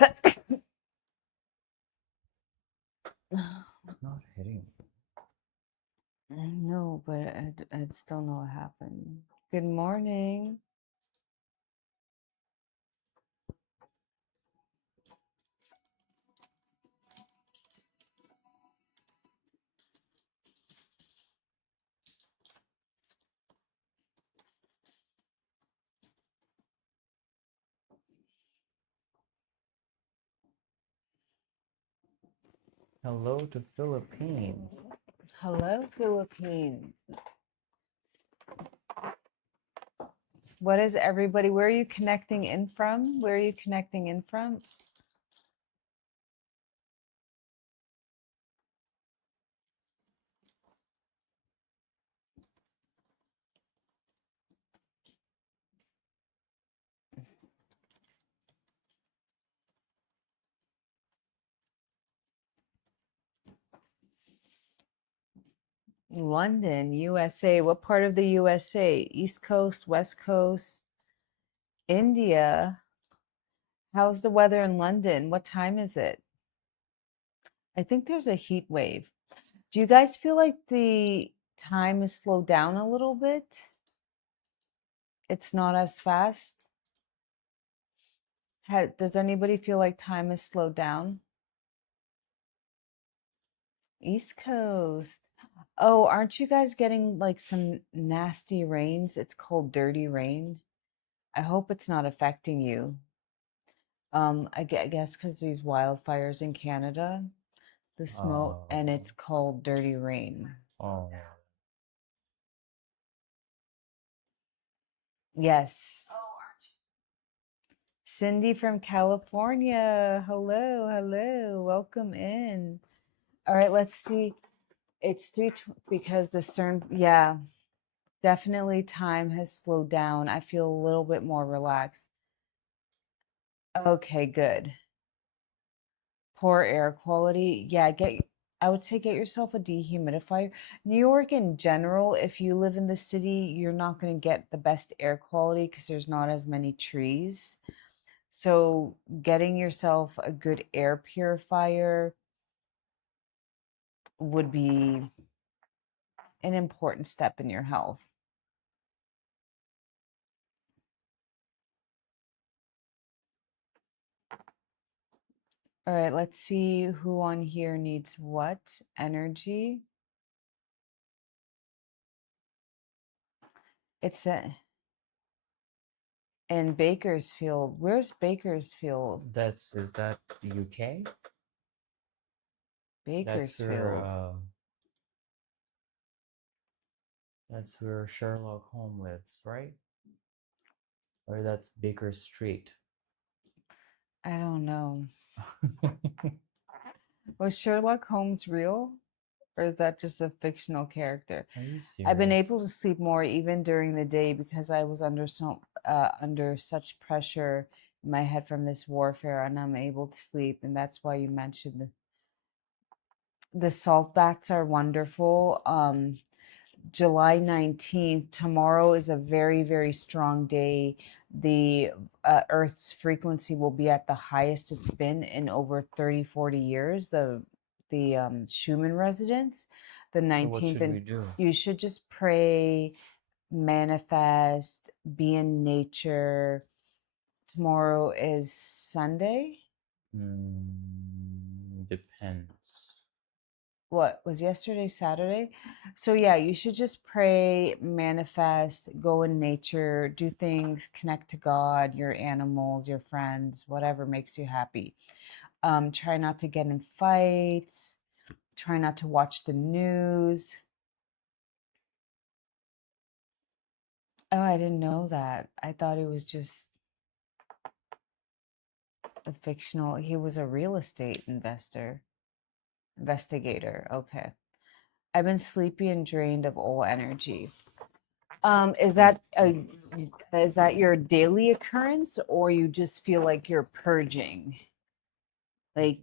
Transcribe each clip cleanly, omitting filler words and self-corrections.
It's not hitting. No, but I just don't know what happened. Good morning. Hello to Philippines. Hello, Philippines. What is everybody? Where are you connecting in from? Where are you connecting in from? London, USA. What part of the USA? East Coast, West Coast, India. How's the weather in London? What time is it? I think there's a heat wave. Do you guys feel like the time is slowed down a little bit? It's not as fast? Does anybody feel like time is slowed down? East Coast. Oh, aren't you guys getting like some nasty rains? It's called dirty rain. I hope it's not affecting you. I guess because these wildfires in Canada, the smoke, and Oh, it's called dirty rain. oh. Yes. Cindy from California. Hello, hello. Welcome in. All right, let's see. It's because the CERN, yeah, definitely time has slowed down. I feel a little bit more relaxed. Okay, good. Poor air quality. Yeah, I would say get yourself a dehumidifier. New York in general, if you live in the city, you're not going to get the best air quality because there's not as many trees. So, getting yourself a good air purifier would be an important step in your health. All right, let's see who on here needs what energy. It's in Bakersfield. Where's Bakersfield? Is that the UK? Bakersfield. That's where Sherlock Holmes lives, right? Or that's Baker Street. I don't know. Was Sherlock Holmes real? Or is that just a fictional character? Are you I've been serious? able to sleep more even during the day because I was under such pressure in my head from this warfare, and I'm able to sleep. And that's why you mentioned the salt baths are wonderful. July 19th, tomorrow is a very, very strong day. The Earth's frequency will be at the highest it's been in over 30, 40 years. The Schumann resonance, the So what 19th, should we and do? you should just pray, manifest, be in nature. Tomorrow is Sunday. Depends. What was yesterday, Saturday? So yeah, you should just pray, manifest, go in nature, do things, connect to God, your animals, your friends, whatever makes you happy. Try not to get in fights, try not to watch the news. Oh, I didn't know that. I thought it was just a fictional, he was a real estate investigator. Okay. I've been sleepy and drained of all energy. Is that your daily occurrence, or you just feel like you're purging? Like,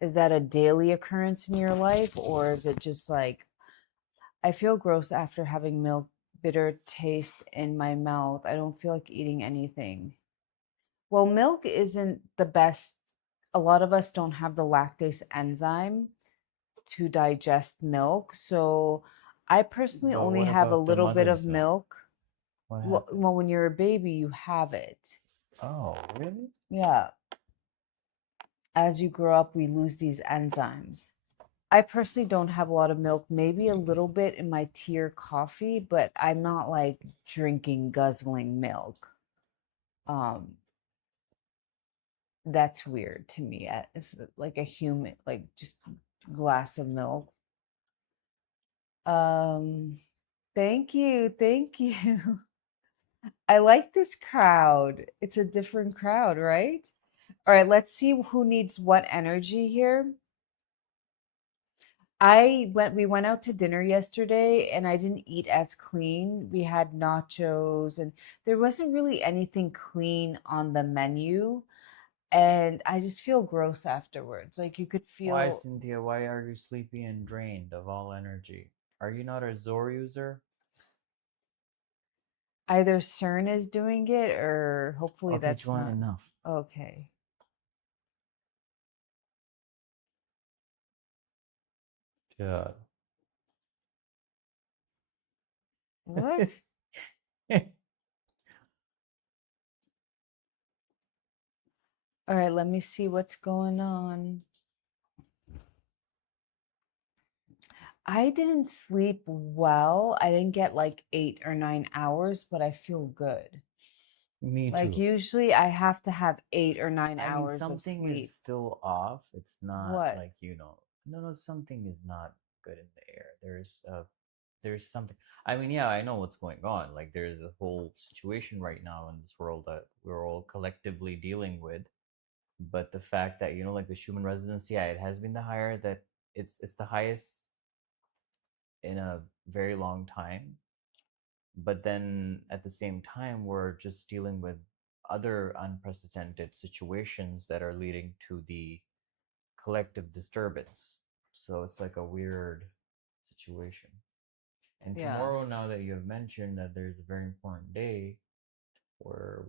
is that a daily occurrence in your life, or is it just like I feel gross after having milk, bitter taste in my mouth. I don't feel like eating anything. Well, milk isn't the best. A lot of us don't have the lactase enzyme to digest milk. So I personally But only what have a about the little bit of mother's milk? milk. What Well, happened? when you're a baby, you have it. Oh, really? Yeah. As you grow up, we lose these enzymes. I personally don't have a lot of milk, maybe a little bit in my tea or coffee, but I'm not like drinking, guzzling milk. Um, that's weird to me. If like a human, like just glass of milk. Um, thank you. I like this crowd. It's a different crowd, right? All right, let's see who needs what energy here. We went out to dinner yesterday and I didn't eat as clean. We had nachos and there wasn't really anything clean on the menu. And I just feel gross afterwards. Like you could Why, feel Cynthia, why are you sleepy and drained of all energy? Are you not a Zor user? either CERN is doing it or hopefully Okay, that's Juan, not. enough. Okay. God. What? All right, let me see what's going on. I didn't sleep well. I didn't get like 8 or 9 hours, but I feel good. Me Like too. usually I have to have 8 or 9 I mean, hours of something is sleep. still off. It's not What? like, no, no, something is not good in the air. There's something. I mean, yeah, I know what's going on. Like, there's a whole situation right now in this world that we're all collectively dealing with. But the fact that, like the Schumann resonance, yeah, it has been the higher that it's the highest in a very long time. But then at the same time, we're just dealing with other unprecedented situations that are leading to the collective disturbance. So it's like a weird situation. And Yeah. tomorrow, now that you have mentioned that there's a very important day where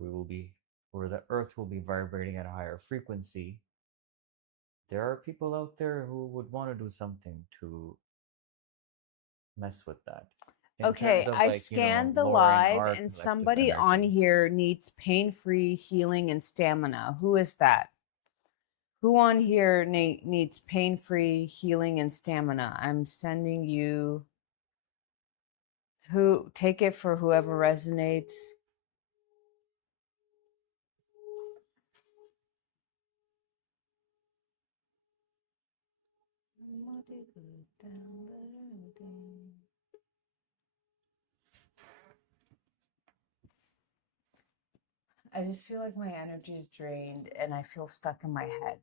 where the earth will be vibrating at a higher frequency, there are people out there who would want to do something to mess with that in terms Okay, of I like, scanned the lowering live our and collective somebody on energy. here needs pain-free healing and stamina. Who is that? Who on here needs pain-free healing and stamina? I'm sending you who take it for whoever resonates. I just feel like my energy is drained and I feel stuck in my head.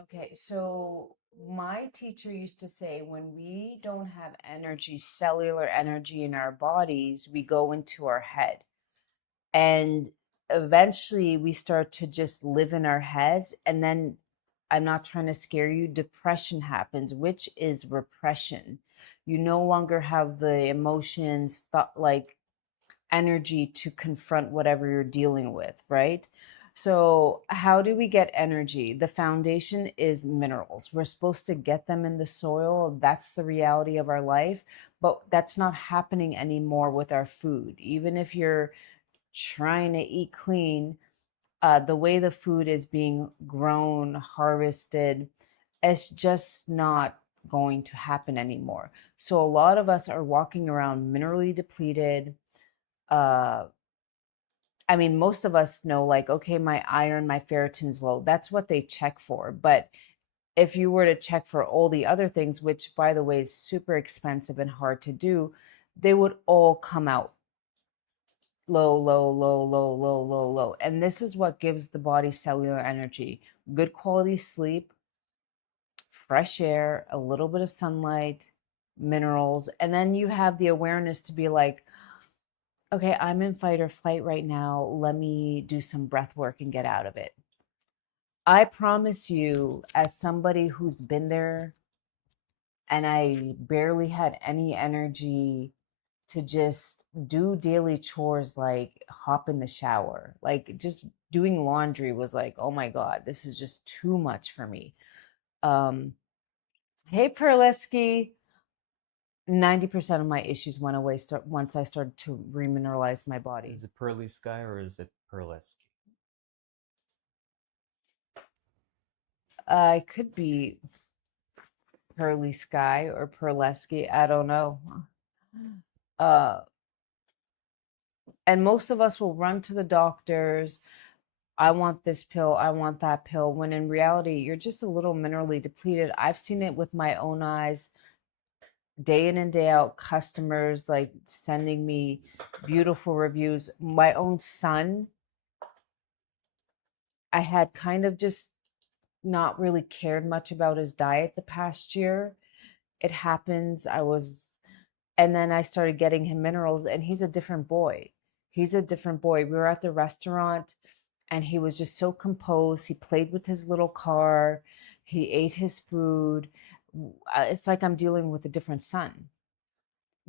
Okay, so my teacher used to say when we don't have energy, cellular energy in our bodies, we go into our head. And eventually we start to just live in our heads. And then I'm not trying to scare you, depression happens, which is repression. You no longer have the emotions, thought like energy to confront whatever you're dealing with, right? So, how do we get energy? The foundation is minerals. We're supposed to get them in the soil. That's the reality of our life, but that's not happening anymore with our food. Even if you're trying to eat clean, the way the food is being grown, harvested, it's just not going to happen anymore. So, a lot of us are walking around minerally depleted, uh, I mean, most of us know, like, okay, my iron, my ferritin is low. That's what they check for. But if you were to check for all the other things, which by the way is super expensive and hard to do, they would all come out low, low, low, low, low, low, low. And this is what gives the body cellular energy: good quality sleep, fresh air, a little bit of sunlight, minerals. And then you have the awareness to be like, okay, I'm in fight or flight right now. Let me do some breath work and get out of it. I promise you, as somebody who's been there and I barely had any energy to just do daily chores, like hop in the shower. Like just doing laundry was like, oh my God, this is just too much for me. Um, hey, Perleski. 90% of my issues went away once I started to remineralize my body. Is it Pearly Sky or is it Pearlesky? It could be Pearly Sky or Perleski. I don't know. Uh, and most of us will run to the doctors. I want this pill. I want that pill. When in reality, you're just a little minerally depleted. I've seen it with my own eyes, day in and day out. Customers like sending me beautiful reviews. My own son, I had kind of just not really cared much about his diet the past year. It happens. And then I started getting him minerals, and he's a different boy. He's a different boy. We were at the restaurant, and he was just so composed. He played with his little car, he ate his food. It's like I'm dealing with a different son.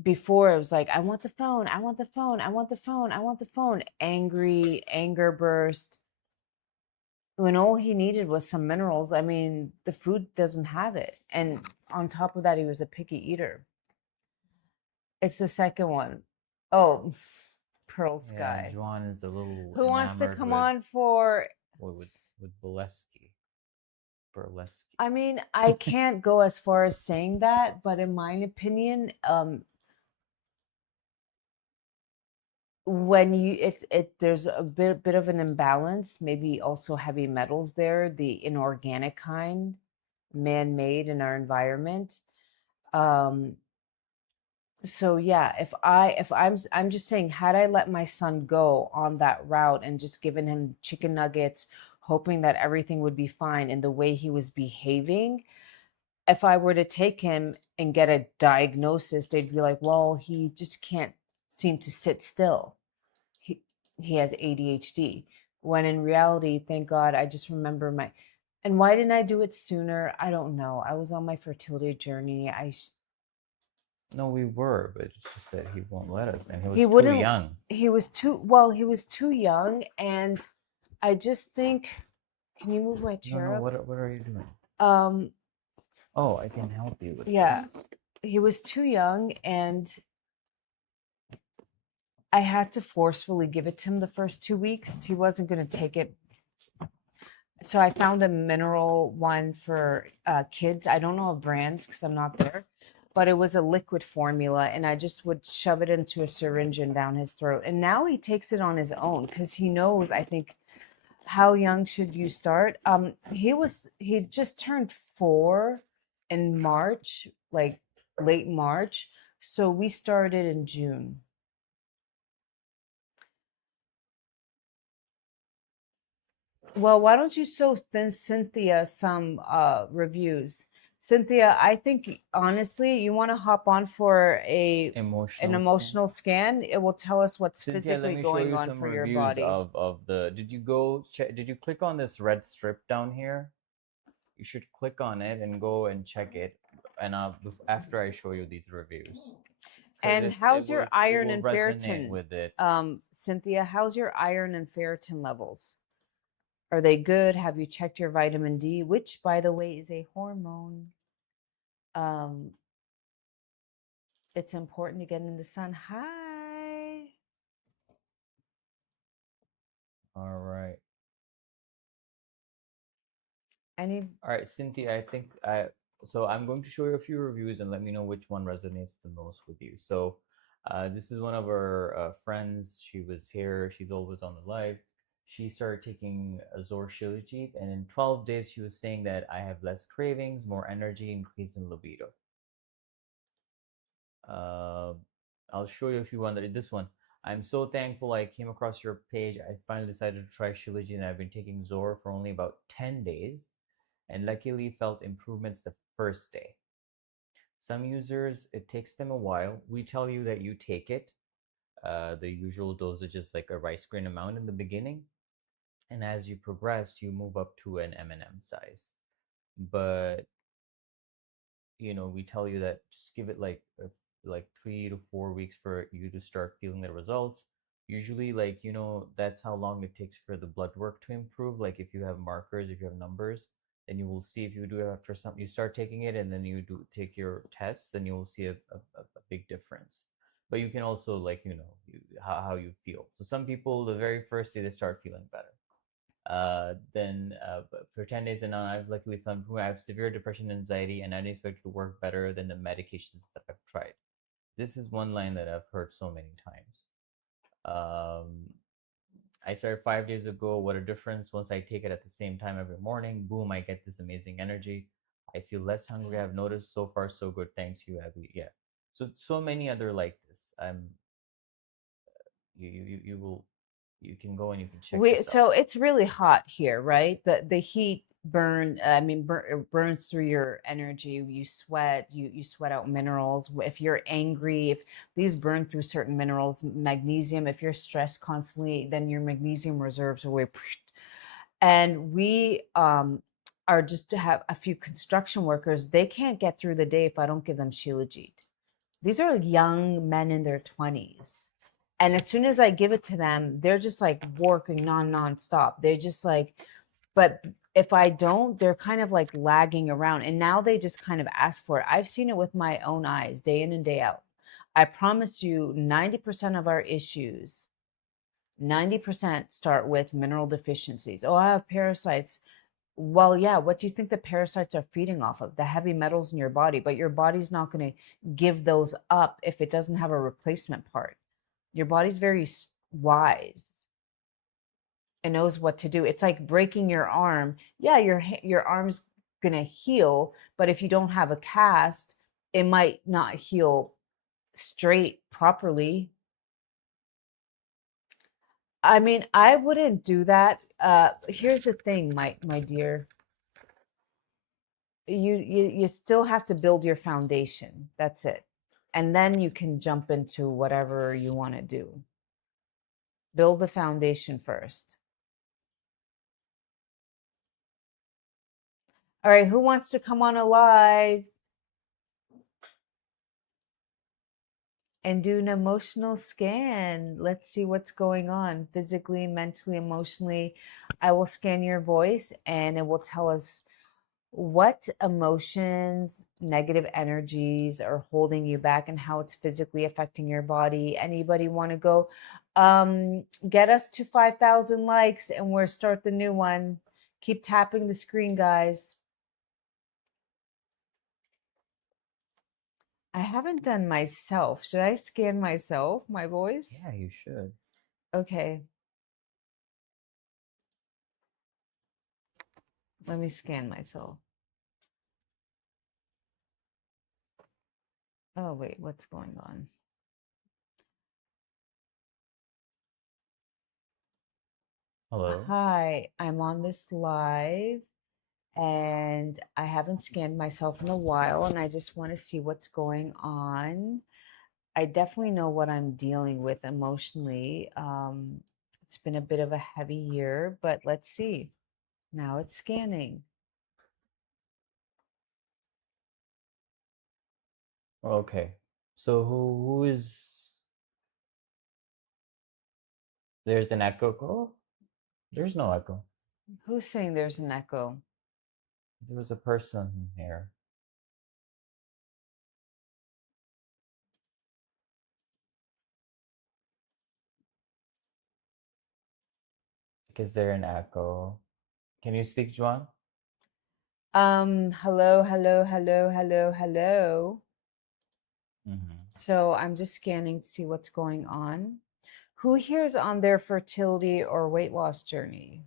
Before it was like, I want the phone, I want the phone, I want the phone, I want the phone. Angry, anger burst, when all he needed was some minerals. I mean, the food doesn't have it. And on top of that, he was a picky eater. It's the second one. Oh, Pearl Yeah, Sky. Juan is a little Who wants to enamored come on for? with Bolesky. Burlesque. I mean, I can't go as far as saying that, but in my opinion, when there's a bit of an imbalance, maybe also heavy metals there, the inorganic kind, man-made in our environment. Um, so yeah, if I'm just saying, had I let my son go on that route and just given him chicken nuggets, hoping that everything would be fine, in the way he was behaving, if I were to take him and get a diagnosis, they'd be like, well, he just can't seem to sit still. He he has ADHD. When in reality, thank God, I just remember my. And why didn't I do it sooner? I don't know. I was on my fertility journey. No, we were, but it's just that he won't let us, and he He was too wouldn't. young. He was too well. He was too young, and I just think. Can you move my No, chair no. up? What are you doing? Um. Oh, I can help you with Yeah, this. he was too young, and I had to forcefully give it to him the first 2 weeks. He wasn't going to take it. So I found a mineral one for kids. I don't know of brands because I'm not there, but it was a liquid formula, and I just would shove it into a syringe and down his throat. And now he takes it on his own because he knows, I think, how young should you start? He just turned 4 in March, like late March. So we started in June. Well, why don't you show then Cynthia some reviews? Cynthia, I think honestly, you want to hop on for a an Emotional scan. emotional scan. It will tell us what's Cynthia, let physically me show going you on some for your reviews body. of the. Did you go check? Did you click on this red strip down here? You should click on it and go and check it. And after I show you these reviews, because And how's your it iron will and resonate ferritin? with it. Cynthia, how's your iron and ferritin levels? Are they good? Have you checked your vitamin D, which, by the way, is a hormone? Um, it's important to get in the sun. Hi. All right. Any All right, Cynthia, I think so I'm going to show you a few reviews and let me know which one resonates the most with you. So, this is one of our friends. She was here. She's always on the live. She started taking Zor Shilajit, and in 12 days, she was saying that I have less cravings, more energy, increase in libido. Uh, I'll show you if you want this one. I'm so thankful I came across your page. I finally decided to try Shilajit, and I've been taking Zor for only about 10 days and luckily felt improvements the first day. Some users, it takes them a while. We tell you that you take it, the usual dosage is like a rice grain amount in the beginning, and as you progress, you move up to an M&M size. But we tell you that just give it like like 3 to 4 weeks for you to start feeling the results. Usually, like, that's how long it takes for the blood work to improve. Like, if you have markers, if you have numbers, then you will see if you do it after some, you start taking it and then you do take your tests, then you will see a big difference. But you can also, like, how you feel. So some people, the very first day, they start feeling better. Then for 10 days and on, I've luckily found I have severe depression and anxiety, and I didn't expect it to work better than the medications that I've tried. This is one line that I've heard so many times. Um, I started 5 days ago. What a difference. Once I take it at the same time every morning, boom, I get this amazing energy. I feel less hungry. I've noticed so far so good. Thanks you, Abby. Yeah. So many other like this. You will, you can go and you can check We this out. so it's really hot here, right? The heat burns through your energy. You sweat, you sweat out minerals. If you're angry, if these burn through certain minerals, magnesium, if you're stressed constantly, then your magnesium reserves are way. And we are just to have a few construction workers, they can't get through the day if I don't give them Shilajit. These are young men in their 20s. And as soon as I give it to them, they're just like working nonstop. They're just like, but if I don't, they're kind of like lagging around. And now they just kind of ask for it. I've seen it with my own eyes, day in and day out. I promise you, 90% of our issues, 90% start with mineral deficiencies. Oh, I have parasites. Well, yeah, what do you think the parasites are feeding off of? The heavy metals in your body, but your body's not going to give those up if it doesn't have a replacement part. Your body's very wise. It knows what to do. It's like breaking your arm. Yeah, your arm's going to heal, but if you don't have a cast, it might not heal straight properly. I mean, I wouldn't do that. Here's the thing, my dear. You still have to build your foundation. That's it. And then you can jump into whatever you want to do. Build the foundation first. All right, who wants to come on a live and do an emotional scan? Let's see what's going on physically, mentally, emotionally. I will scan your voice and it will tell us what emotions, negative energies are holding you back and how it's physically affecting your body. Anybody want to go get us to 5,000 likes and we'll start the new one. Keep tapping the screen, guys. I haven't done myself. Should I scan myself, my voice? Yeah, you should. Okay. Let me scan myself. Oh, wait, what's going on? Hello. Hi, I'm on this live and I haven't scanned myself in a while and I just want to see what's going on. I definitely know what I'm dealing with emotionally. It's been a bit of a heavy year, but let's see. Now it's scanning. Okay. So who is, there's an echo? Oh, there's no echo. Who's saying there's an echo? There was a person here. Is there an echo? Can you speak, Juan? Hello, hello, hello, hello, hello. Mm-hmm. So I'm just scanning to see what's going on. Who here's on their fertility or weight loss journey?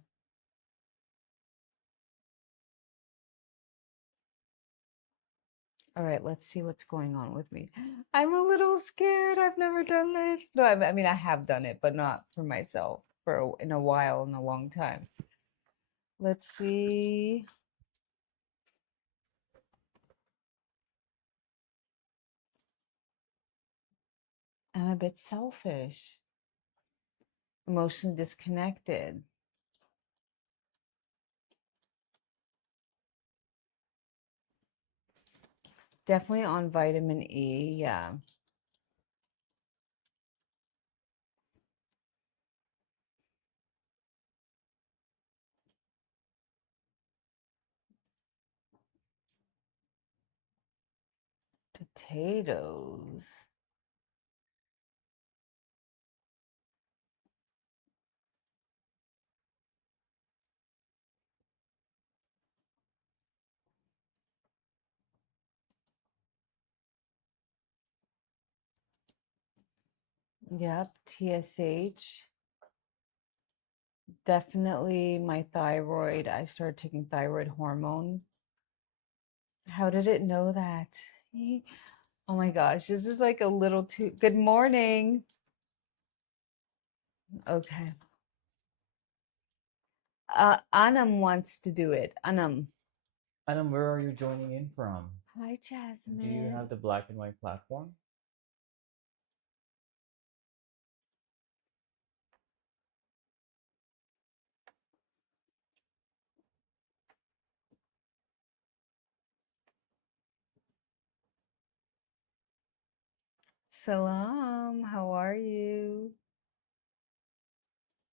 All right, let's see what's going on with me. I'm a little scared. I've never done this. No, I mean, I have done it, but not for myself in a while, in a long time. Let's see. I'm a bit selfish, emotionally disconnected. Definitely on vitamin E. Yeah. potatoes. Yep, TSH. Definitely my thyroid. I started taking thyroid hormone. How did it know that? Oh my gosh, this is like a little too. Good morning. Okay. Anam wants to do it. Anam. Adam, where are you joining in from? Hi, Do you Jasmine. have the black and white platform? Salam. How are you?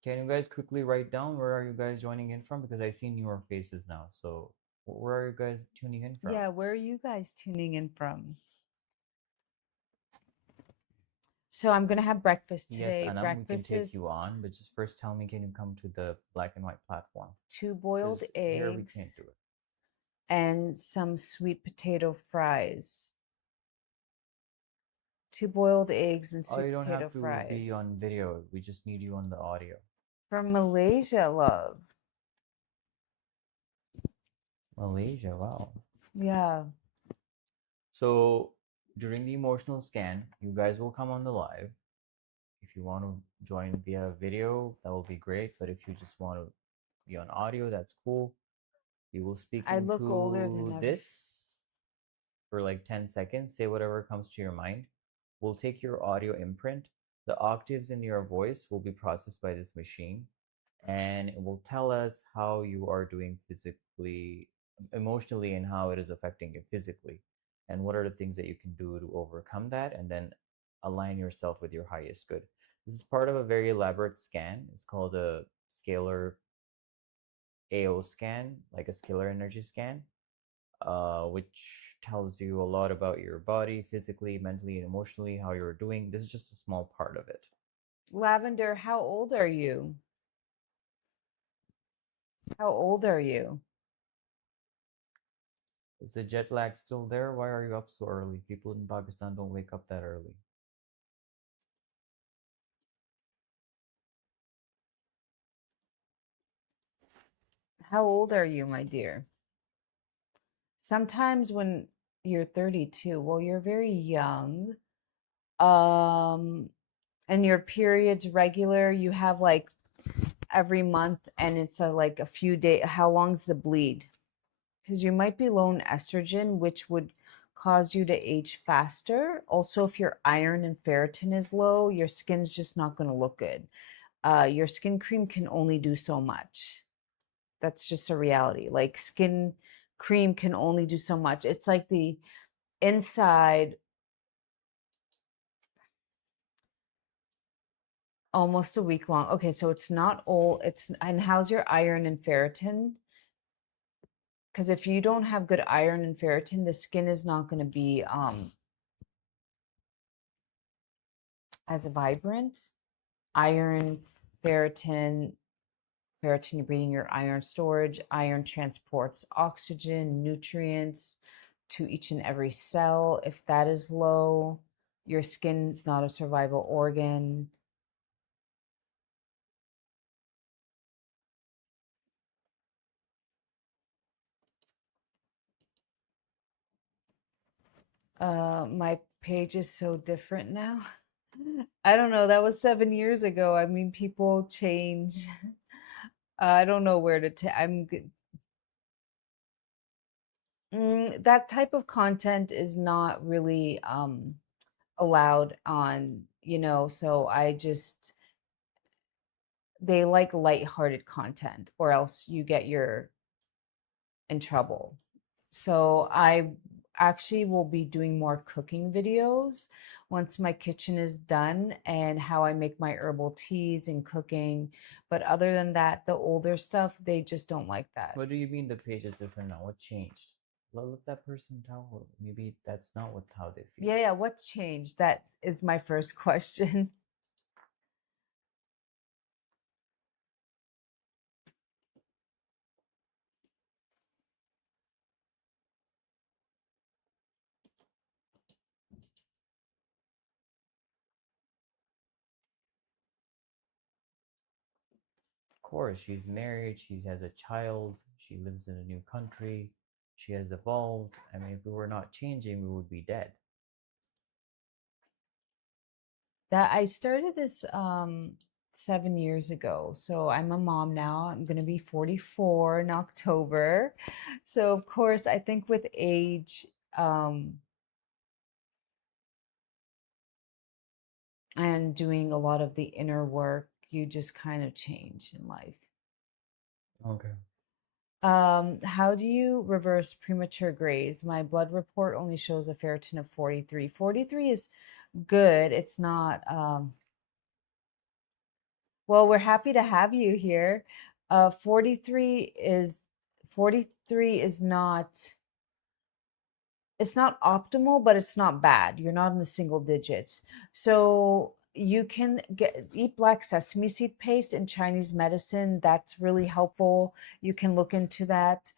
Can you guys quickly write down where are you guys joining in from? Because I see newer faces now. So where are you guys tuning in from? Yeah, where are you guys tuning in from? So I'm gonna have breakfast Yes, today. Anam, we can Breakfast take is you on, but just first tell me, can you come to the black and white platform? two boiled Because here we can't eggs do it. and some sweet potato fries. Two boiled eggs and Oh, sweet you don't potato have to be fries. on video. We just need you on the audio. From Malaysia, love. Malaysia, wow. Yeah. So during the emotional scan, you guys will come on the live. If you want to join via video, that will be great. But if you just want to be on audio, that's cool. You will speak I look older than into ever. this for like 10 seconds, say whatever comes to your mind. We'll take your audio imprint. The octaves in your voice will be processed by this machine, and it will tell us how you are doing physically, emotionally, and how it is affecting you physically. And what are the things that you can do to overcome that, and then align yourself with your highest good. This is part of a very elaborate scan. It's called a Scalar AO scan, like a scalar energy scan, which tells you a lot about your body, physically, mentally, and emotionally, how you're doing. This is just a small part of it. Lavender, how old are you? How old are you? Is the jet lag still there? Why are you up so early? People in Pakistan don't wake up that early. How old are you, my dear? Sometimes when you're 32, well, you're very young. Um, and your period's regular, you have like every month and it's like a few days. How long's the bleed? Because you might be low in estrogen, which would cause you to age faster. Also, if your iron and ferritin is low, your skin's just not going to look good. Your skin cream can only do so much. That's just a reality. Like skin cream can only do so much. It's like the inside almost a week long. Okay, so it's not old. It's and how's your iron and ferritin? Because if you don't have good iron and ferritin, the skin is not going to be as vibrant. Iron, ferritin, ferritin, you're breathing your iron storage. Iron transports oxygen, nutrients to each and every cell. If that is low, your skin's not a survival organ. My page is so different now. I don't know. That was 7 years ago. I mean, people change. I don't know where to take. That type of content is not really allowed on, so I just they like lighthearted content or else you get your in trouble. So I actually will be doing more cooking videos once my kitchen is done and how I make my herbal teas and cooking. But other than that, the older stuff, they just don't like that. What do you mean the page is different now? What changed? let that person tell. Maybe that's not what how they feel. Yeah, what's changed? That is my first question. Of course, she's married, she has a child, she lives in a new country, she has evolved. I mean, if we were not changing, we would be dead. That I started this 7 years ago. So I'm a mom now. I'm gonna be 44 in October. So of course, I think with age, um, and doing a lot of the inner work, you just kind of change in life. Okay. How do you reverse premature grays? My blood report only shows a ferritin of 43. 43 is good. It's not, well, we're happy to have you here. 43 is 43 is not, it's not optimal, but it's not bad. You're not in the single digits. So you can eat black sesame seed paste in Chinese medicine. That's really helpful. You can look into that.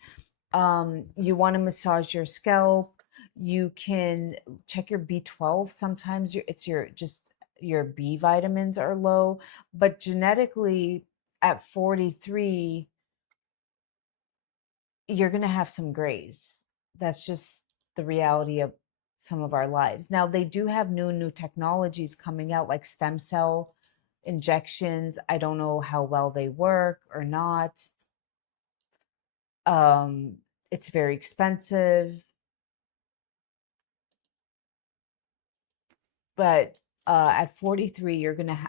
You want to massage your scalp. You can check your B12. Sometimes it's your B vitamins are low, but genetically at 43, you're going to have some grays. That's just the reality of some of our lives. Now, they do have new technologies coming out like stem cell injections. I don't know how well they work or not. Um, it's very expensive, but at 43, you're going to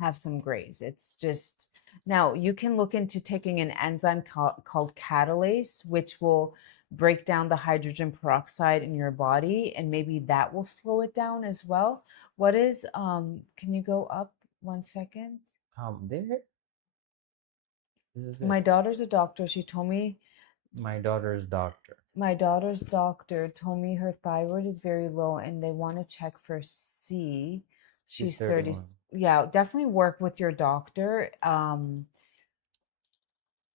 have some grays. It's just now you can look into taking an enzyme called catalase, which will break down the hydrogen peroxide in your body, and maybe that will slow it down as well. What is, can you go up 1 second? There. This is My it. daughter's a doctor. She told me My daughter's doctor. my daughter's doctor told me her thyroid is very low and they want to check for C. She's She's 30. 31. Yeah, definitely work with your doctor.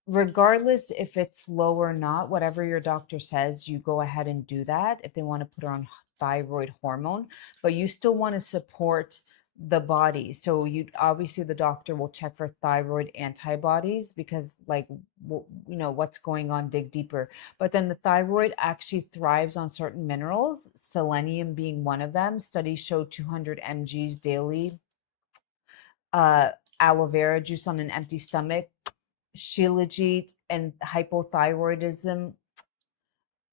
Regardless if it's low or not, whatever your doctor says, you go ahead and do that if they want to put her on thyroid hormone, but you still want to support the body. So you obviously the doctor will check for thyroid antibodies because like what's going on, dig deeper. But then the thyroid actually thrives on certain minerals, selenium being one of them. Studies show 200 mg's daily. Uh, aloe vera juice on an empty stomach, Shilajit and hypothyroidism,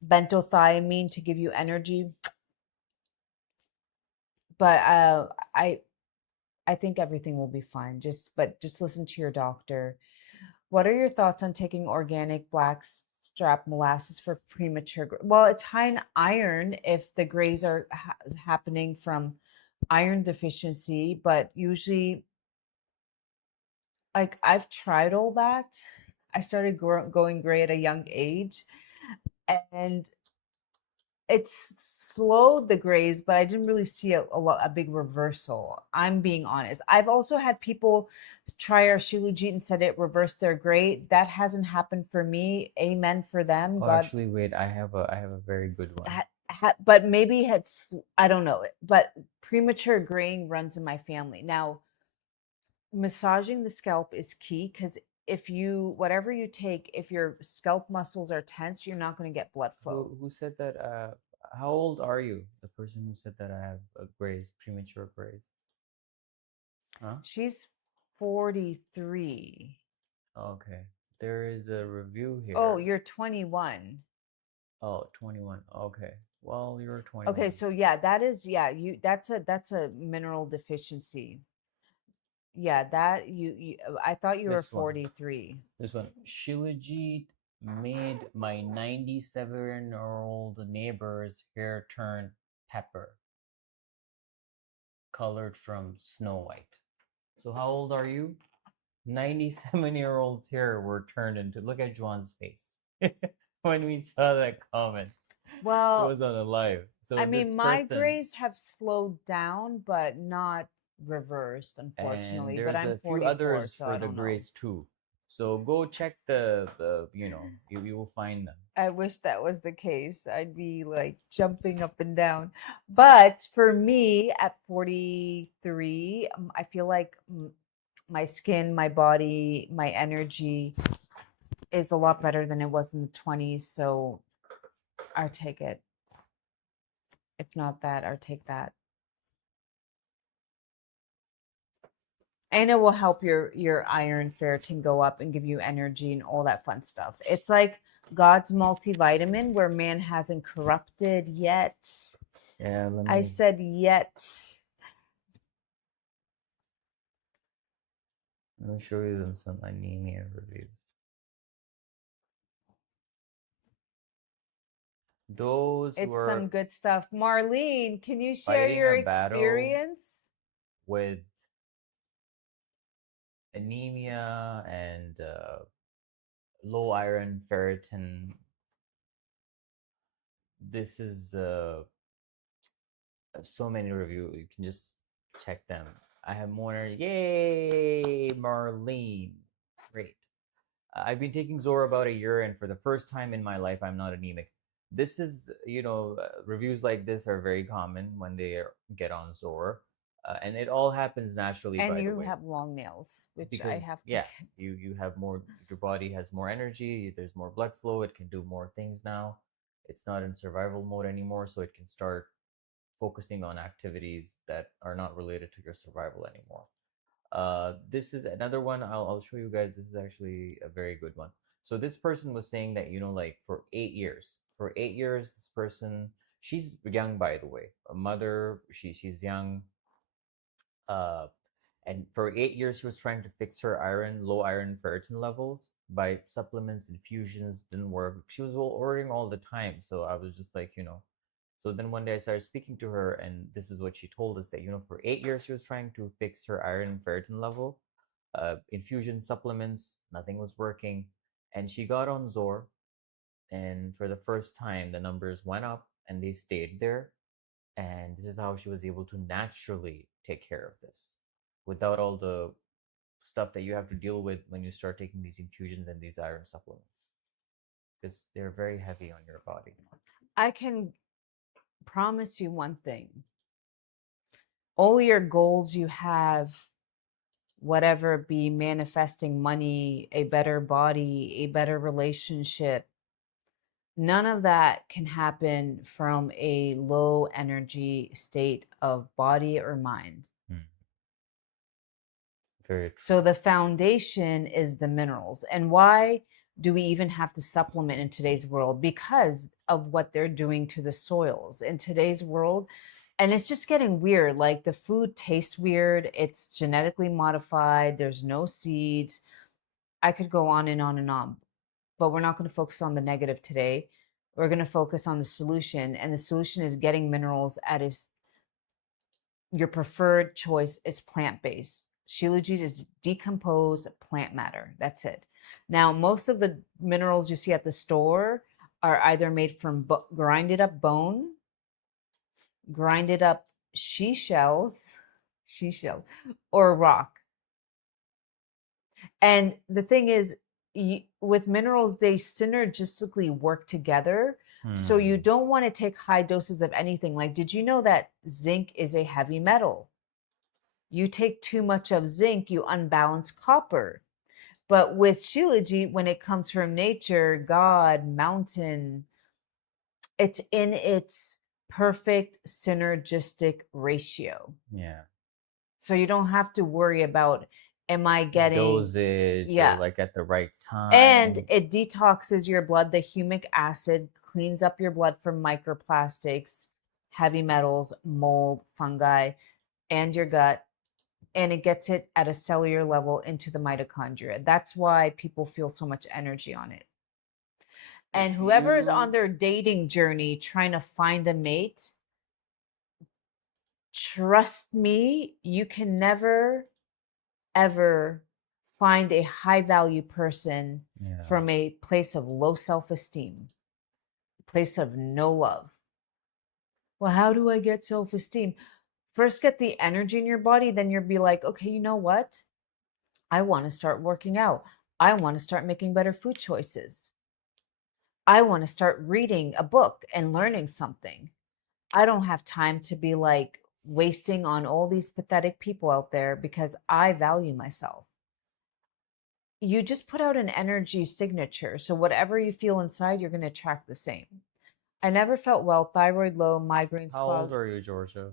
bentothiamine to give you energy. But I think everything will be fine. Just listen to your doctor. What are your thoughts on taking organic black strap molasses for premature? Well, it's high in iron if the grays are happening from iron deficiency, but usually, like I've tried all that. I started going gray at a young age, and it's slowed the grays, but I didn't really see a big reversal. I'm being honest. I've also had people try our Shilajit and said it reversed their gray. That hasn't happened for me. Amen for them. Oh, God, actually, wait. I have a very good one. but maybe it's I don't know. But premature graying runs in my family. Now, massaging the scalp is key because if you whatever you take, if your scalp muscles are tense, you're not going to get blood flow. Who said that? How old are you? The person who said that I have a grays, premature grays. Huh? She's 43. Okay. There is a review Oh, here. you're 21. Oh, 21. Okay. Well, you're Okay, 21. so yeah, that is yeah, you that's a mineral deficiency. Yeah, that you I thought you were This one. 43. This one. Shilajit made my 97-year-old neighbor's hair turn pepper, colored from Snow White. So how old are you? 97-year-old's hair were turned into. Look at Juan's face when we saw that comment. It Well, was on a live. So I this mean, person, migraines have slowed down, but not reversed, and unfortunately. But there's I'm a few 44, others so for I the don't know. grace too. So go check the you will find them. I wish that was the case. I'd be like jumping up and down. But for me at 43, I feel like my skin, my body, my energy is a lot better than it was in the 20s. So I'll take it. If not that, I'll take that. And it will help your iron ferritin go up and give you energy and all that fun stuff. It's like God's multivitamin where man hasn't corrupted yet. Yeah, I said yet. let me show you them some anemia reviews. Those It's some were good stuff. Marlene, can you share fighting your a battle experience? with anemia and low iron ferritin. This is so many reviews. You can just check them. I have more energy. Yay, Marlene. Great. I've been taking Zor about a year, and for the first time in my life, I'm not anemic. This is, reviews like this are very common when get on Zor, and it all happens naturally, And by the you way, have long nails, which I because have to yeah, get. you have more. Your body has more energy. There's more blood flow. It can do more things now. It's not in survival mode anymore, so it can start focusing on activities that are not related to your survival anymore. This is another one. I'll show you guys. This is actually a very good one. So this person was saying that, like for 8 years, this person, she's young, by the way, a mother. She's young. Uh, and for 8 years, she was trying to fix her low iron ferritin levels by supplements, infusions. Didn't work. She was ordering all the time. So I was just like. So then one day I started speaking to her, and this is what she told us, that, for 8 years she was trying to fix her iron and ferritin level, infusion supplements, nothing was working. And she got on Zor, and for the first time, the numbers went up and they stayed there. And this is how she was able to naturally take care of this without all the stuff that you have to deal with when you start taking these infusions and these iron supplements, because they're very heavy on your body. I can promise you one thing. All your goals you have, whatever it be, manifesting money, a better body, a better relationship, none of that can happen from a low energy state of body or mind. Hmm. Very true. So the foundation is the minerals. And why do we even have to supplement in today's world? Because of what they're doing to the soils in today's world. And it's just getting weird. Like the food tastes weird. It's genetically modified. There's no seeds. I could go on and on and on, but we're not going to focus on the negative today. We're going to focus on the solution. And the solution is getting minerals at your preferred choice is plant-based. Shilajit is decomposed plant matter. That's it. Now, most of the minerals you see at the store are either made from grinded up bone, grinded up she shells, or rock. And the thing is, with minerals, they synergistically work together. So you don't want to take high doses of anything. Like, did you know that zinc is a heavy metal? You take too much of zinc, you unbalance copper. But with Shilajit, when it comes from nature, God, mountain, it's in its perfect synergistic ratio. Yeah. So you don't have to worry about, am I getting dosage, or yeah. like at the right And time. it detoxes your blood. The humic acid cleans up your blood from microplastics, heavy metals, mold, fungi, and your gut. And it gets it at a cellular level into the mitochondria. That's why people feel so much energy on it. And If whoever is on you their dating journey trying to find a mate, trust me, you can never, ever find a high value person Yeah. from a place of low self esteem. place of no love. Well, how do I get self-esteem? First, get the energy in your body, then you'll be like, okay, you know what? I want to start working out. I want to start making better food choices. I want to start reading a book and learning something. I don't have time to be like wasting on all these pathetic people out there because I value myself. You just put out an energy signature. So whatever you feel inside, you're going to attract the same. I never felt well, thyroid low, migraines, How old fog. are you, Georgia?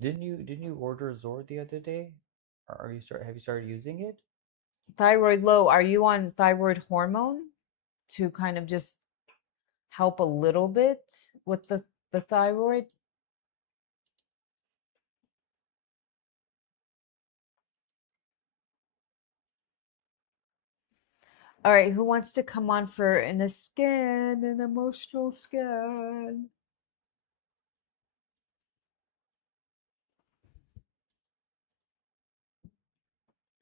Didn't you order Zor the other day? Or have you started using it? Thyroid low. Are you on thyroid hormone to kind of just help a little bit with the thyroid? All right, who wants to come on for an emotional scan?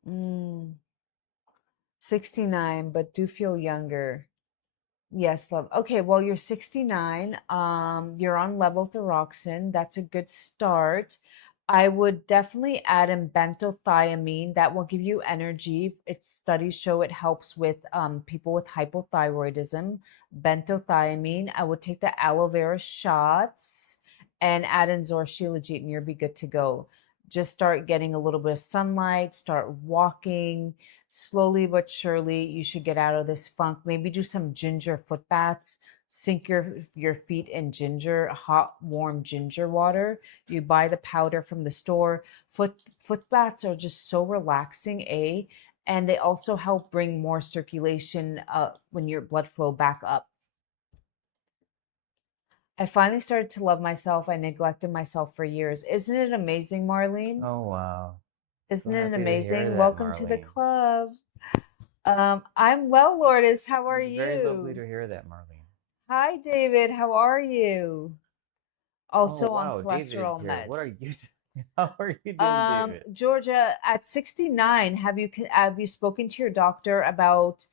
Mm, 69, but do feel younger. Yes, love. Okay, well, you're 69. You're on levothyroxine. That's a good start. I would definitely add in bentothiamine. That will give you energy. Its studies show it helps with people with hypothyroidism. Bentothiamine. I would take the aloe vera shots and add in Zor Shilajit, and you'll be good to go. Just start getting a little bit of sunlight, start walking slowly but surely. You should get out of this funk. Maybe do some ginger foot baths. Sink your feet in ginger, hot warm ginger water. You buy the powder from the store. Foot baths are just so relaxing, and they also help bring more circulation when your blood flow back up. I finally started to love myself. I neglected myself for years. Isn't it amazing, Marlene? Oh wow. So Isn't it happy to hear amazing? that, Welcome to the Marlene. club. I'm well, Lourdes. How are It's very lovely you? to hear that, Marlene. Hi, David. How are you? Oh Also on wow, David is cholesterol here. What are meds. you doing? How are you doing, David? Georgia, at 69, have you spoken to your doctor about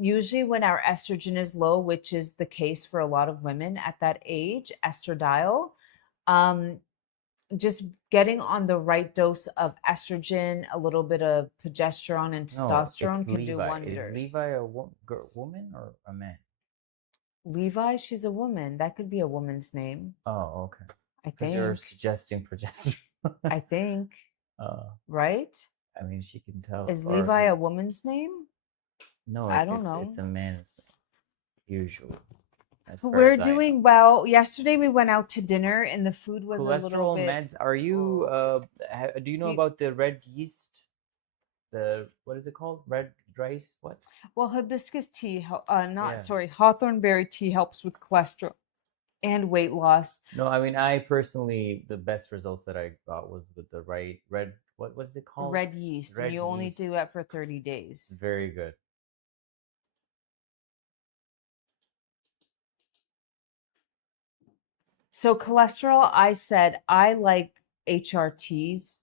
usually when our estrogen is low, which is the case for a lot of women at that age, estradiol, um, just getting on the right dose of estrogen, a little bit of progesterone and No, it's testosterone can do Levi. Is wonders. Levi a woman or a man? Levi, she's a woman. That could be a woman's name. Oh, okay. I Because you're think. suggesting progesterone. I think. uh, Right? I mean, she can tell, Is or Levi a woman's name? no, I don't it's know. a man's name, usually, as far We're as I know. doing well. Yesterday we went out to dinner and the food was a little Cholesterol bit, meds. Are you? oh, Do you know fe- about the red yeast? The what is it called? Red rice? What? well, hibiscus tea, not, Yeah. sorry, hawthorn berry tea helps with cholesterol and weight loss. No, I mean, I personally, the best results that I got was with the right red. What is it called? Red yeast, and Red you only yeast. do that for 30 days. Very good. So cholesterol, I said I like HRTs.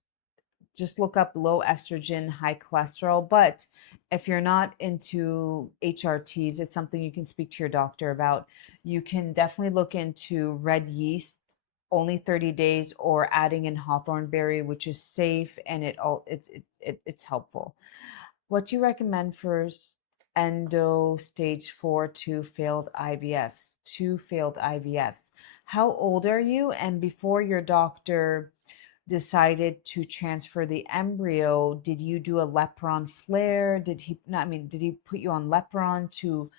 Just look up low estrogen, high cholesterol. But if you're not into HRTs, it's something you can speak to your doctor about. You can definitely look into red yeast, only 30 days, or adding in hawthorn berry, which is safe and it's helpful. What do you recommend for endo stage 4 to failed IVFs? Two failed IVFs. How old are you? And before your doctor decided to transfer the embryo, did you do a Lepron flare? Did he, no, I mean, did he put you on Lepron to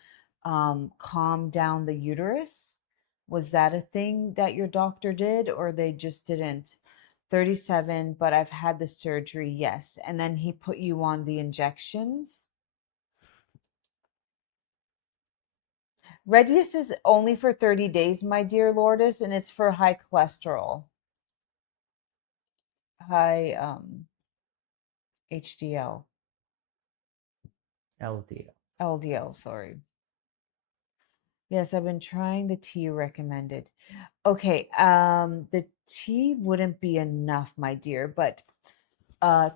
calm down the uterus? Was that a thing that your doctor did, or they just didn't? 37, but I've had the surgery, yes. And then he put you on the injections. Redius is only for 30 days, my dear Lourdes, and it's for high cholesterol, high HDL, LDL. LDL, sorry. Yes, I've been trying the tea recommended. Okay, the tea wouldn't be enough, my dear, but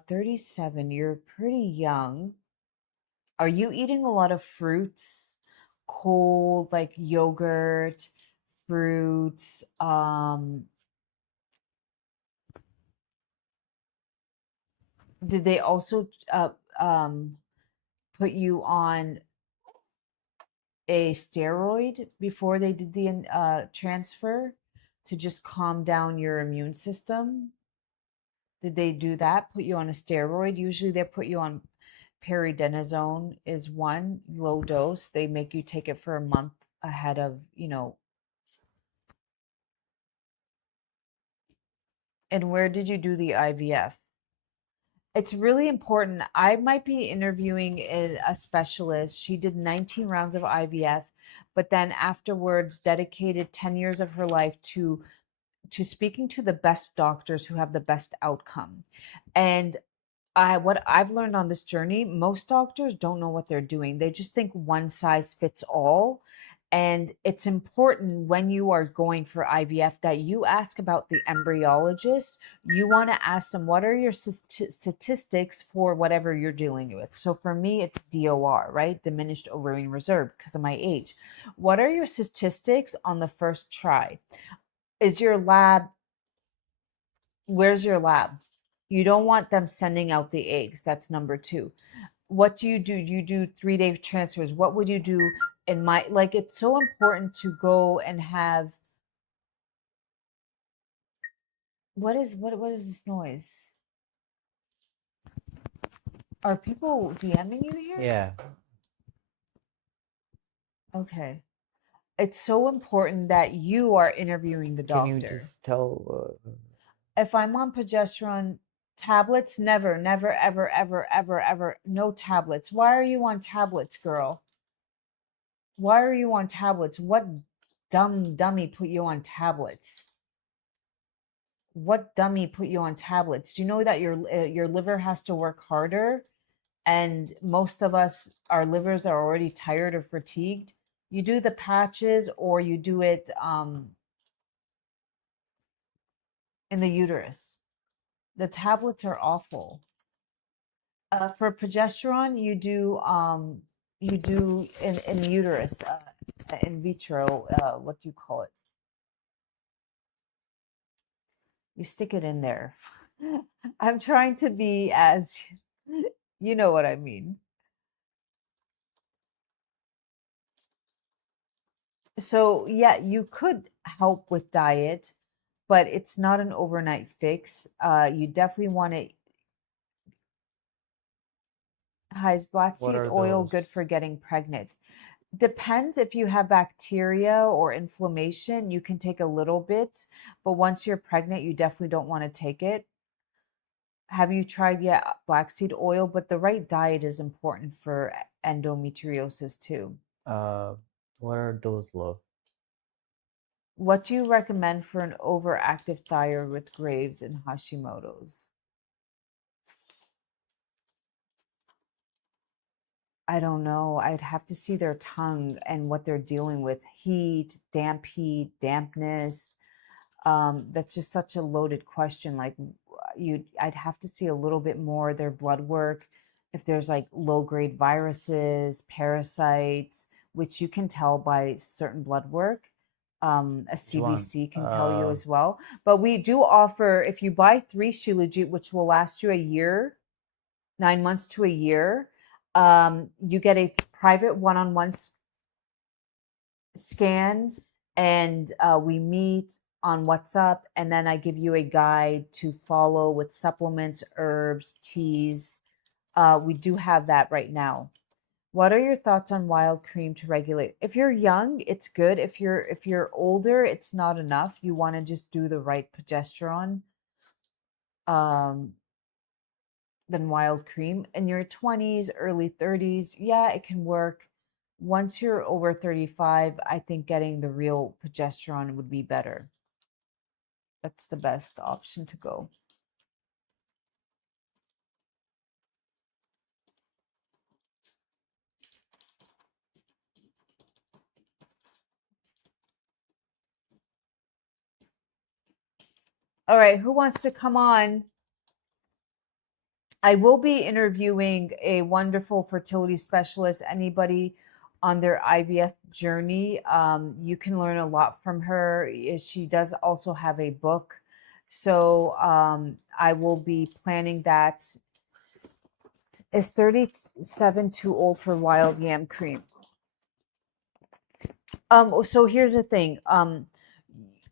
37, you're pretty young. Are you eating a lot of fruits, cold, like yogurt, fruits? Did they also um, put you on a steroid before they did the transfer to just calm down your immune system? Did they do that? Put you on a steroid? Usually they put you on pyridenazone is one low dose. They make you take it for a month ahead of, and where did you do the IVF? It's really important. I might be interviewing a specialist. She did 19 rounds of IVF, but then afterwards dedicated 10 years of her life to speaking to the best doctors who have the best outcome. And what I've learned on this journey, most doctors don't know what they're doing. They just think one size fits all. And it's important when you are going for IVF that you ask about the embryologist. You want to ask them, what are your statistics for whatever you're dealing with? So for me, it's DOR, right? Diminished ovarian reserve, because of my age. What are your statistics on the first try? Is your lab, where's your lab? You don't want them sending out the eggs. That's number two. What do? You do 3-day transfers. What would you do in my, like, it's so important to go and have, what is this noise? Are people DMing you here? Yeah. Okay. It's so important that you are interviewing the Can you doctor. just tell? If I'm on progesterone tablets, never, never, ever, ever, ever, ever, no tablets. Why are you on tablets, girl? Why are you on tablets? What dumb dummy put you on tablets? What dummy put you on tablets? Do you know that your liver has to work harder, and most of us, our livers are already tired or fatigued? You do the patches or you do it in the uterus. The tablets are awful. For progesterone, you do in uterus, in vitro. What do you call it? You stick it in there. I'm trying to be as, you know what I mean. So, yeah, you could help with diet, but it's not an overnight fix. You definitely want to, high black What seed are oil, those? good for getting pregnant. Depends if you have bacteria or inflammation, you can take a little bit, but once you're pregnant, you definitely don't want to take it. Have you tried yet black seed oil? But the right diet is important for endometriosis too. Uh, what are those, love? What do you recommend for an overactive thyroid with Graves and Hashimoto's? I don't know. I'd have to see their tongue and what they're dealing with. Heat, dampness. That's just such a loaded question. Like, I'd have to see a little bit more of their blood work. If there's like low grade viruses, parasites, which you can tell by certain blood work. A Juan, CBC can tell you as well. But we do offer, if you buy 3 Shilajit, which will last you a year, 9 months to a year, you get a private one-on-one scan, and we meet on WhatsApp, and then I give you a guide to follow with supplements, herbs, teas. We do have that right now. What are your thoughts on wild cream to regulate? If you're young, it's good. If you're older, it's not enough. You want to just do the right progesterone. Um, than wild cream. In your 20s, early 30s, yeah, it can work. Once you're over 35, I think getting the real progesterone would be better. That's the best option to go. All right, who wants to come on? I will be interviewing a wonderful fertility specialist. Anybody on their IVF journey, you can learn a lot from her. She does also have a book. So I will be planning that. Is 37 too old for wild yam cream? So here's the thing.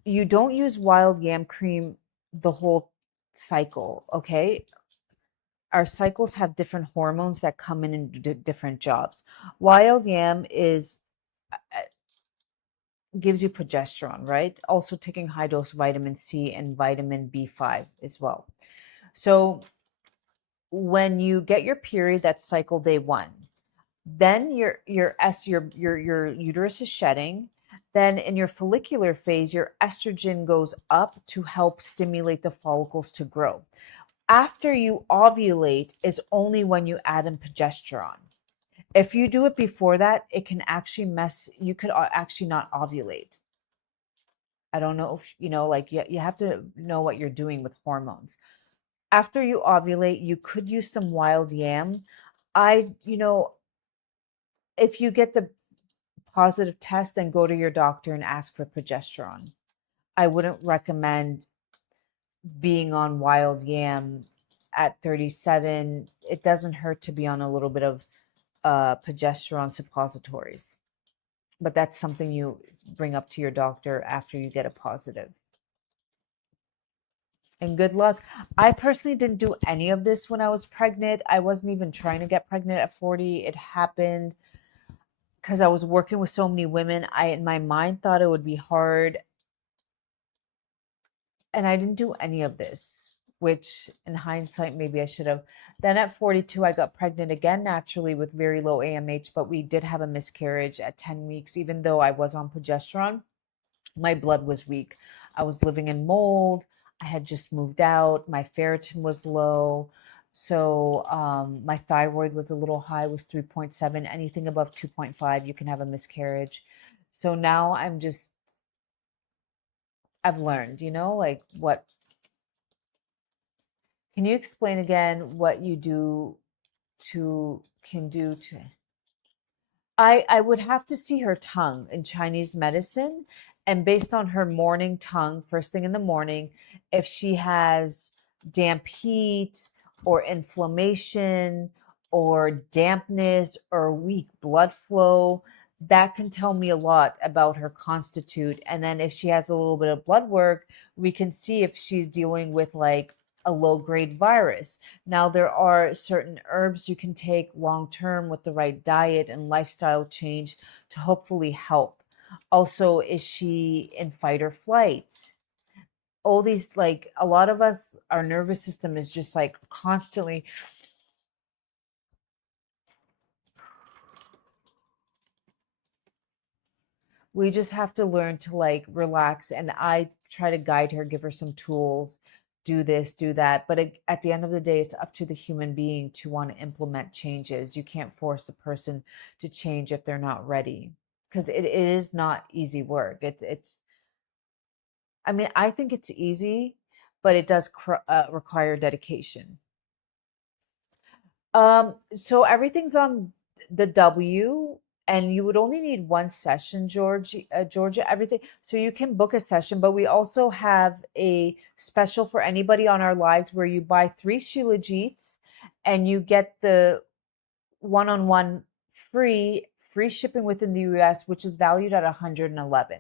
You don't use wild yam cream the whole cycle, okay? Our cycles have different hormones that come in and do different jobs. Wild yam is gives you progesterone, right? Also taking high dose vitamin C and vitamin B5 as well. So when you get your period, that's cycle day 1. Then your uterus is shedding. Then in your follicular phase, your estrogen goes up to help stimulate the follicles to grow. After you ovulate is only when you add in progesterone. If you do it before that, it can actually you could actually not ovulate. I don't know if you know, like you have to know what you're doing with hormones. After you ovulate, you could use some wild yam. If you get the positive test, then go to your doctor and ask for progesterone. I wouldn't recommend being on wild yam at 37. It doesn't hurt to be on a little bit of progesterone suppositories, but that's something you bring up to your doctor after you get a positive. And good luck. I personally didn't do any of this when I was pregnant. I wasn't even trying to get pregnant at 40. It happened because I was working with so many women. I, in my mind, thought it would be hard, and I didn't do any of this, which in hindsight, maybe I should have. Then at 42, I got pregnant again naturally with very low AMH, but we did have a miscarriage at 10 weeks, even though I was on progesterone. My blood was weak. I was living in mold. I had just moved out. My ferritin was low. So my thyroid was a little high, was 3.7. Anything above 2.5, you can have a miscarriage. So now I've learned, like what, can you explain again what you do can do to, I would have to see her tongue in Chinese medicine. And based on her morning tongue, first thing in the morning, if she has damp heat or inflammation or dampness or weak blood flow, that can tell me a lot about her constitute. And then if she has a little bit of blood work, we can see if she's dealing with like a low grade virus. Now, there are certain herbs you can take long term with the right diet and lifestyle change to hopefully help. Also, is she in fight or flight? All these, like a lot of us, our nervous system is just like constantly. We just have to learn to like relax. And I try to guide her, give her some tools, do this, do that. But at the end of the day, it's up to the human being to want to implement changes. You can't force a person to change if they're not ready, because it is not easy work. I mean, I think it's easy, but it does require dedication. So everything's on the W, and you would only need one session, Georgia, everything. So you can book a session, but we also have a special for anybody on our lives where you buy 3 Shilajits and you get the one-on-one free shipping within the US, which is valued at 111.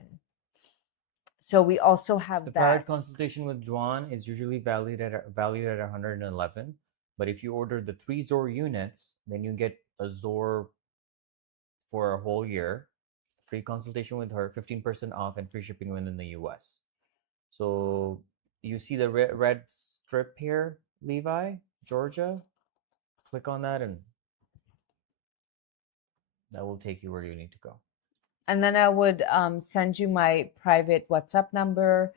So we also The have private that. consultation with Juan is usually valued at 111, but if you order the 3 Zor units, then you get a Zor for a whole year, free consultation with her, 15% off, and free shipping within the US. So you see the red strip here, Levi, Georgia? Click on that and that will take you where you need to go. And then I would send you my private WhatsApp number.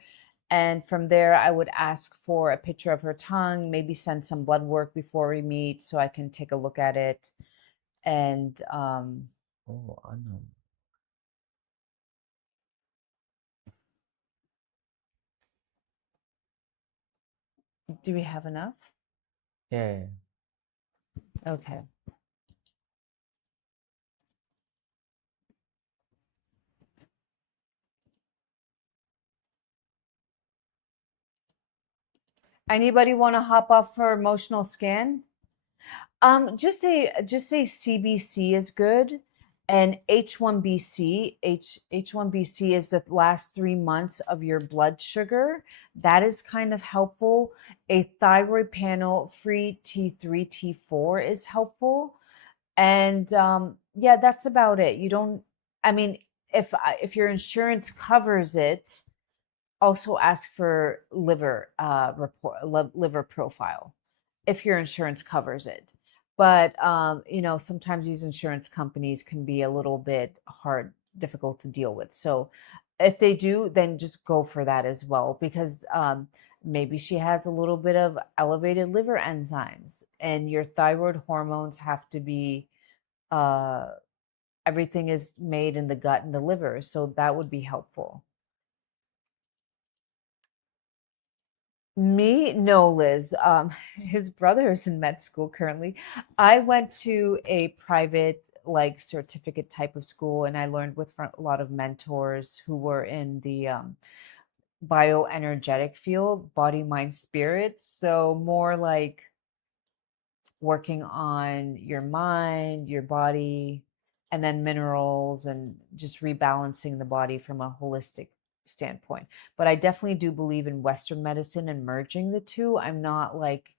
And from there, I would ask for a picture of her tongue, maybe send some blood work before we meet so I can take a look at it. And Oh, ano. do we have enough? Yeah, yeah, yeah. Okay. Anybody want to hop off for emotional scan? Just say CBC is good, and H1BC is the last 3 months of your blood sugar. That is kind of helpful. A thyroid panel, free T3, T4 is helpful, and yeah, that's about it. You don't. I mean, if your insurance covers it, also ask for liver profile if your insurance covers it. But sometimes these insurance companies can be a little bit hard, difficult to deal with. So if they do, then just go for that as well, because maybe she has a little bit of elevated liver enzymes, and your thyroid hormones have to be. Uh, Everything is made in the gut and the liver, so that would be helpful. Me? No, Liz. His brother is in med school currently. I went to a private, like, certificate type of school, and I learned with a lot of mentors who were in the bioenergetic field, body, mind, spirit. So more like working on your mind, your body, and then minerals, and just rebalancing the body from a holistic standpoint. But I definitely do believe in Western medicine and merging the two. I'm not like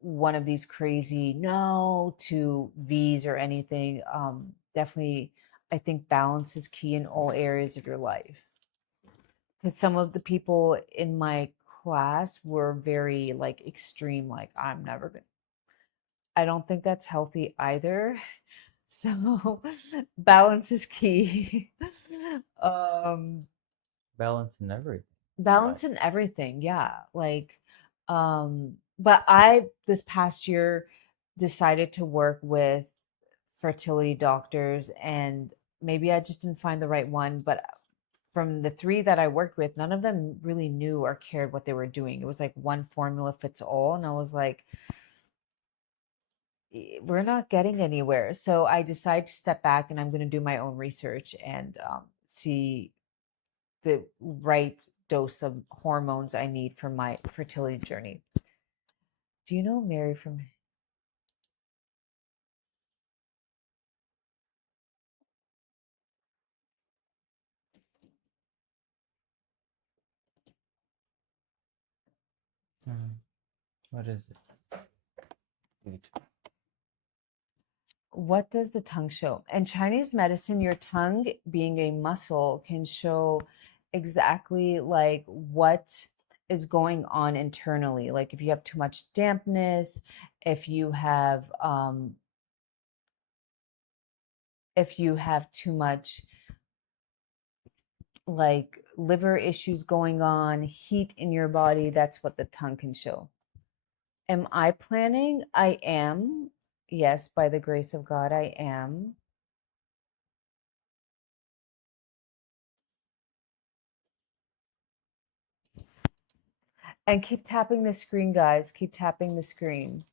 one of these crazy no to V's or anything. Definitely, I think balance is key in all areas of your life. Because some of the people in my class were very like extreme, like I'm never gonna. I don't think that's healthy either. So balance is key. um, Balance in everything in life. Balance in everything, yeah. Like, but I this past year decided to work with fertility doctors, and maybe I just didn't find the right one. But from the three that I worked with, none of them really knew or cared what they were doing. It was like one formula fits all, and I was like, we're not getting anywhere. So I decided to step back, and I'm going to do my own research and see the right dose of hormones I need for my fertility journey. Do you know Mary from? Mm. What is it? What does the tongue show? In Chinese medicine, your tongue, being a muscle, can show exactly like what is going on internally. Like if you have too much dampness, if you have um, if you have too much like liver issues going on, heat in your body, that's what the tongue can show. Am I planning? I am. Yes, by the grace of God, I am. And keep tapping the screen, guys. Keep tapping the screen.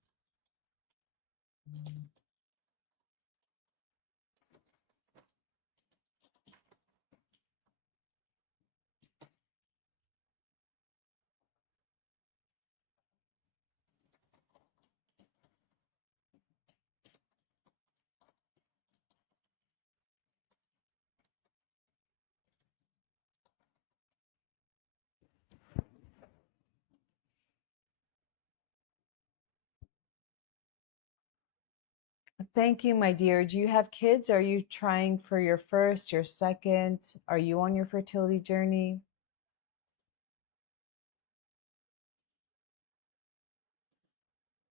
Thank you, my dear. Do you have kids? Are you trying for your first, your second? Are you on your fertility journey?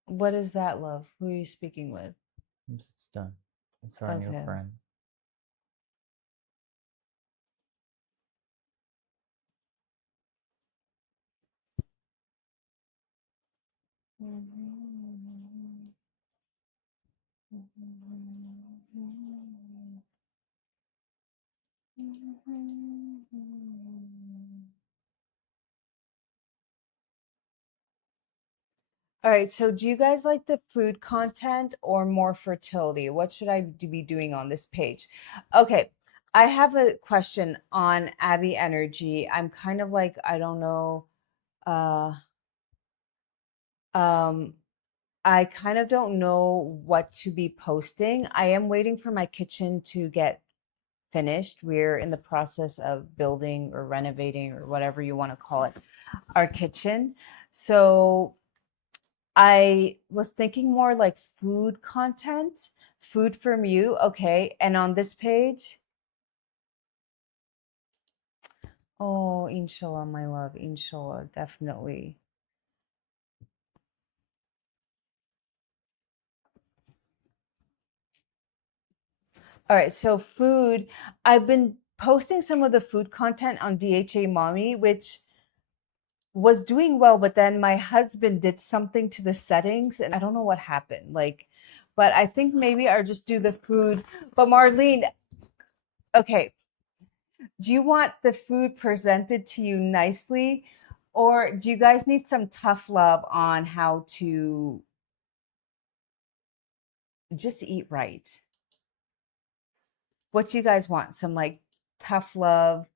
What is that, love? Who are you speaking with? It's done. It's our new Okay. friend. All right, so do you guys like the food content or more fertility? What should I be doing on this page? Okay, I have a question on Abi Energy. I'm kind of like, I don't know, uh, um, I kind of don't know what to be posting. I am waiting for my kitchen to get finished. We're in the process of building or renovating or whatever you want to call it, our kitchen. So I was thinking more like food content, food from you. Okay. And on this page, oh, inshallah, my love, inshallah, definitely. All right. So, food, I've been posting some of the food content on DHA Mommy, which was doing well, but then my husband did something to the settings and I don't know what happened. Like, but I think maybe I'll just do the food. But Marlene, okay, do you want the food presented to you nicely, or do you guys need some tough love on how to just eat right? What do you guys want? Some like tough love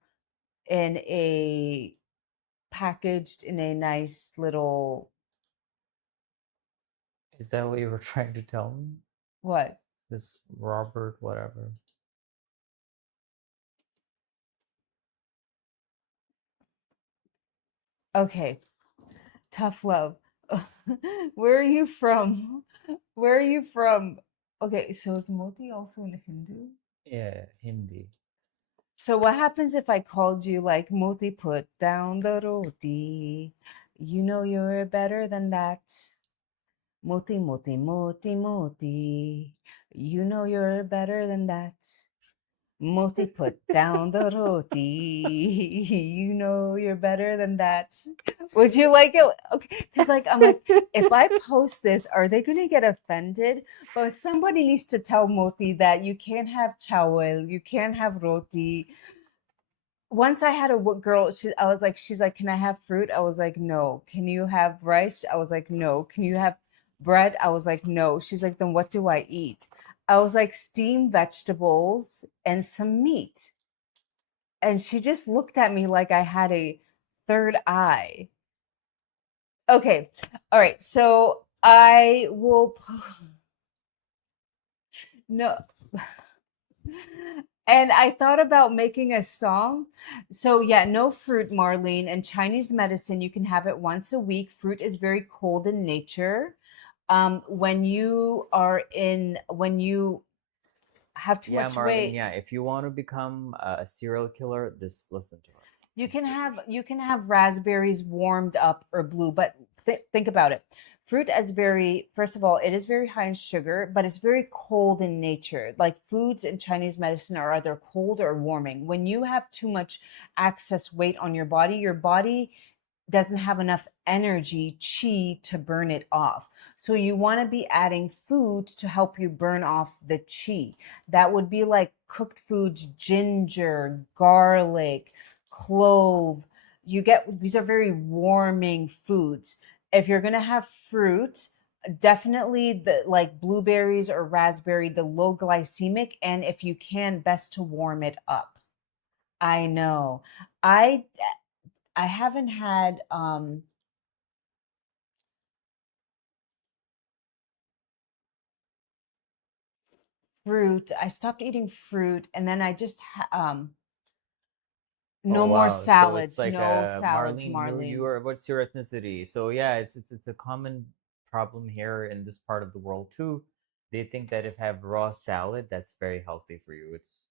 in a packaged in a nice little Is that what you were trying to tell me? what? This Robert, whatever. Okay, tough love. Where are you from? Where are you from? Okay, so is Moti also in Hindu? Yeah, Hindi. So what happens if I called you like Moti, put down the roti? You know you're better than that. Moti, Moti, Moti, Moti. You know you're better than that. Moti, put down the roti. You know you're better than that. Would you like it? Okay, because like I'm like, if I post this, are they gonna get offended? But somebody needs to tell Moti that you can't have chawal, you can't have roti. Once I had a girl, I was like, she's like, can I have fruit? I was like, no. Can you have rice? I was like, no. Can you have bread? I was like, no. She's like, then what do I eat? I was like, steamed vegetables and some meat. And she just looked at me like I had a third eye. Okay. All right. So I will, no. And I thought about making a song. So, yeah, no fruit, Marlene. And Chinese medicine, you can have it once a week. Fruit is very cold in nature. When you have too Yeah, much Marlene, weight, yeah, if you want to become a serial killer, just listen to her. you can have raspberries warmed up or blue, but think about it. Fruit is very, first of all, it is very high in sugar, but it's very cold in nature. Like foods in Chinese medicine are either cold or warming. When you have too much excess weight on your body doesn't have enough energy, chi, to burn it off. So you want to be adding food to help you burn off the chi. That would be like cooked foods, ginger, garlic, clove. You get these are very warming foods. If you're going to have fruit, definitely the like blueberries or raspberry, the low glycemic, and if you can, best to warm it up. I know. I I haven't had fruit. I stopped eating fruit and then I just Oh no more wow. So it's salads, like no salads, Marlene, you Marlene. are what's your ethnicity? So yeah, it's a common problem here in this part of the world too. They think that if have raw salad, that's very healthy for you. It's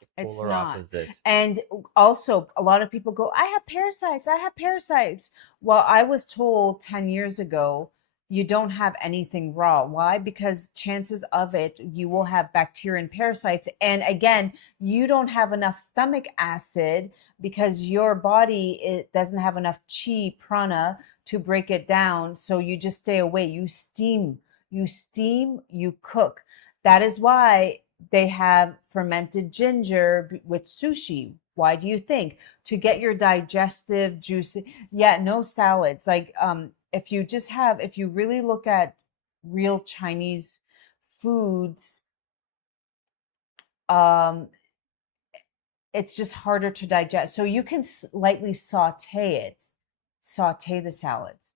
the It's polar not. opposite. And also, a lot of people go, I have parasites. I have parasites. Well, I was told 10 years ago, you don't have anything raw. Why? Because chances of it, you will have bacteria and parasites. And again, you don't have enough stomach acid because your body it doesn't have enough chi, prana to break it down. So you just stay away. You cook. That is why they have fermented ginger with sushi. Why do you think? To get your digestive juice. Yeah, no salads. Like if you really look at real Chinese foods, um, it's just harder to digest. So you can lightly saute the salads.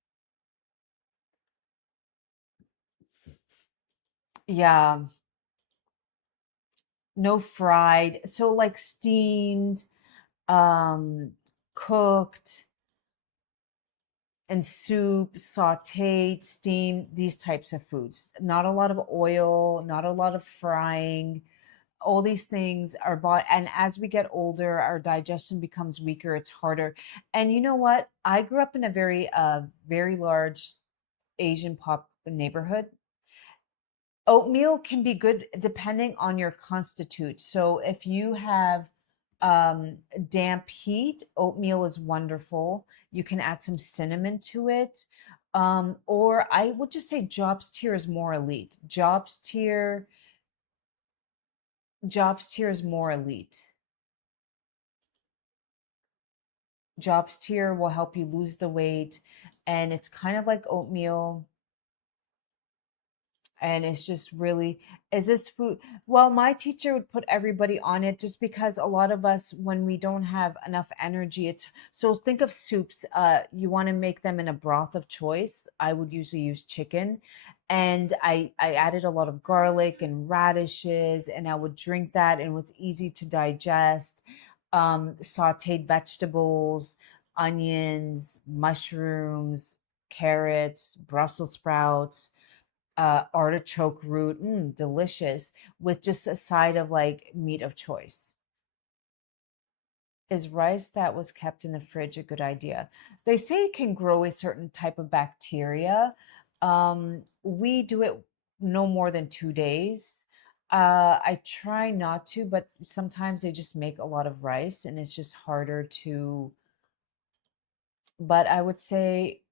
Yeah, no fried. So like steamed, um, cooked, and soup, sauteed, steamed, these types of foods. Not a lot of oil, not a lot of frying. All these things are bought. And as we get older, our digestion becomes weaker. It's harder. And you know what? I grew up in a very large Asian pop neighborhood. Oatmeal can be good depending on your constitute. So if you have um, damp heat, oatmeal is wonderful. You can add some cinnamon to it. Or I would just say Jobs tier is more elite. Jobs tier is more elite. Jobs tier will help you lose the weight, and it's kind of like oatmeal, and it's just really, is this food? Well, my teacher would put everybody on it just because a lot of us, when we don't have enough energy, it's so think of soups. You want to make them in a broth of choice. I would usually use chicken, and I added a lot of garlic and radishes, and I would drink that, and it was easy to digest. Sauteed vegetables, onions, mushrooms, carrots, Brussels sprouts, artichoke root, delicious, with just a side of like meat of choice. Is rice that was kept in the fridge a good idea? They say it can grow a certain type of bacteria. We do it no more than 2 days. I try not to, but sometimes they just make a lot of rice and it's just harder to. But I would say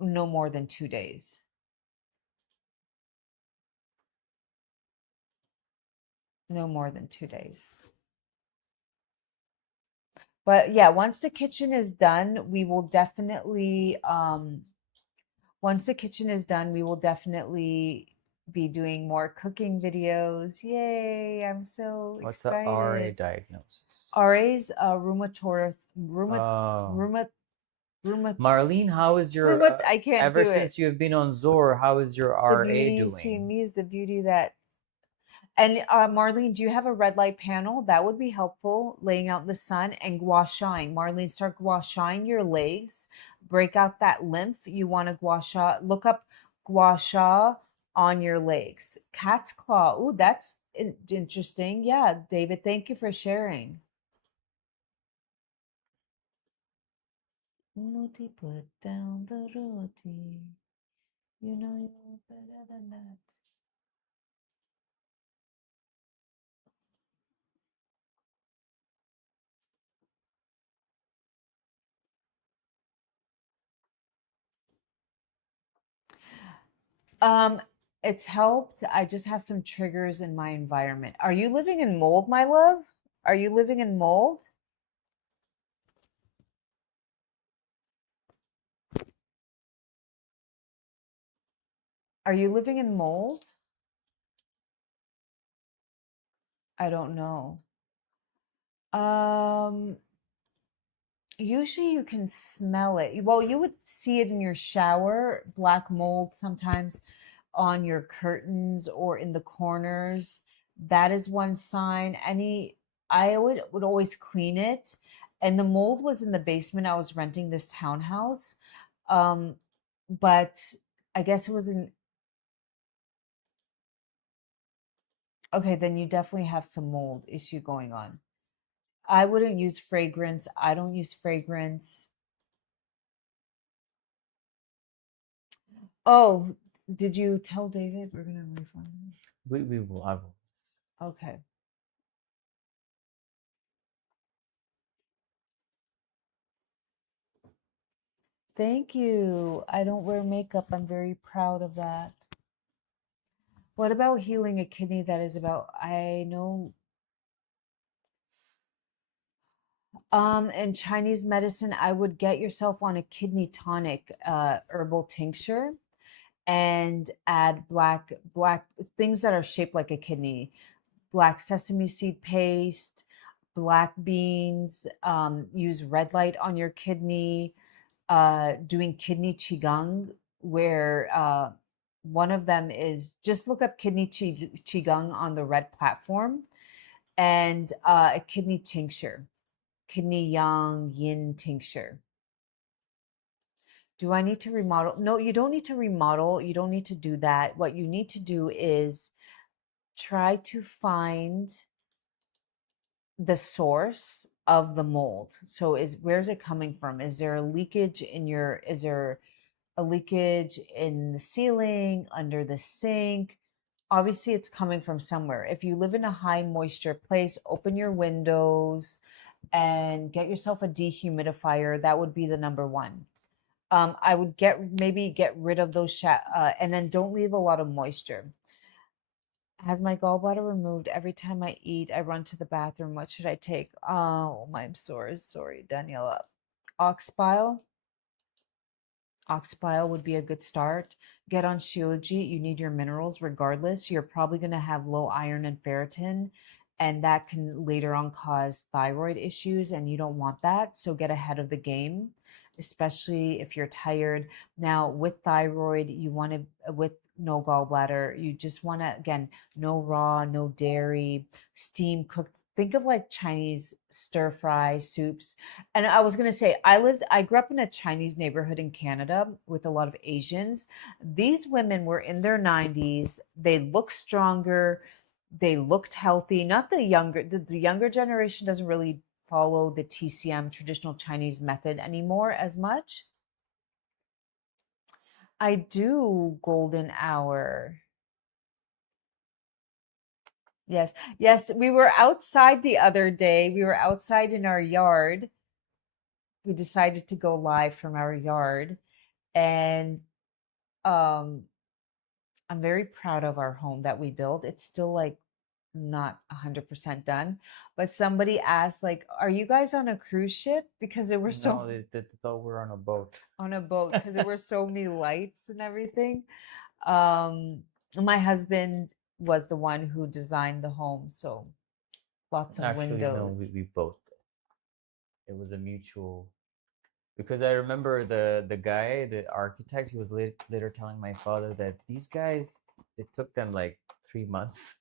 no more than 2 days. No more than 2 days. But yeah, once the kitchen is done, we will definitely once the kitchen is done, we will definitely be doing more cooking videos. Yay, I'm so What's the RA excited. diagnosis? RA's rheumatoid Oh, rheumat rheumat Marlene, how is your rheumat I can't ever do it. since you've been on Zor, how is your The RA beauty you see in doing? me is the beauty that. And Marlene, do you have a red light panel? That would be helpful, laying out in the sun and gua shine. Marlene, start gua shine your legs, break out that lymph. You want to gua sha, look up gua sha on your legs. Cat's claw. Ooh, that's interesting. Yeah, David, thank you for sharing. Roti, put down the roti. You know you're better than that. Um, it's helped. I just have some triggers in my environment. Are you living in mold, my love? Are you living in mold? Are you living in mold? I don't know. Um, Usually you can smell it. Well, you would see it in your shower, black mold sometimes on your curtains or in the corners. That is one sign. I would always clean it. And the mold was in the basement. I was renting this townhouse. Um, but I guess it was in, okay, then you definitely have some mold issue going on. I wouldn't use fragrance. I don't use fragrance. Oh, did you tell David we're gonna refund him? We will, I will. Okay. Thank you. I don't wear makeup. I'm very proud of that. What about healing a kidney that is about, I know, In Chinese medicine, I would get yourself on a kidney tonic herbal tincture and add black things that are shaped like a kidney, black sesame seed paste, black beans. Use red light on your kidney. Doing kidney qigong, where one of them is just look up kidney qigong on the red platform, and a kidney tincture, kidney yang yin tincture. Do I need to remodel? No, you don't need to remodel. You don't need to do that. What you need to do is try to find the source of the mold. So is where's it coming from? Is there a leakage in your, is there a leakage in the ceiling, under the sink? Obviously it's coming from somewhere. If you live in a high moisture place, open your windows and get yourself a dehumidifier. That would be the number one. I would get rid of those and then don't leave a lot of moisture. Has my gallbladder removed. Every time I eat, I run to the bathroom. What should I take? Oh, I'm sore. Sorry, Daniela. Ox bile. Ox bile would be a good start. Get on Shilajit. You need your minerals regardless. You're probably going to have low iron and ferritin, and that can later on cause thyroid issues, and you don't want that. So get ahead of the game, especially if you're tired. Now, with thyroid, you want to, with no gallbladder, you just want to, again, no raw, no dairy, steam cooked. Think of like Chinese stir fry soups. And I was going to say, I grew up in a Chinese neighborhood in Canada with a lot of Asians. These women were in their 90s. They looked stronger. They looked healthy. Not the younger generation doesn't really follow the TCM, traditional Chinese method anymore as much. I do golden hour. Yes. Yes, we were outside the other day. We were outside in our yard. We decided to go live from our yard, and um I'm very proud of our home that we built. It's still like not 100% done, but somebody asked like, "Are you guys on a cruise ship?" Because there were No, so they thought we were on a boat. on a boat because there were so many lights and everything. Um, my husband was the one who designed the home, so lots of Actually, no, windows. we both. It was a mutual, because I remember the guy, the architect, he was later telling my father that these guys, it took them like 3 months.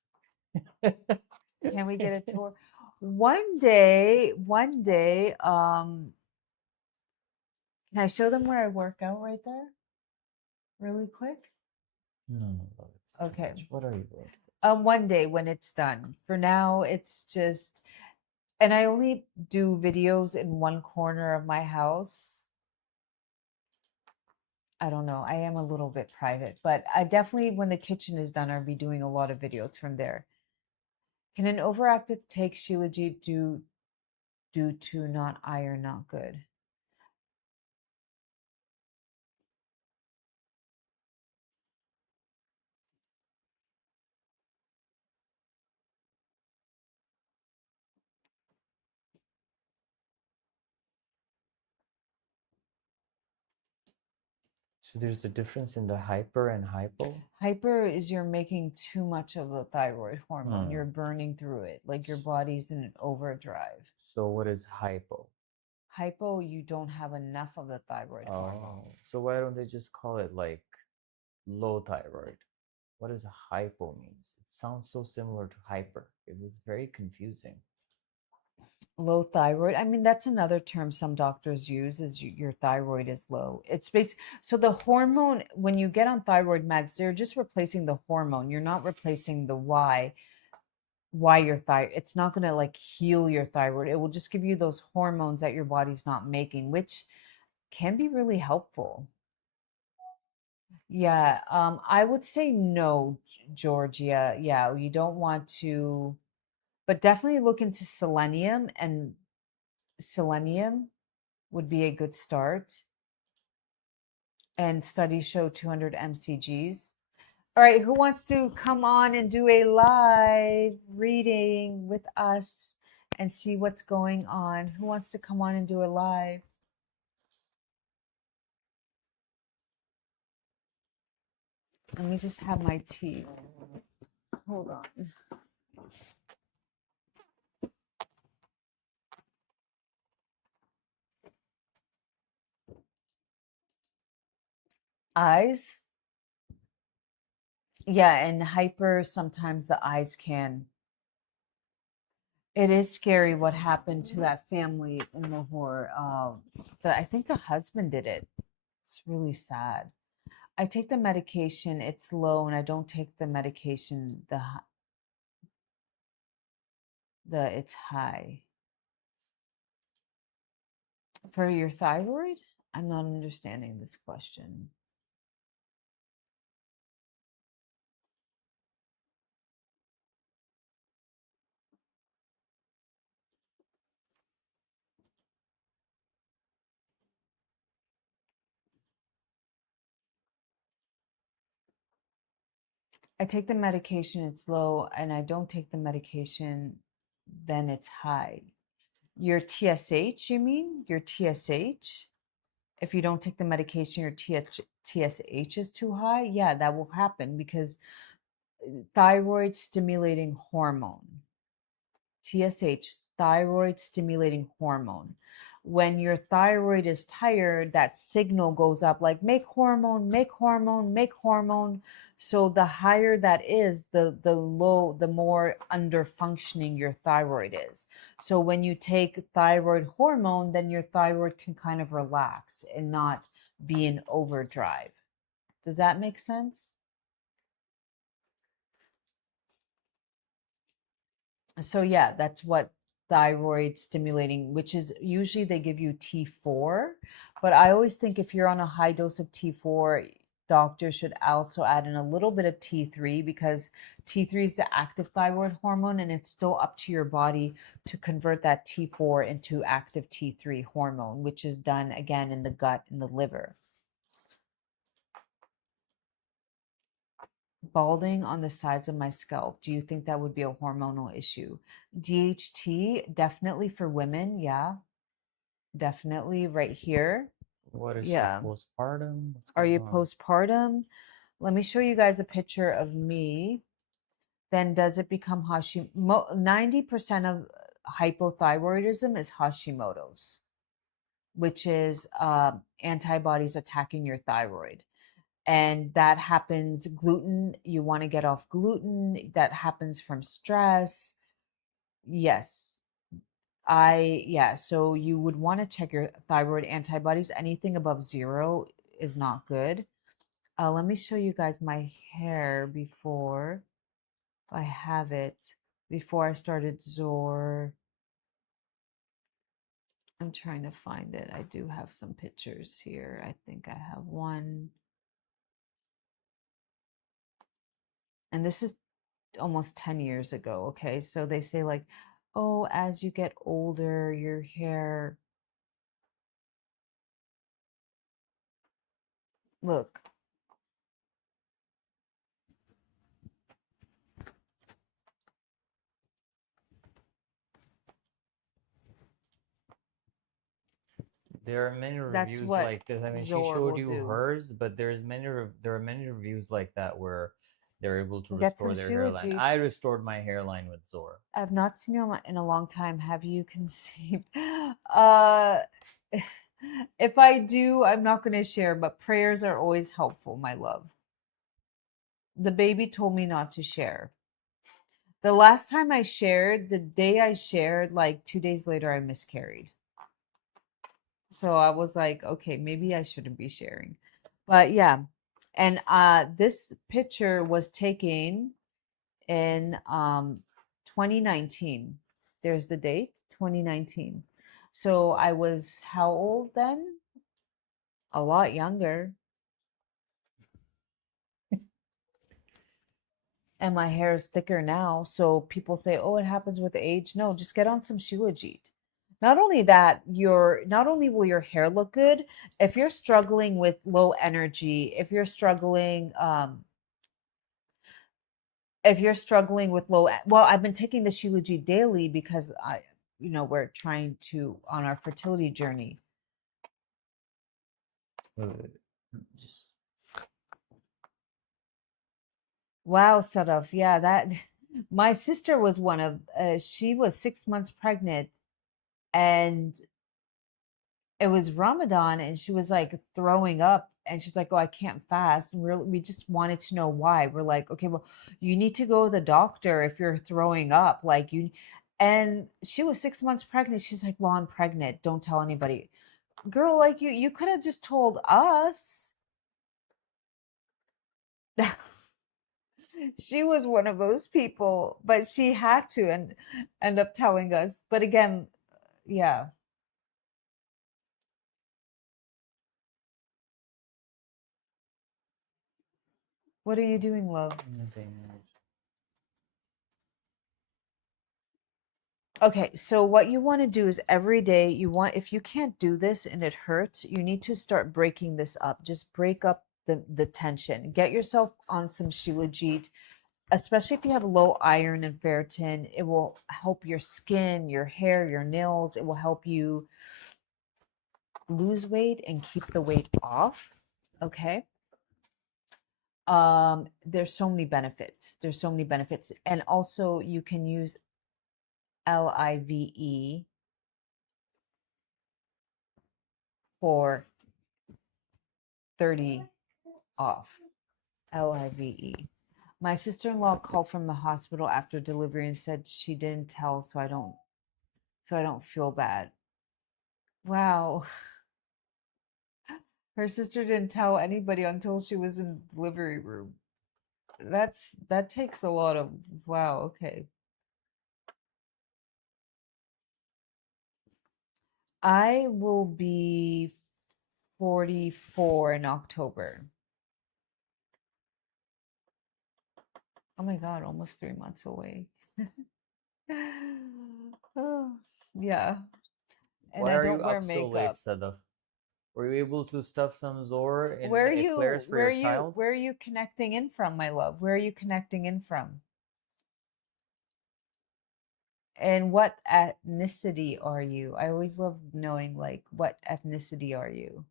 Can we get a tour? One day, can I show them where I work out right there really quick? No, no, love, it's too Okay. much. What are you doing? One day when it's done. For now, it's just, and I only do videos in one corner of my house. I don't know. I am a little bit private, but I definitely, when the kitchen is done, I'll be doing a lot of videos from there. Can an overactive take Shilajit due to not iron not good? So there's a difference in the hyper and hypo? Hyper is you're making too much of the thyroid hormone. Hmm. You're burning through it. Like your body's in an overdrive. So what is hypo? Hypo, you don't have enough of the thyroid hormone. Oh, so why don't they just call it like low thyroid? What does hypo means? It sounds so similar to hyper. It was very confusing. Low thyroid. I mean, that's another term some doctors use is your thyroid is low. It's basically, so the hormone, when you get on thyroid meds, they're just replacing the hormone. You're not replacing the why your thyroid, it's not going to like heal your thyroid. It will just give you those hormones that your body's not making, which can be really helpful. Yeah, I would say no, Georgia. Yeah, you don't want to, but definitely look into selenium, and selenium would be a good start. And studies show 200 mcgs. All right, who wants to come on and do a live reading with us? and see what's going on. Who wants to come on and do a live? Let me just have my tea. Hold on. Eyes? Yeah, and hyper, sometimes the eyes can. It is scary what happened to that family in Lahore. I think the husband did it. It's really sad. I take the medication, it's low, and I don't take the medication, it's high. For your thyroid? I'm not understanding this question. I take the medication, it's low, and I don't take the medication, then it's high. Your TSH, you mean? Your TSH? If you don't take the medication, your TSH is too high? Yeah, that will happen because thyroid stimulating hormone, TSH, thyroid stimulating hormone. When your thyroid is tired, that signal goes up like make hormone, make hormone, make hormone. So the higher that is, the more under functioning your thyroid is. So when you take thyroid hormone, then your thyroid can kind of relax and not be in overdrive. Does that make sense? So yeah, that's what thyroid stimulating, which is usually they give you T4, but I always think if you're on a high dose of T4, doctors should also add in a little bit of T3 because T3 is the active thyroid hormone and it's still up to your body to convert that T4 into active T3 hormone, which is done again in the gut and the liver. Balding on the sides of my scalp. Do you think that would be a hormonal issue? DHT, definitely for women. Yeah, definitely right here. What is she, Yeah. postpartum? What's Are going you on? postpartum? Let me show you guys a picture of me. Then does it become Hashimoto? 90% of hypothyroidism is Hashimoto's, which is antibodies attacking your thyroid. And that happens gluten, you want to get off gluten, that happens from stress. Yes. Yeah, so you would want to check your thyroid antibodies. Anything above 0 is not good. Let me show you guys my hair before, if I have it, before I started Zor. I'm trying to find it. I do have some pictures here. I think I have one. And this is almost 10 years ago. Okay. So they say, like, oh, as you get older, your hair, look, There are many that's reviews what like this. I mean, she Zor showed will you do. hers, but there are many reviews like that where they're able to Get some restore their hairline. Shilajit. I restored my hairline with Zor. I've not seen you in a long time. Have you conceived? Uh, if I do, I'm not going to share, but prayers are always helpful, my love. The baby told me not to share. The last time I shared, the day I shared, like 2 days later, I miscarried. So I was like, okay, maybe I shouldn't be sharing. But yeah. And this picture was taken in 2019. There's the date, 2019. So I was how old then? A lot younger. And my hair is thicker now. So people say, oh, it happens with age. No, just get on some Shilajit. Not only that, not only will your hair look good, if you're struggling with low energy, if you're struggling with well, I've been taking the Shilajit daily because we're trying to on our fertility journey. Just Wow, Sadaf. Yeah, that my sister was one of she was 6 months pregnant, and it was Ramadan, and she was like throwing up, and she's like, "Oh, I can't fast." And we just wanted to know why. We're like, "Okay, well, you need to go to the doctor if you're throwing up." Like you, and she was 6 months pregnant. She's like, "Well, I'm pregnant. Don't tell anybody." Girl, like you could have just told us. She was one of those people, but she had to and end up telling us. But again, yeah. What are you doing, love? nothing. Okay, so what you want to do is every day if you can't do this and it hurts, you need to start breaking this up. Just break up the tension. Get yourself on some Shilajit, especially if you have low iron and ferritin. It will help your skin, your hair, your nails. It will help you lose weight and keep the weight off. Okay. There's so many benefits. There's so many benefits. And also you can use LIVE for 30 off. LIVE. My sister-in-law called from the hospital after delivery and said she didn't tell, so I don't feel bad. Wow. Her sister didn't tell anybody until she was in the delivery room. That takes a lot of wow, okay. I will be 44 in October. Oh my God, almost 3 months away. Oh, yeah. And Why I are you don't wear up so late, makeup. Sadaf? Were you able to stuff some Zor in Where are the you eclairs for where are your you child? where are you connecting in from, my love? Where are you connecting in from? And what ethnicity are you? I always love knowing like what ethnicity are you?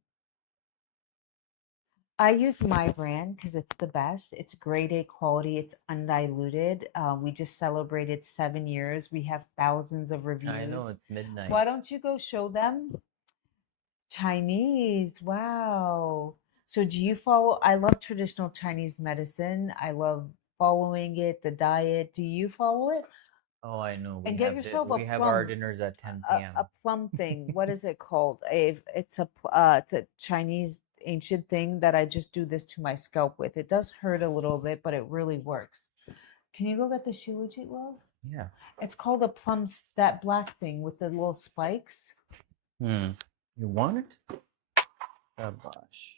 I use my brand because it's the best. It's grade A quality. It's undiluted. We just celebrated 7 years. We have thousands of I know reviews. it's midnight. Why don't you go show them? Chinese. Wow. So do you follow? I love traditional Chinese medicine. I love following it, the diet. Do you follow it? Oh, I know. And get yourself We have our dinners at 10 a p.m. plum thing. What is it called? It's a Chinese ancient thing that I just do this to my scalp with. It does hurt a little bit, but it really works. Can you go get the Shilajit, love? Yeah. It's called a plum, that black thing with the little spikes. Hmm. You want it? Gosh.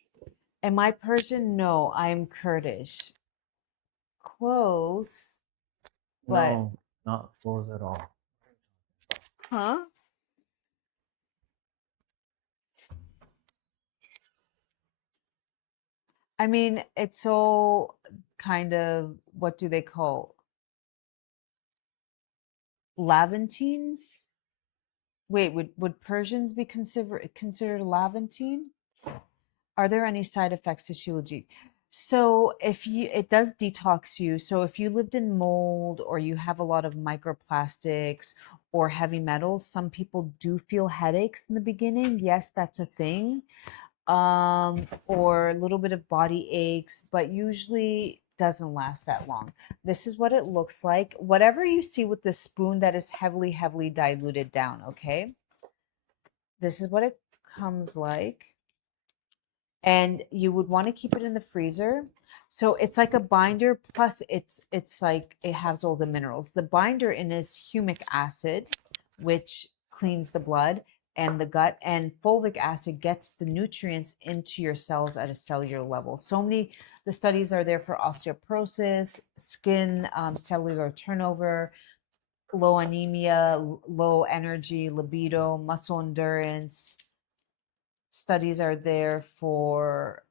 Am I Persian? No, I am Kurdish. Close, but No, not close at all. huh? I mean, it's all kind of what do they call Laventines? Wait, would Persians be considered Laventine? Are there any side effects to Shilajit? So if you, it does detox you. So if you lived in mold or you have a lot of microplastics or heavy metals, some people do feel headaches in the beginning. Yes, that's a thing. Or a little bit of body aches, but usually doesn't last that long. This is what it looks like. Whatever you see with the spoon that is heavily, heavily diluted down, okay? This is what it comes like. And you would want to keep it in the freezer. So it's like a binder plus it's like it has all the minerals. The binder in is humic acid, which cleans the blood and the gut, and fulvic acid gets the nutrients into your cells at a cellular level. So many the studies are there for osteoporosis, skin, cellular turnover, low anemia, low energy, libido, muscle endurance. Studies are there for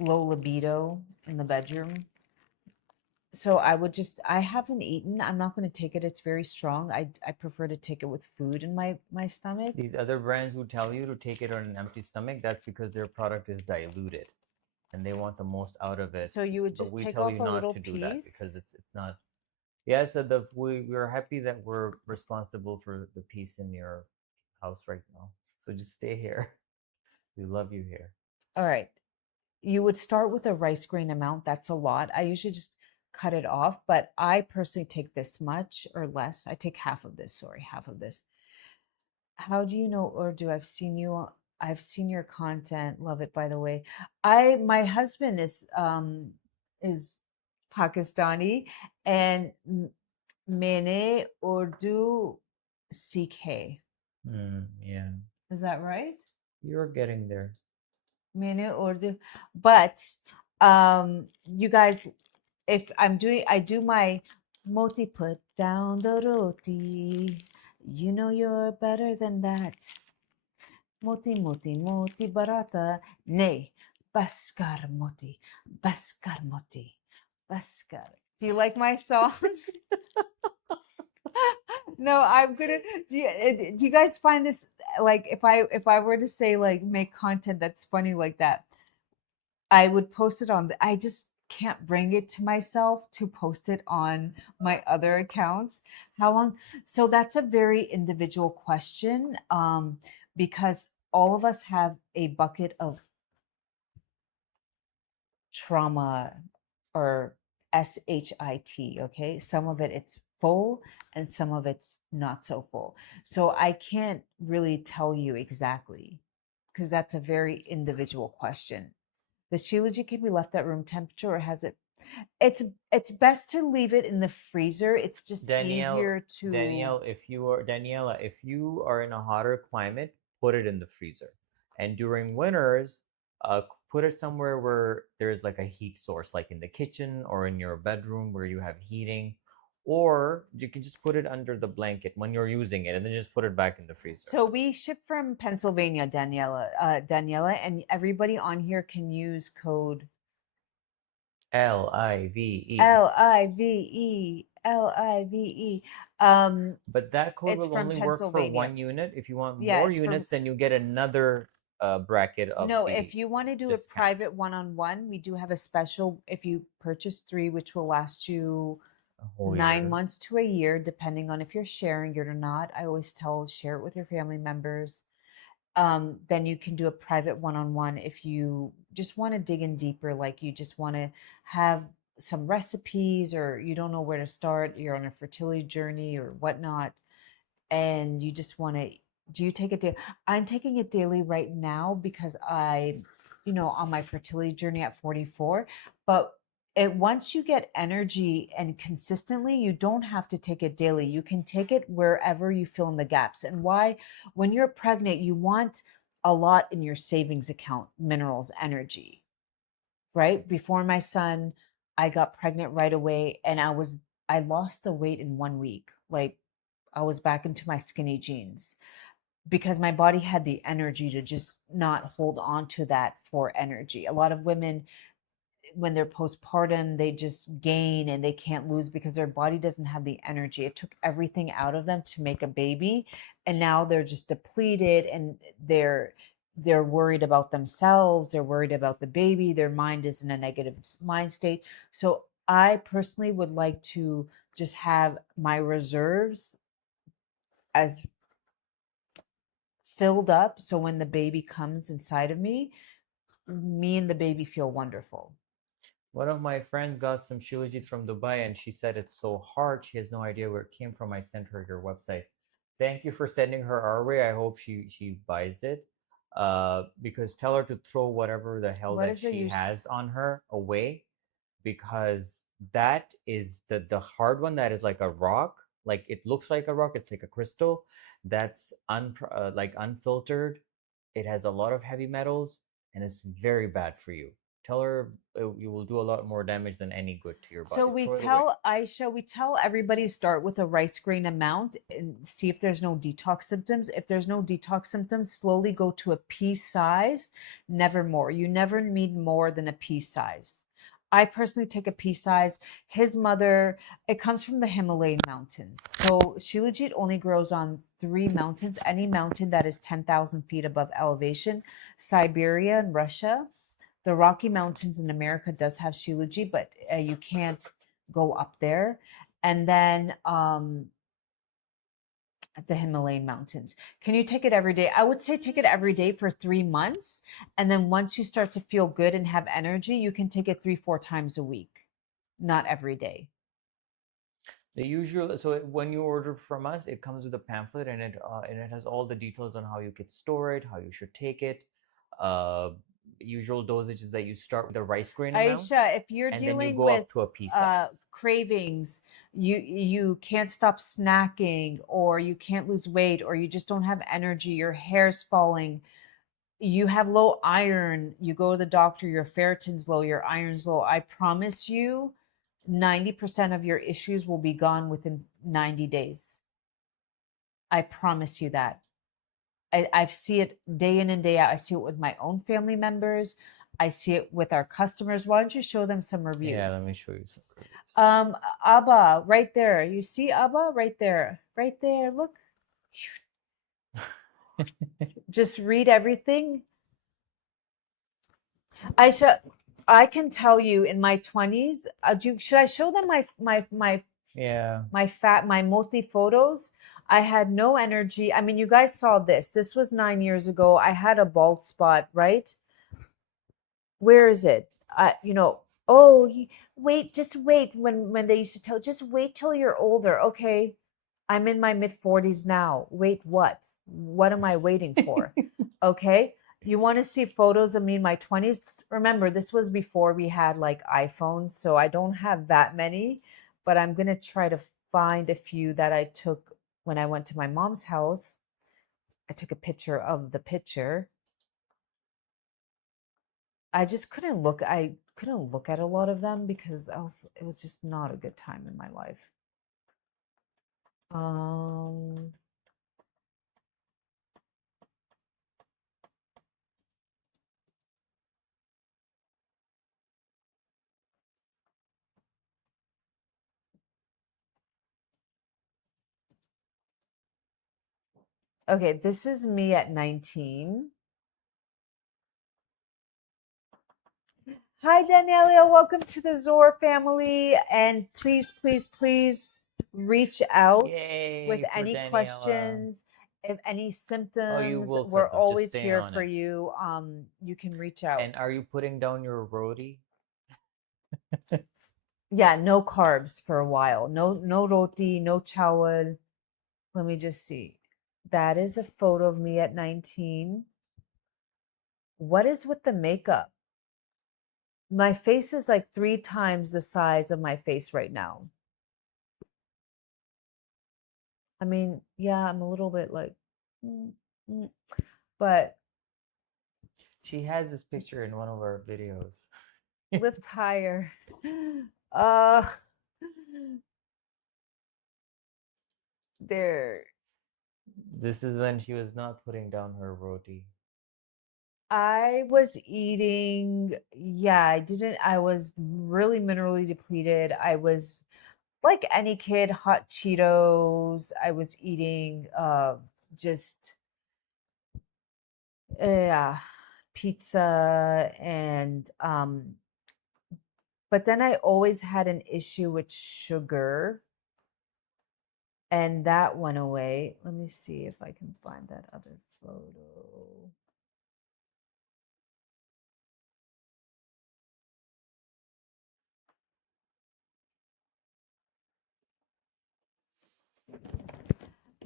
low libido in the bedroom. So I would just, I haven't eaten. I'm not going to take it. It's very strong. I prefer to take it with food in my stomach. These other brands who tell you to take it on an empty stomach, that's because their product is diluted and they want the most out of it. So you would But just we take tell off you a not little to do that because piece. it's not. Yeah, so we're happy that we're responsible for the peace in your house right now. So just stay here. We love you here. All right. You would start with a rice grain amount. That's a lot. I usually just cut it off, but I personally take this much or less. I take half of this, sorry, half of this. How do you know Urdu? I've seen your content. Love it, by the way. My husband is Pakistani, and मैंने Urdu सीखे. Yeah, Is that right? you're getting there. मैंने Urdu, but you guys, if I do my moti, put down the roti. You know you're better than that. Moti, moti, moti barata. Nay, baskar moti, baskar moti, baskar. Do you like my song? No, I'm gonna. Do you guys find this like if I were to say like make content that's funny like that, I would post it on I just can't bring it to myself to post it on my other accounts. How long? So that's a very individual question, because all of us have a bucket of trauma or SHIT, okay? Some of it's full and some of it's not so full. So I can't really tell you exactly because that's a very individual question. The Shilajit can be left at room temperature or has it it's it's best to leave it in the freezer. It's just Danielle, easier to. Danielle, if you are Daniela, if you are in a hotter climate, put it in the freezer. And during winters, put it somewhere where there's like a heat source, like in the kitchen or in your bedroom where you have heating. Or you can just put it under the blanket when you're using it and then just put it back in the freezer. So we ship from Pennsylvania, Daniela, and everybody on here can use code LIVE. LIVE. But that code It's will from only work for Pennsylvania. one unit. If you want Yeah, more it's from. units, then you get another bracket of No, the if you want to do a discount. private one-on-one, we do have a special if you purchase three, which will last you A whole 9 year. months to a year, depending on if you're sharing it or not. I always tell share it with your family members. Then you can do a private one-on-one if you just want to dig in deeper, like you just want to have some recipes or you don't know where to start, you're on a fertility journey or whatnot, and you just want to. Do you take it daily? I'm taking it daily right now because on my fertility journey at 44. But once you get energy and consistently, you don't have to take it daily. You can take it wherever you fill in the gaps. And why? When you're pregnant, you want a lot in your savings account, minerals, energy, right? Before my son, I got pregnant right away and I lost the weight in 1 week. Like I was back into my skinny jeans because my body had the energy to just not hold on to that for energy. A lot of women, when they're postpartum, they just gain and they can't lose because their body doesn't have the energy. It took everything out of them to make a baby, and now they're just depleted and they're worried about themselves, they're worried about the baby, their mind is in a negative mind state. So I personally would like to just have my reserves as filled up so when the baby comes inside of me and the baby feel wonderful. One of my friends got some Shilajit from Dubai and she said it's so hard. She has no idea where it came from. I sent her your website. Thank you for sending her our way. I hope she buys it. Because tell her to throw whatever the hell What that is the she use? has on her away because that is the hard one that is like a rock. Like it looks like a rock. It's like a crystal. That's like unfiltered. It has a lot of heavy metals and it's very bad for you. Tell her you will do a lot more damage than any good to your So body. we Throw it away. tell Aisha, we tell everybody to start with a rice grain amount and see if there's no detox symptoms. If there's no detox symptoms, slowly go to a pea size, never more. You never need more than a pea size. I personally take a pea size. His mother, it comes from the Himalayan mountains. So Shilajit only grows on 3 mountains, any mountain that is 10,000 feet above elevation. Siberia and Russia. The Rocky Mountains in America does have Shilajit, but you can't go up there. And then the Himalayan mountains. Can you take it every day? I would say take it every day for 3 months. And then once you start to feel good and have energy, you can take it 3, 4 times a week, not every day. The usual, so when you order from us, it comes with a pamphlet, and it has all the details on how you could store it, how you should take it, uh, usual dosages that you start with the rice grain amount, Aisha, if you're and then you dealing go with up to a pea size. cravings, you can't stop snacking, or you can't lose weight, or you just don't have energy, your hair's falling, you have low iron, you go to the doctor, your ferritin's low, your iron's low, I promise you 90% of your issues will be gone within 90 days. I promise you that. I see it day in and day out. I see it with my own family members. I see it with our customers. Why don't you show them some Yeah, let reviews? me show you some reviews. Abba, right there. You see Abba right there. Right there. Look. Just read everything. I can tell you in my 20s, should I show them Yeah, my mostly photos? I had no energy. I mean, you guys saw this. This was 9 years ago. I had a bald spot, right? Where is it? Oh, wait, just wait. When they used to tell, just wait till you're older. Okay, I'm in my mid 40s now. Wait, what? What am I waiting for? Okay, you want to see photos of me in my 20s? Remember, this was before we had like iPhones, so I don't have that many, but I'm gonna try to find a few that I took when I went to my mom's house. I took a picture of the picture. I just couldn't look. I couldn't look at a lot of them because it was just not a good time in my life. Um, okay, this is me at 19. Hi, Danielia. Welcome to the Zor family. And please, please, please reach out with yay for any Daniela. questions. If any Oh, you symptoms, will we're just always stay here on for it. you. You can reach out. And are you putting down your roti? Yeah, no carbs for a while. No roti, no chawal. Let me just see. That is a photo of me at 19. What is with the makeup? My face is like 3 times the size of my face right now. I mean, yeah, I'm a little bit like, mm, mm, but She has this picture in one of our videos. lift higher. Uh, there. This is when she was not putting down her roti. I was eating, yeah, I was really minerally depleted. I was like any kid, hot Cheetos. I was eating just yeah, pizza and but then I always had an issue with sugar and that went away. Let me see if I can find that other photo.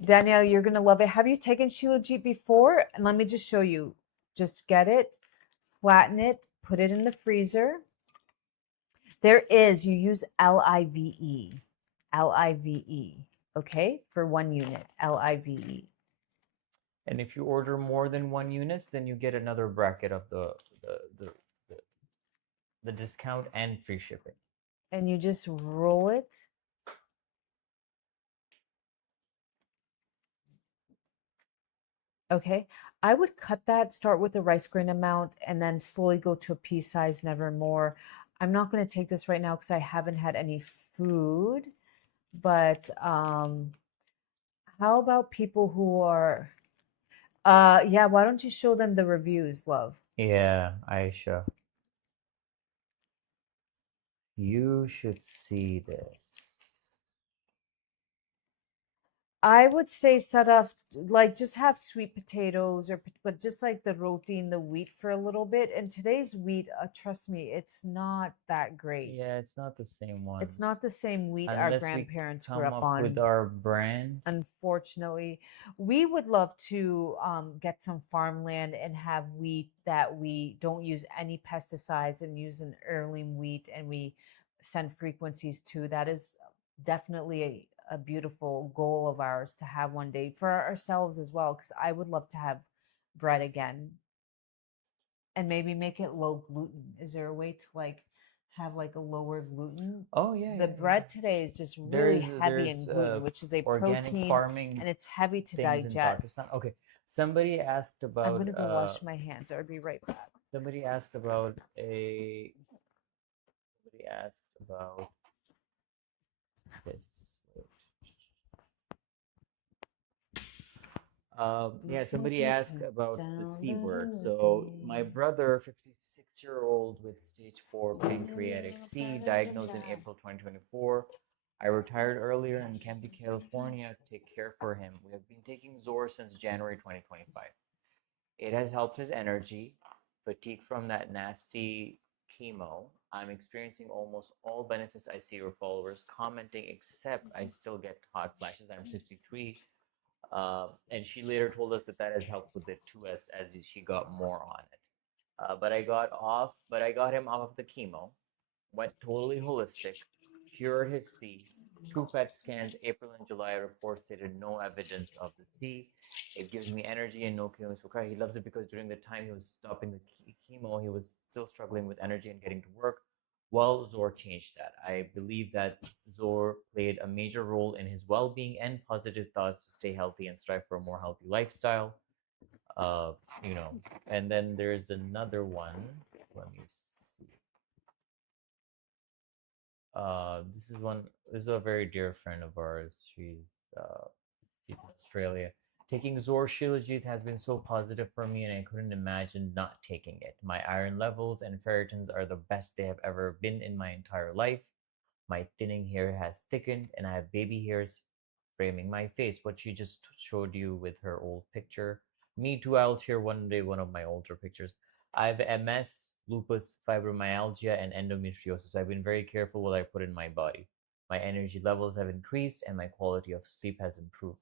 Danielle, you're gonna love it. Have you taken Shilajit before? And let me just show you. Just get it, flatten it, put it in the freezer. You use LIVE, LIVE, okay, for 1 unit, LIVE. And if you order more than 1 units, then you get another bracket of the the, the, the discount and free shipping. And you just roll it. Okay, I would cut that, start with the rice grain amount, and then slowly go to a pea size, never more. I'm not going to take this right now because I haven't had any food. But how about people who are yeah, why don't you show them the reviews, love? Yeah, Aisha, you should see this. I would say set up like just have sweet potatoes or but just like the roti and the wheat for a little bit. And today's wheat, trust me, it's not that great. Yeah, it's not the same one. It's not the same wheat our Unless we grandparents grew come up up with on. our brand. Unfortunately, we would love to get some farmland and have wheat that we don't use any pesticides and use an heirloom wheat and we send frequencies to. That is definitely a beautiful goal of ours to have one day for ourselves as well, because I would love to have bread again and maybe make it low gluten. Is there a way to like have like a lower gluten? Oh yeah, The yeah, yeah. bread today is just really There's heavy in gluten, which is a organic protein farming and it's heavy to things in digest. Pakistan. Okay, somebody asked I'm about gonna go wash my hands. I'll be right back. somebody asked about a somebody asked about this. Yeah, We'll somebody take asked it about the down C word. the So my day. brother, 56-year-old with stage 4 pancreatic C, diagnosed in April 2024. I retired earlier and came to California to take care for him. We have been taking Zor since January 2025. It has helped his energy, fatigue from that nasty chemo. I'm experiencing almost all benefits I see your followers commenting, except I still get hot flashes. I'm 63. And she later told us that that has helped with it too, as she got more on it. But I got him off of the chemo, went totally holistic, cured his C. Two PET scans, April and July reports stated no evidence of the C. It gives me energy and no chemo. So he loves it because during the time he was stopping the chemo, he was still struggling with energy and getting to work. Well, Zor changed that. I believe that Zor played a major role in his well being and positive thoughts to stay healthy and strive for a more healthy lifestyle. Uh, you know, and then there's another one. Let me see. This is one. This is a very dear friend of ours. She's in Australia. Taking Zor Shilajit has been so positive for me, and I couldn't imagine not taking it. My iron levels and ferritins are the best they have ever been in my entire life. My thinning hair has thickened, and I have baby hairs framing my face. What she just showed you with her old picture. Me too. I'll share one day one of my older pictures. I have MS, lupus, fibromyalgia, and endometriosis. I've been very careful what I put in my body. My energy levels have increased, and my quality of sleep has improved.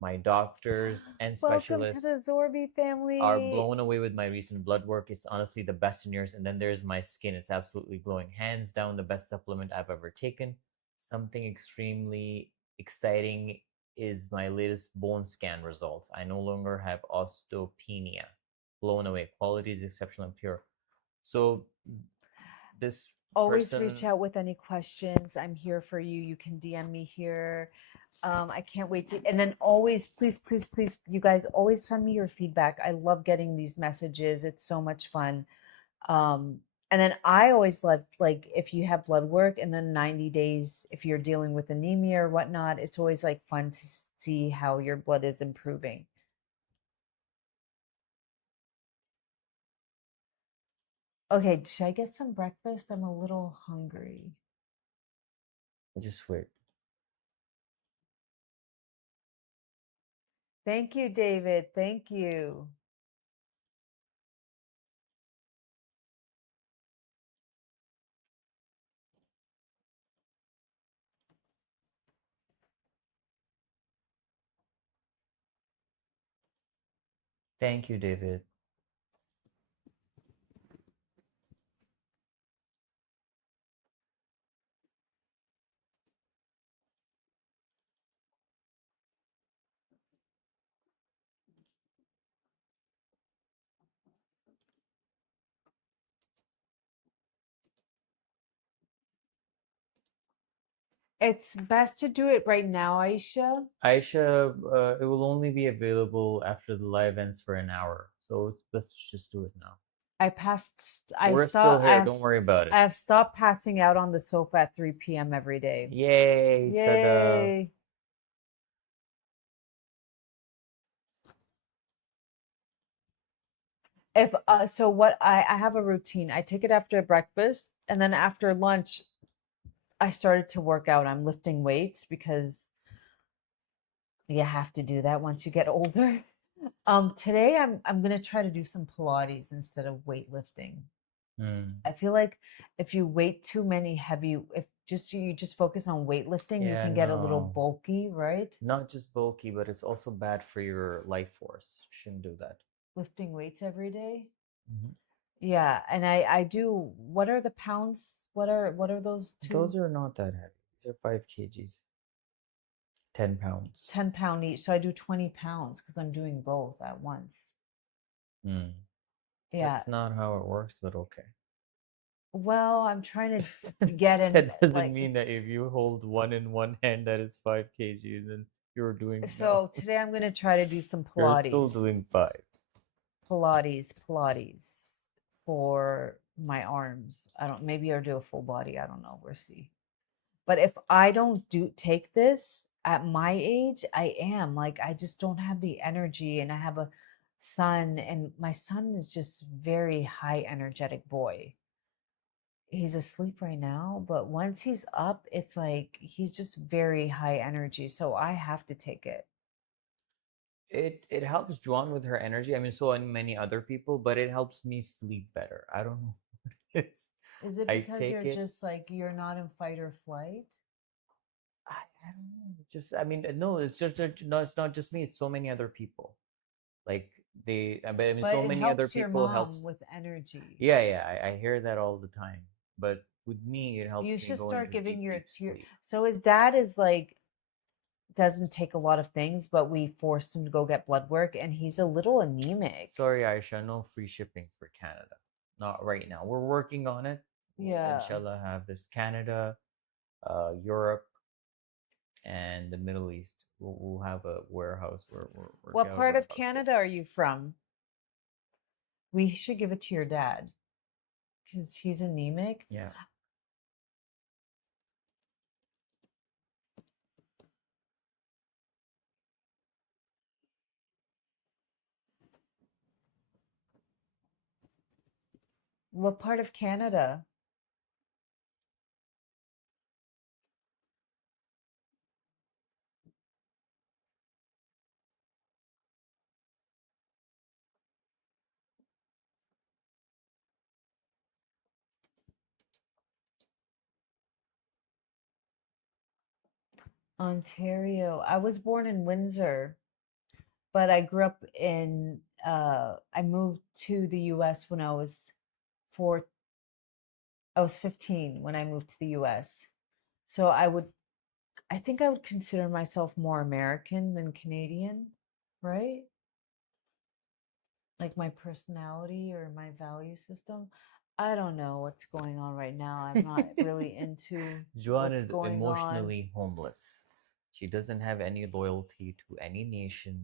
My doctors and Welcome to the specialists Zorby are family. blown away with my recent blood work. It's honestly the best in years. And then there's my skin. It's absolutely glowing. Hands down, the best supplement I've ever taken. Something extremely exciting is my latest bone scan results. I no longer have osteopenia. Blown away. Quality is exceptional and pure. So this Always reach person, out with any questions. I'm here for you. You can DM me here. I can't wait to, and then always, please, please, please, you guys always send me your feedback. I love getting these messages. It's so much fun. Um, and then I always love, like, if you have blood work and then 90 days, if you're dealing with anemia or whatnot, it's always like fun to see how your blood is improving. Okay, should I get some breakfast? I'm a little hungry. just wait. Thank you, David. Thank you. Thank you, David. It's best to do it right now, Aisha. Aisha, it will only be available after the live ends for an hour. So let's just do it now. We're still here. Don't worry about it. I have stopped passing out on the sofa at 3 p.m. every day. Yay, Sada. Yay. If so what I have a routine. I take it after breakfast and then after lunch I started to work out. I'm lifting weights because you have to do that once you get older. Today I'm gonna try to do some Pilates instead of weightlifting. Hmm. I feel like if you weight too many heavy, if just you just focus on weightlifting, you Yeah, can get a little no. bulky, right? Not just bulky, but it's also bad for your life force. Shouldn't do that. Lifting weights every day. Mhm. Yeah, and I do. What are the pounds? What are those two? Those are not that heavy. These are 5 kgs, 10 pounds. 10 pound each. So I do 20 pounds because I'm doing both at once. Hmm. Yeah. That's not how it works, but okay. Well, I'm trying to get in That doesn't like mean that if you hold one in one hand, that is 5 kgs, then you're doing no. so today I'm gonna try to do some You're still Pilates. doing five. Pilates for my arms. I don't maybe I'll do a full body. I don't know. We'll see. But if I don't do take this at my age, I am like I just don't have the energy and I have a son and my son is just very high energetic boy. He's asleep right now, but once he's up, it's like he's just very high energy. So I have to take it. It helps Juan with her energy. I mean, so and many other people, but it helps me sleep better. I don't know what it is. Is it I because take you're it. just like you're not in fight or flight? I don't know. Just I mean, no, it's just no, it's not just me. It's so many other people. Like but I mean, But so it many other helps your people mom helps. with energy. Yeah, yeah, I hear that all the time. But with me, it helps You me should go start into giving deep, your deep to your sleep. so his dad is like doesn't take a lot of things, but we forced him to go get blood work and he's a little anemic. Sorry, Aisha, no free shipping for Canada. Not right now. We're working on it. We'll Yeah. inshallah have this Canada, Europe, and the Middle East. We'll have a warehouse where we're What got a part of warehouse there. Canada are you from? We should give it to your dad because he's anemic. Yeah. What part of Canada? Ontario. I was born in Windsor, but I grew up in I moved to the US when four I was 15 when I moved to the US. So I think I would consider myself more American than Canadian, right? Like my personality or my value system. I don't know what's going on right now. I'm not really into Juan what's is going on. emotionally homeless. She doesn't have any loyalty to any nation.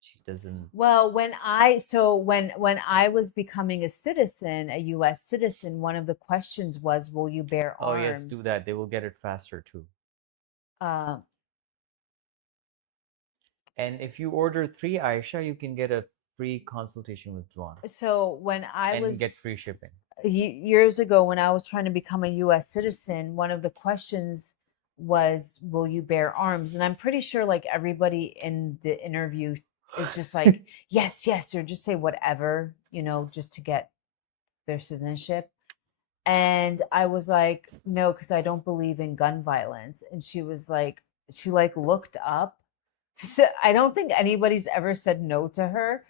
She doesn't. Well, when I was becoming a citizen, a US citizen, one of the questions was, will you bear Oh, yes, do arms? that. They will get it faster too. Uh, And if you order three Aisha, you can get a free consultation with Juan so when I and get was free shipping. years ago when I was trying to become a US citizen, one of the questions was, will you bear arms? And I'm pretty sure like everybody in the interview is just like, yes, yes, or just say whatever, just to get their citizenship. And I was like, no, because I don't believe in gun violence. And she like looked up. I don't think anybody's ever said no to her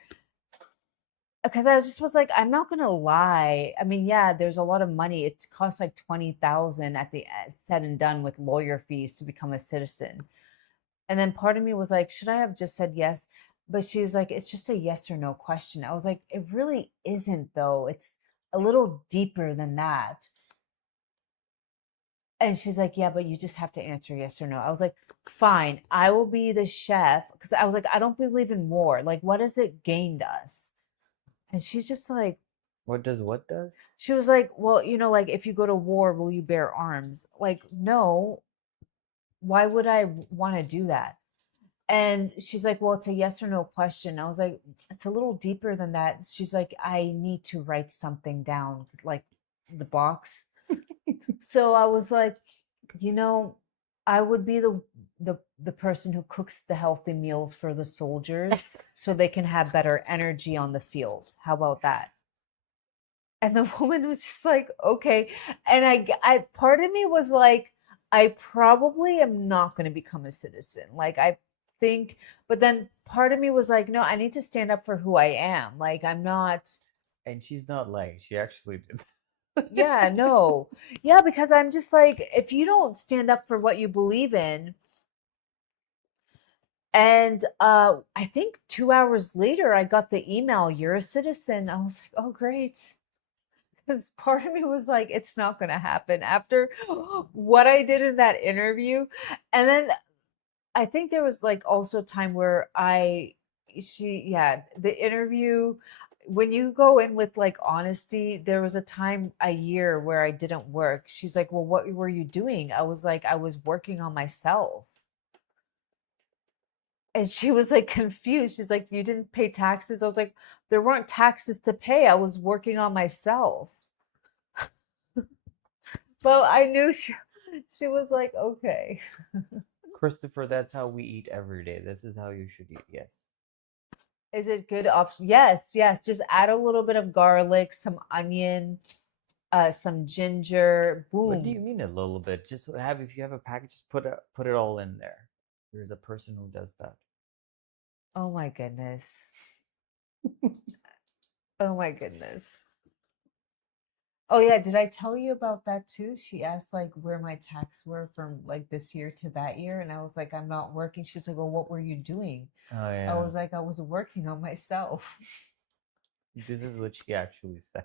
because I was like, I'm not gonna lie. I mean, yeah, there's a lot of money. It costs like 20,000 at the said and done with lawyer fees to become a citizen. And then part of me was like, should I have just said yes? But she was like, it's just a yes or no question. I was like, it really isn't though. It's a little deeper than that. And she's like, yeah, but you just have to answer yes or no. I was like, fine, I will be the chef. Because I was like, I don't believe in war. Like, what has it gained us? And she's just like, what does? She was like, well, like if you go to war, will you bear arms? Like, no, why would I want to do that? And she's like, well, it's a yes or no question. I was like, it's a little deeper than that. She's like, I need to write something down, like the box. So I was like, you know, I would be the person who cooks the healthy meals for the soldiers so they can have better energy on the field. How about that? And the woman was just like, okay. And I part of me was like, I probably am not going to become a citizen. Like, I think, but then part of me was like, no, I need to stand up for who I am. Like, I'm not, And she's not lying. She actually did. yeah, no. Yeah, because I'm just like, if you don't stand up for what you believe in, and I think 2 hours later, I got the email, you're a citizen. I was like, oh, great. Because part of me was like, it's not going to happen after what I did in that interview. And then I think there was like also a time where yeah, the interview, when you go in with like honesty, there was a time a year where I didn't work. She's like, well, what were you doing? I was like, I was working on myself. And she was like confused. She's like, you didn't pay taxes? I was like, there weren't taxes to pay. I was working on myself. But I knew she was like, okay. Christopher, that's how we eat every day. This is how you should eat. Yes. Is it good option? Yes, yes. Just add a little bit of garlic, some onion, some ginger. What do you Boom. mean a little bit? Just have if you have a package, just put it all in there. There's a person who does that. Oh my goodness. Oh my goodness. Oh yeah, did I tell you about that too? She asked like where my tax were from like this year to that year, and I was like, I'm not working. She was like, well, what were you doing? Oh I yeah. was like, I was working on myself. This is what she actually said.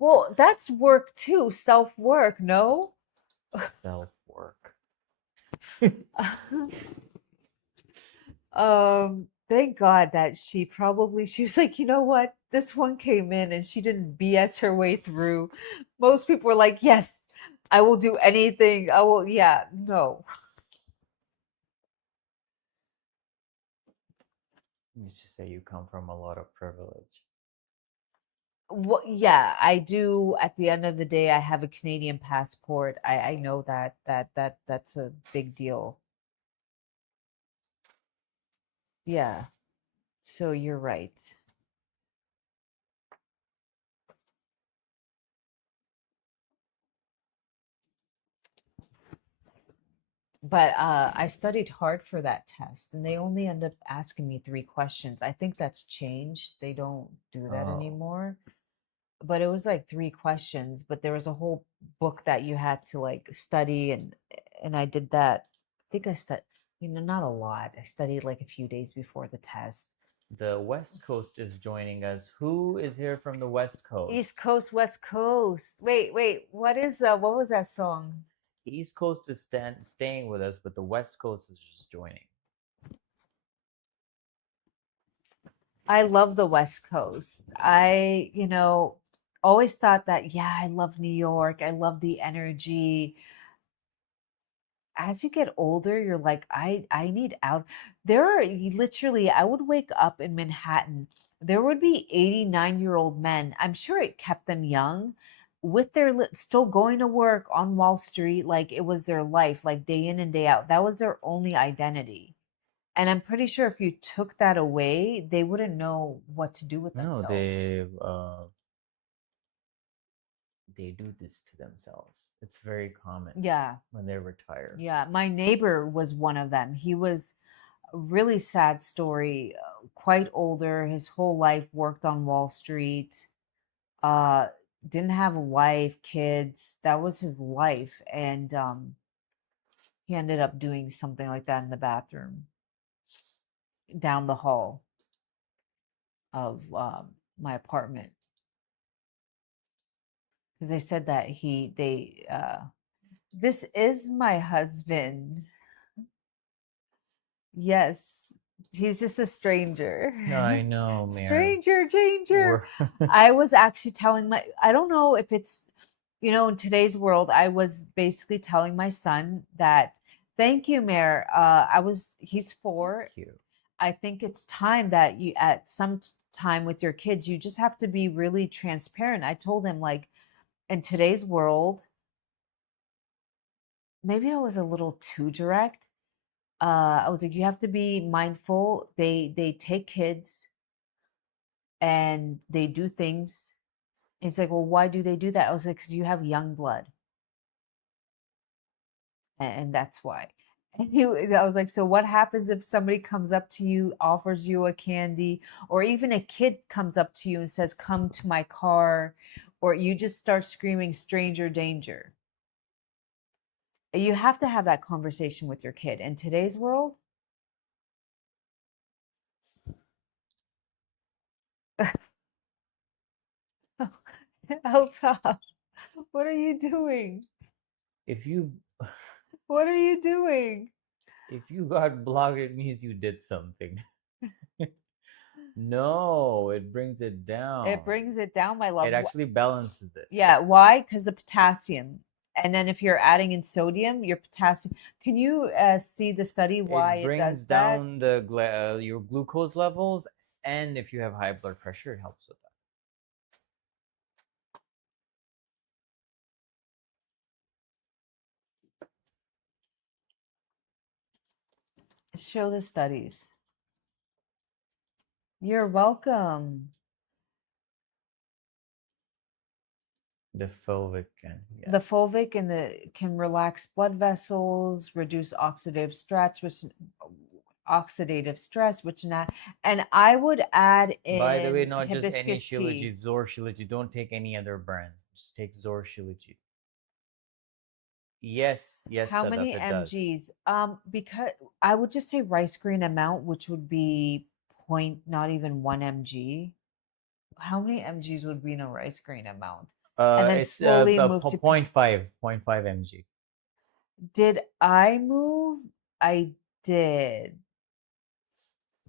Well, that's work too, self work, no? Self work. Thank God that she was like, you know what? This one came in and she didn't BS her way through. Most people were like, yes, I will do anything. I will, yeah, no. Let's just say you come from a lot of privilege. Well, yeah, I do. At the end of the day, I have a Canadian passport. I know that's a big deal. Yeah, so you're right. But I studied hard for that test, and they only end up asking me 3 questions. I think that's changed. They don't do that Oh, anymore. But it was like 3 questions, but there was a whole book that you had to like study, and I did that. I think I studied, not a lot. I studied like a few days before the test. the West Coast is joining us. Who is here from the West Coast? East Coast, West Coast. Wait, what was that song? The East Coast is staying with us, but the West Coast is just joining. I love the West Coast. Always thought that, yeah, I love New York. I love the energy. As you get older, you're like, I need out. There are literally, I would wake up in Manhattan. There would be 89-year-old men. I'm sure it kept them young with their still going to work on Wall Street like it was their life, like day in and day out. That was their only identity. And I'm pretty sure if you took that away, they wouldn't know what to do with No, themselves. they do this to themselves. It's very common Yeah, when they retire. yeah. My neighbor was one of them. He was a really sad story, quite older, his whole life worked on Wall Street, uh, didn't have a wife, kids. That was his life. And he ended up doing something like that in the bathroom down the hall of my apartment. Because they said that this is my husband. Yes. He's just a stranger. I know, Mare. Stranger danger. We're I was actually telling my, I don't know if it's, in today's world, I was basically telling my son that, thank you, Mayor. He's thank 4. you. I think it's time that you, at some time with your kids, you just have to be really transparent. I told him, like, in today's world, maybe I was a little too direct. I was like, you have to be mindful. They take kids and they do things. And it's like, well, why do they do that? I was like, because you have young blood, and that's why. And I was like, so what happens if somebody comes up to you, offers you a candy, or even a kid comes up to you and says, "Come to my car," or you just start screaming, "Stranger danger." You have to have that conversation with your kid. In today's world, Elta, what are you doing? If you What are you doing? if you got blocked, it means you did something. No, it brings it It down. brings it down, my It love. actually balances it. Yeah, why? Because the potassium. And then if you're adding in sodium, your potassium. Can you see the study why It it brings does that? down your glucose levels, and if you have high blood pressure, it helps with that. Show the studies. You're welcome. The fulvic can, The yes. fulvic and the can relax blood vessels, reduce oxidative stress, which not, and I would add By the way, in not just any hibiscus tea. Shilajit, Zor Shilajit. Don't take any other brand. Just take Zor Shilajit. Yes, yes, How Sadaf, many it does. mgs? Because I would just say rice grain amount, which would be point, not even 1 mg. How many mgs would be in a rice grain amount? And then It's slowly move to. point 0.5 mg. Did I move? I did.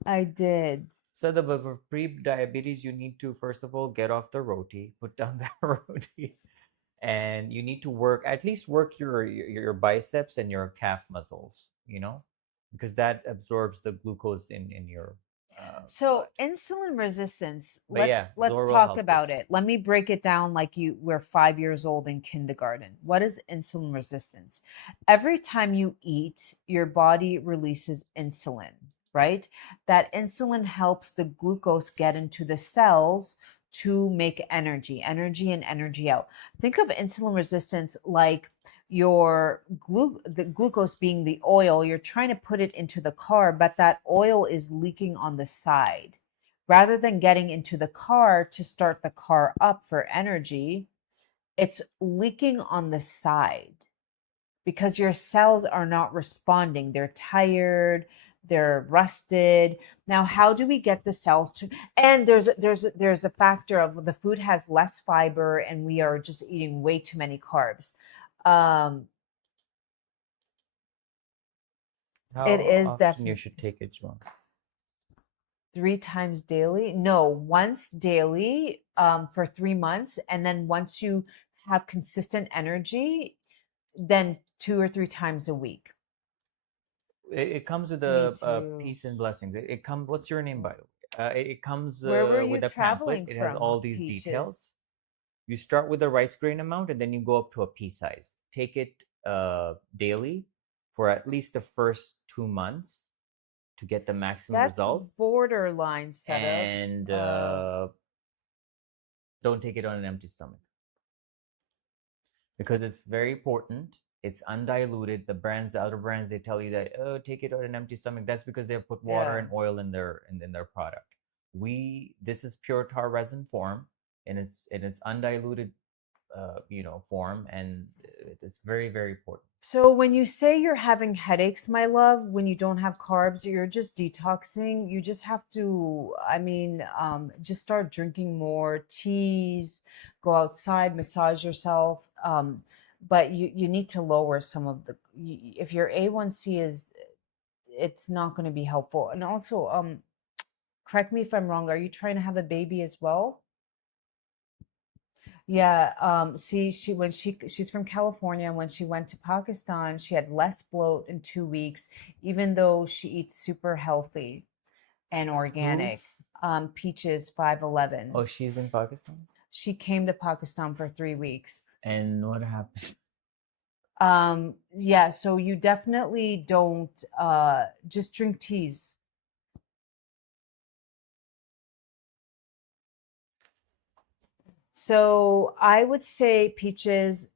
I did. So but for pre-diabetes, you need to first of all get off the roti, put down the roti, and you need to work at least work your biceps and your calf muscles. Because that absorbs the glucose in your So blood. insulin resistance, But let's yeah, let's Zor will talk help with about that. it. Let me break it down like you were 5 years old in kindergarten. What is insulin resistance? Every time you eat, your body releases insulin, right? That insulin helps the glucose get into the cells to make energy and energy out. Think of insulin resistance like the glucose being the oil. You're trying to put it into the car, but that oil is leaking on the side. Rather than getting into the car to start the car up for energy, it's leaking on the side because your cells are not responding. They're tired, they're rusted. Now, how do we get the cells to, and there's a factor of the food has less fiber and we are just eating way too many carbs. um it How is often you definitely should take it, Juan? 3 times daily. No, once daily, for 3 months, and then once you have consistent energy, then 2 or 3 times a week. It comes with Me a too. peace and blessings. It comes. What's your name, by the way? It comes Where were you with a pamphlet. traveling It has from, all these Peaches? details. You start with a rice grain amount, and then you go up to a pea size. Take it daily for at least the first 2 months to get the maximum That's results, borderline set of. and Uh, don't take it on an empty stomach because it's very important. It's undiluted. The other brands, they tell you that, oh, take it on an empty stomach. That's because they've put water yeah. and oil in their product. This is pure tar resin form, and it's undiluted, form, and it's very very important. So when you say you're having headaches, my love, when you don't have carbs, you're just detoxing. You just have to, I mean, just start drinking more teas, go outside, massage yourself. But you need to lower some of the, if your A1C it's not going to be helpful. And also, correct me if I'm wrong, are you trying to have a baby as well? Yeah, see, she's from California. When she went to Pakistan, she had less bloat in 2 weeks, even though she eats super healthy and Who? organic. Peaches 5'11". Oh, she's in Pakistan. She came to Pakistan for 3 weeks. And what happened? Yeah, so you definitely don't just drink teas. So I would say Peaches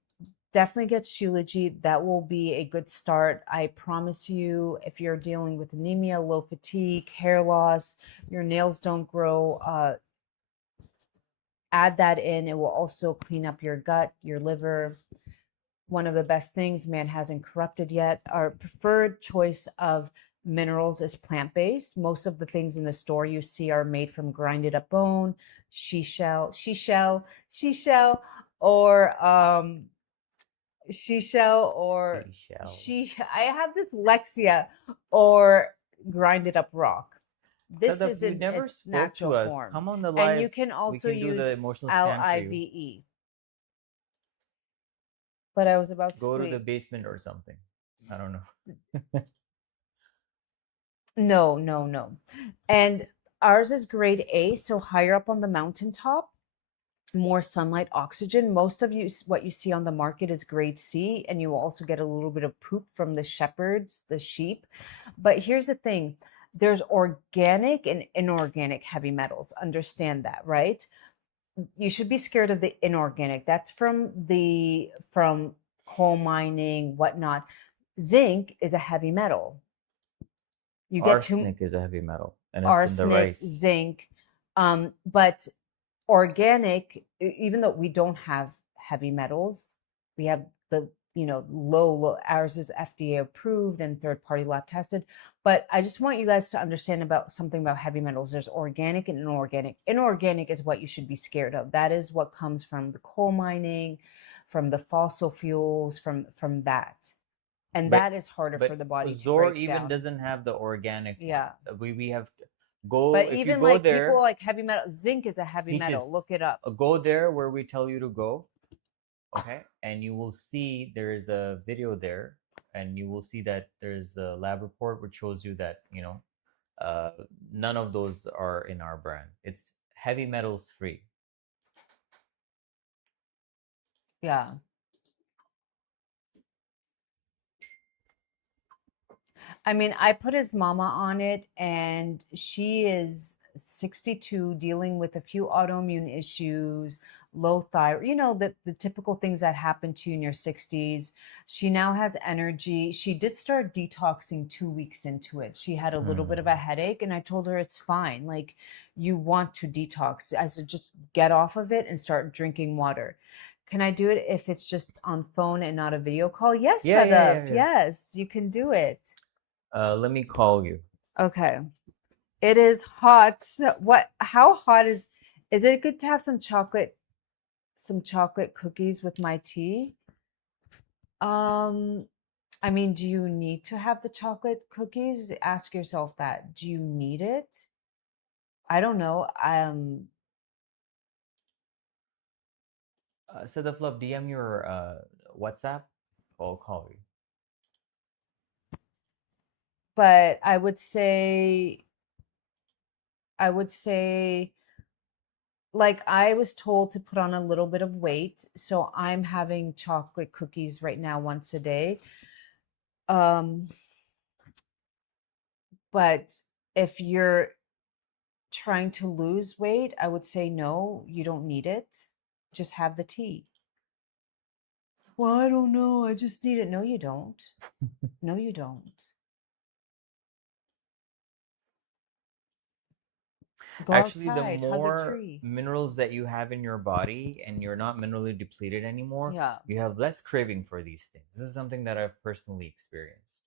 definitely get Shilajit. That will be a good start. I promise you, if you're dealing with anemia, low fatigue, hair loss, your nails don't grow, add that in. It will also clean up your gut, your liver. One of the best things man hasn't corrupted yet. Our preferred choice of minerals is plant-based. Most of the things in the store you see are made from grinded up bone, she shell, or seashell, or Seashell. she I have dyslexia, or grinded up rock. This Sadaf, is you in never its spoke to natural us. form. Come on the And live. you can We also can do the use emotional scan for you. LIVE. But I was about to Go to the sleep. basement or something. I don't know. No, no, no. And ours is grade A, so higher up on the mountaintop, more sunlight, oxygen. Most of you, what you see on the market is grade C, and you will also get a little bit of poop from the shepherds, the sheep. But here's the thing, there's organic and inorganic heavy metals. Understand that, right? You should be scared of the inorganic. That's from coal mining, whatnot. Zinc is a heavy metal. You get too Arsenic is a heavy metal, and it's in the arsenic, rice. zinc, but organic, even though we don't have heavy metals, we have the low, ours is FDA approved and third party lab tested. But I just want you guys to understand about something about heavy metals. There's organic and inorganic. Inorganic is what you should be scared of. That is what comes from the coal mining, from the fossil fuels, from that. And But that is harder for but the body to Zor break even down. doesn't have the organic one. Yeah. We have to go. But If you even go like people there, like heavy metal, zinc is a heavy Peaches, metal. Look it up. go there where we tell you to go. Okay, and you will see there is a video there, and you will see that there's a lab report which shows you that uh, none of those are in our brand. It's heavy metals free. Yeah. I mean, I put his mama on it, and she is 62, dealing with a few autoimmune issues, low thyroid, the typical things that happen to you in your 60s. She now has energy. She did start detoxing 2 weeks into it. She had a little bit of a Hmm. headache, and I told her it's fine. Like, you want to detox. I said, just get off of it and start drinking water. Can I do it if it's just on phone and not a video call? Yes, Yeah, set yeah, up. yeah, yeah. Yes, you can do it. Let me call you. Okay. It is hot. How hot is it good to have some chocolate cookies with my tea? Um, I mean, do you need to have the chocolate cookies? Ask yourself that. Do you need it? I don't know. Sadaf Love, DM your WhatsApp. I'll call you. But I would say like I was told to put on a little bit of weight, so I'm having chocolate cookies right now once a day. Um, but if you're trying to lose weight, I would say no, you don't need it. Just have the tea. Well, I don't know. I just need it. No, you don't. No, you don't. Go Actually, the outside, hug a more tree. minerals that you have in your body and you're not minerally depleted anymore, Yeah. you have less craving for these things. This is something that I've personally experienced.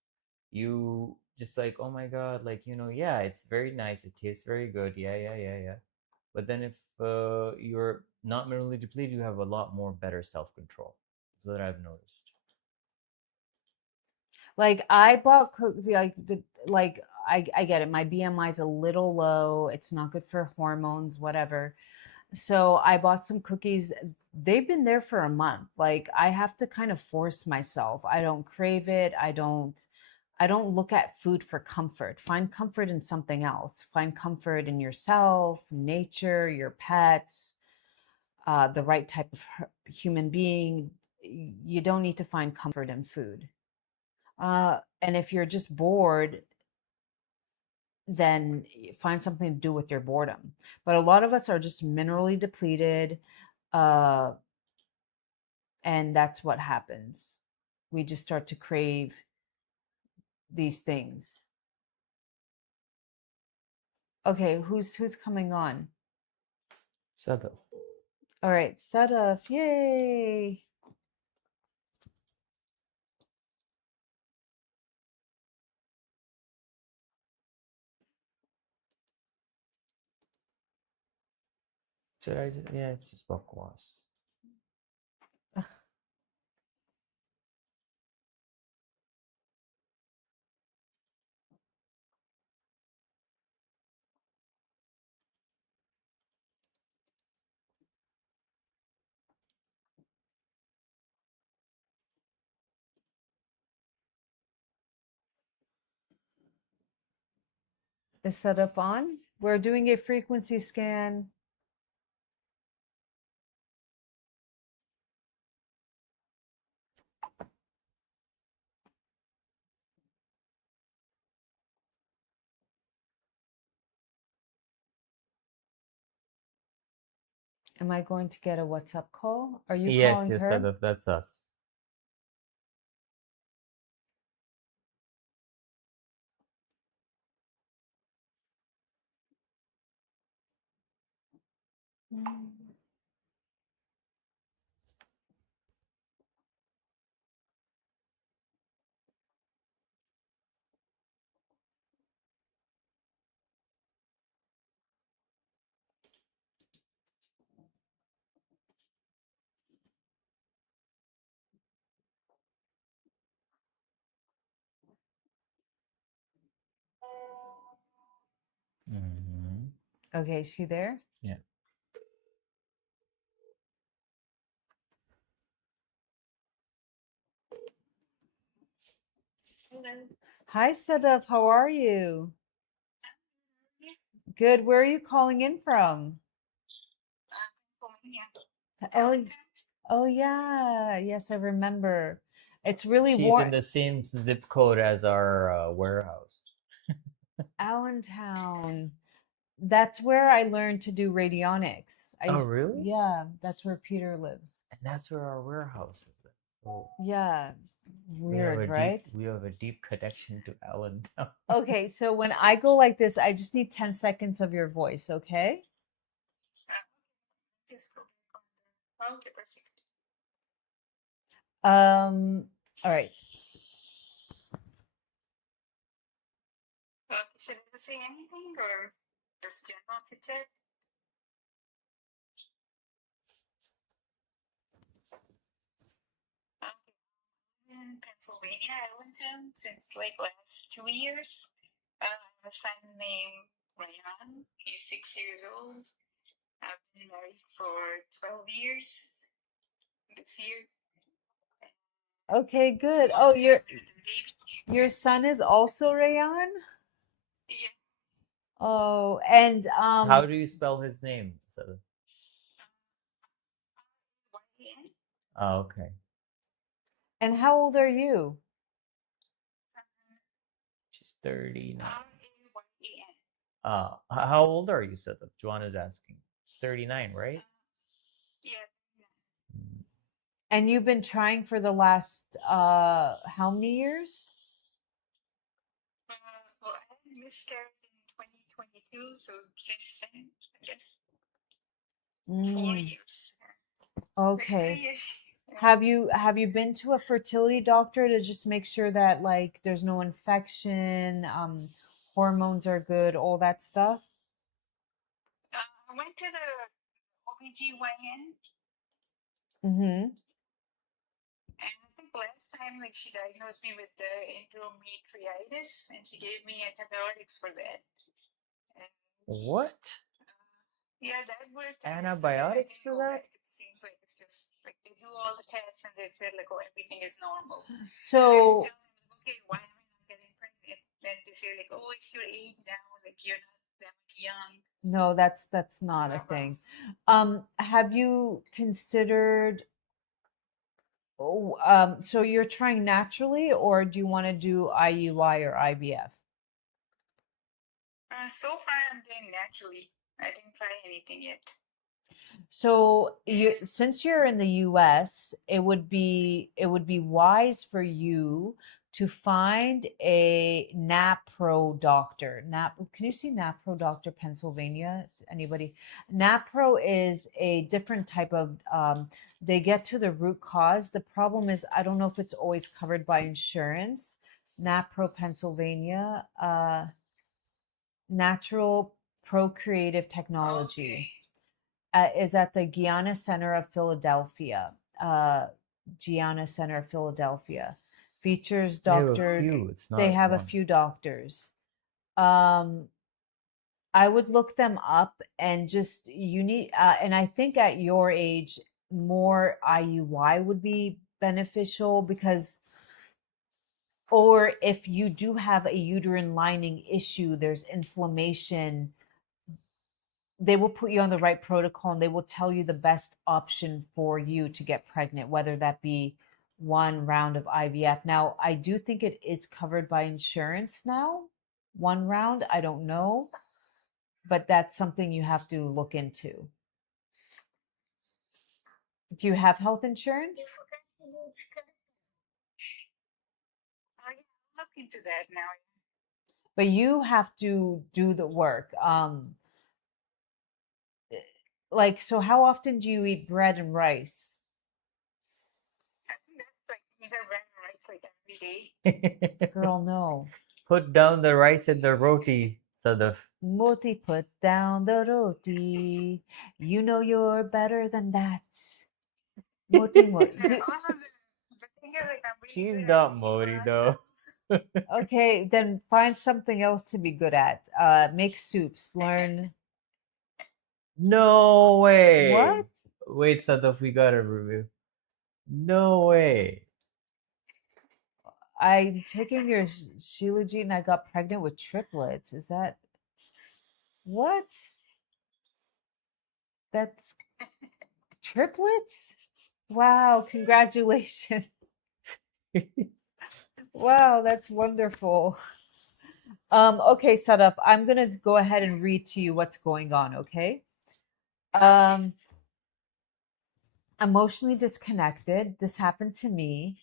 You just like, oh my God, like, yeah, it's very nice. It tastes very good. Yeah, yeah, yeah, yeah. But then if you're not minerally depleted, you have a lot more better self control. That's what I've noticed. Like I bought like I get it. My BMI is a little low. It's not good for hormones, whatever. So I bought some cookies. They've been there for a month. Like I have to kind of force myself. I don't crave it. I don't look at food for comfort. Find comfort in something else. Find comfort in yourself, nature, your pets, the right type of human being. You don't need to find comfort in food. And if you're just bored, then find something to do with your boredom. But a lot of us are just minerally depleted, uh, and that's what happens. We just start to crave these things. Okay, who's coming on? Sadaf. All right, Sadaf, yay! Should I just, yeah, it's just bakwas. Is Sadaf on? We're doing a frequency scan. Am I going to get a WhatsApp call? Are you Yes, calling yes, her? Sadaf, that's us. Mm-hmm. Okay, is she there? Yeah. Hi, Sadaf. How are you? Good. Where are you calling in from? Oh, oh yeah. Yes, I remember. It's really She's warm. in the same zip code as our warehouse. Allentown. That's where I learned to do radionics. Oh, really? Yeah, that's where Peter lives. And that's where our warehouse is. So Yeah, we have weird, a right? deep connection to Allentown. Okay, so when I go like this, I just need 10 seconds of your voice, okay? All right. Okay, good. Oh, your son is also Rayan? Oh, and How do you spell his name? So, oh, okay. and how old are you? She's 39. How old are you, Sadaf? Juan is asking. 39, right? Mm. And you've been trying for the last how many years? Mm, okay. Have you been to a fertility doctor to just make sure that like there's no infection, hormones are good, all that stuff? Mm-hmm. last time, like she diagnosed me with the endometritis, and she gave me antibiotics for that. And What? yeah, that worked. Antibiotics for that? Back. It seems like it's just like they do all the tests and they said like, oh, everything is normal. So, Okay, why am I not getting pregnant? Then they say like, oh, it's your age now. Like you're not that much young. No, that's not a thing. Have you considered? Oh, so you're trying naturally, or do you want to do IUI or IVF? So far, I'm doing naturally. I didn't try anything yet. So since you're in the US, it would be wise for you to find a NAPRO doctor. Can you see NAPRO doctor Pennsylvania? Anybody? NAPRO is a different type of they get to the root cause. The problem is I don't know if it's always covered by insurance. NAPRO Pennsylvania, Natural Procreative Technology. Is at the Guiana Center of Philadelphia. Gianna Center of Philadelphia features they have a doctor. few. It's They not have a one. few doctors. I would look them up and just you need. And I think at your age, more IUI would be beneficial because. Or if you do have a uterine lining issue, there's inflammation, they will put you on the right protocol and they will tell you the best option for you to get pregnant, whether that be one round of IVF. Now, I do think it is covered by insurance now. One round, I don't know, but that's something you have to look into. Do you have health insurance? I look into that now. But you have to do the work. Like, so how often do you eat bread and rice? I think that's like either bread and rice like every day. Girl, no. Put down the rice and the roti, Sadaf. Moti, put down the roti. You know you're better than that. Moti, moti. She's not Modi though. Okay, then find something else to be good at. Make soups. Learn. No way. What? Wait, Sadaf, we gotta review. No way. I'm taking your Shilajit and I got pregnant with triplets. Is that what? That's triplets? Wow, congratulations. Wow, that's wonderful. Okay, Sadaf, I'm gonna go ahead and read to you what's going on, okay? Emotionally disconnected. This happened to me.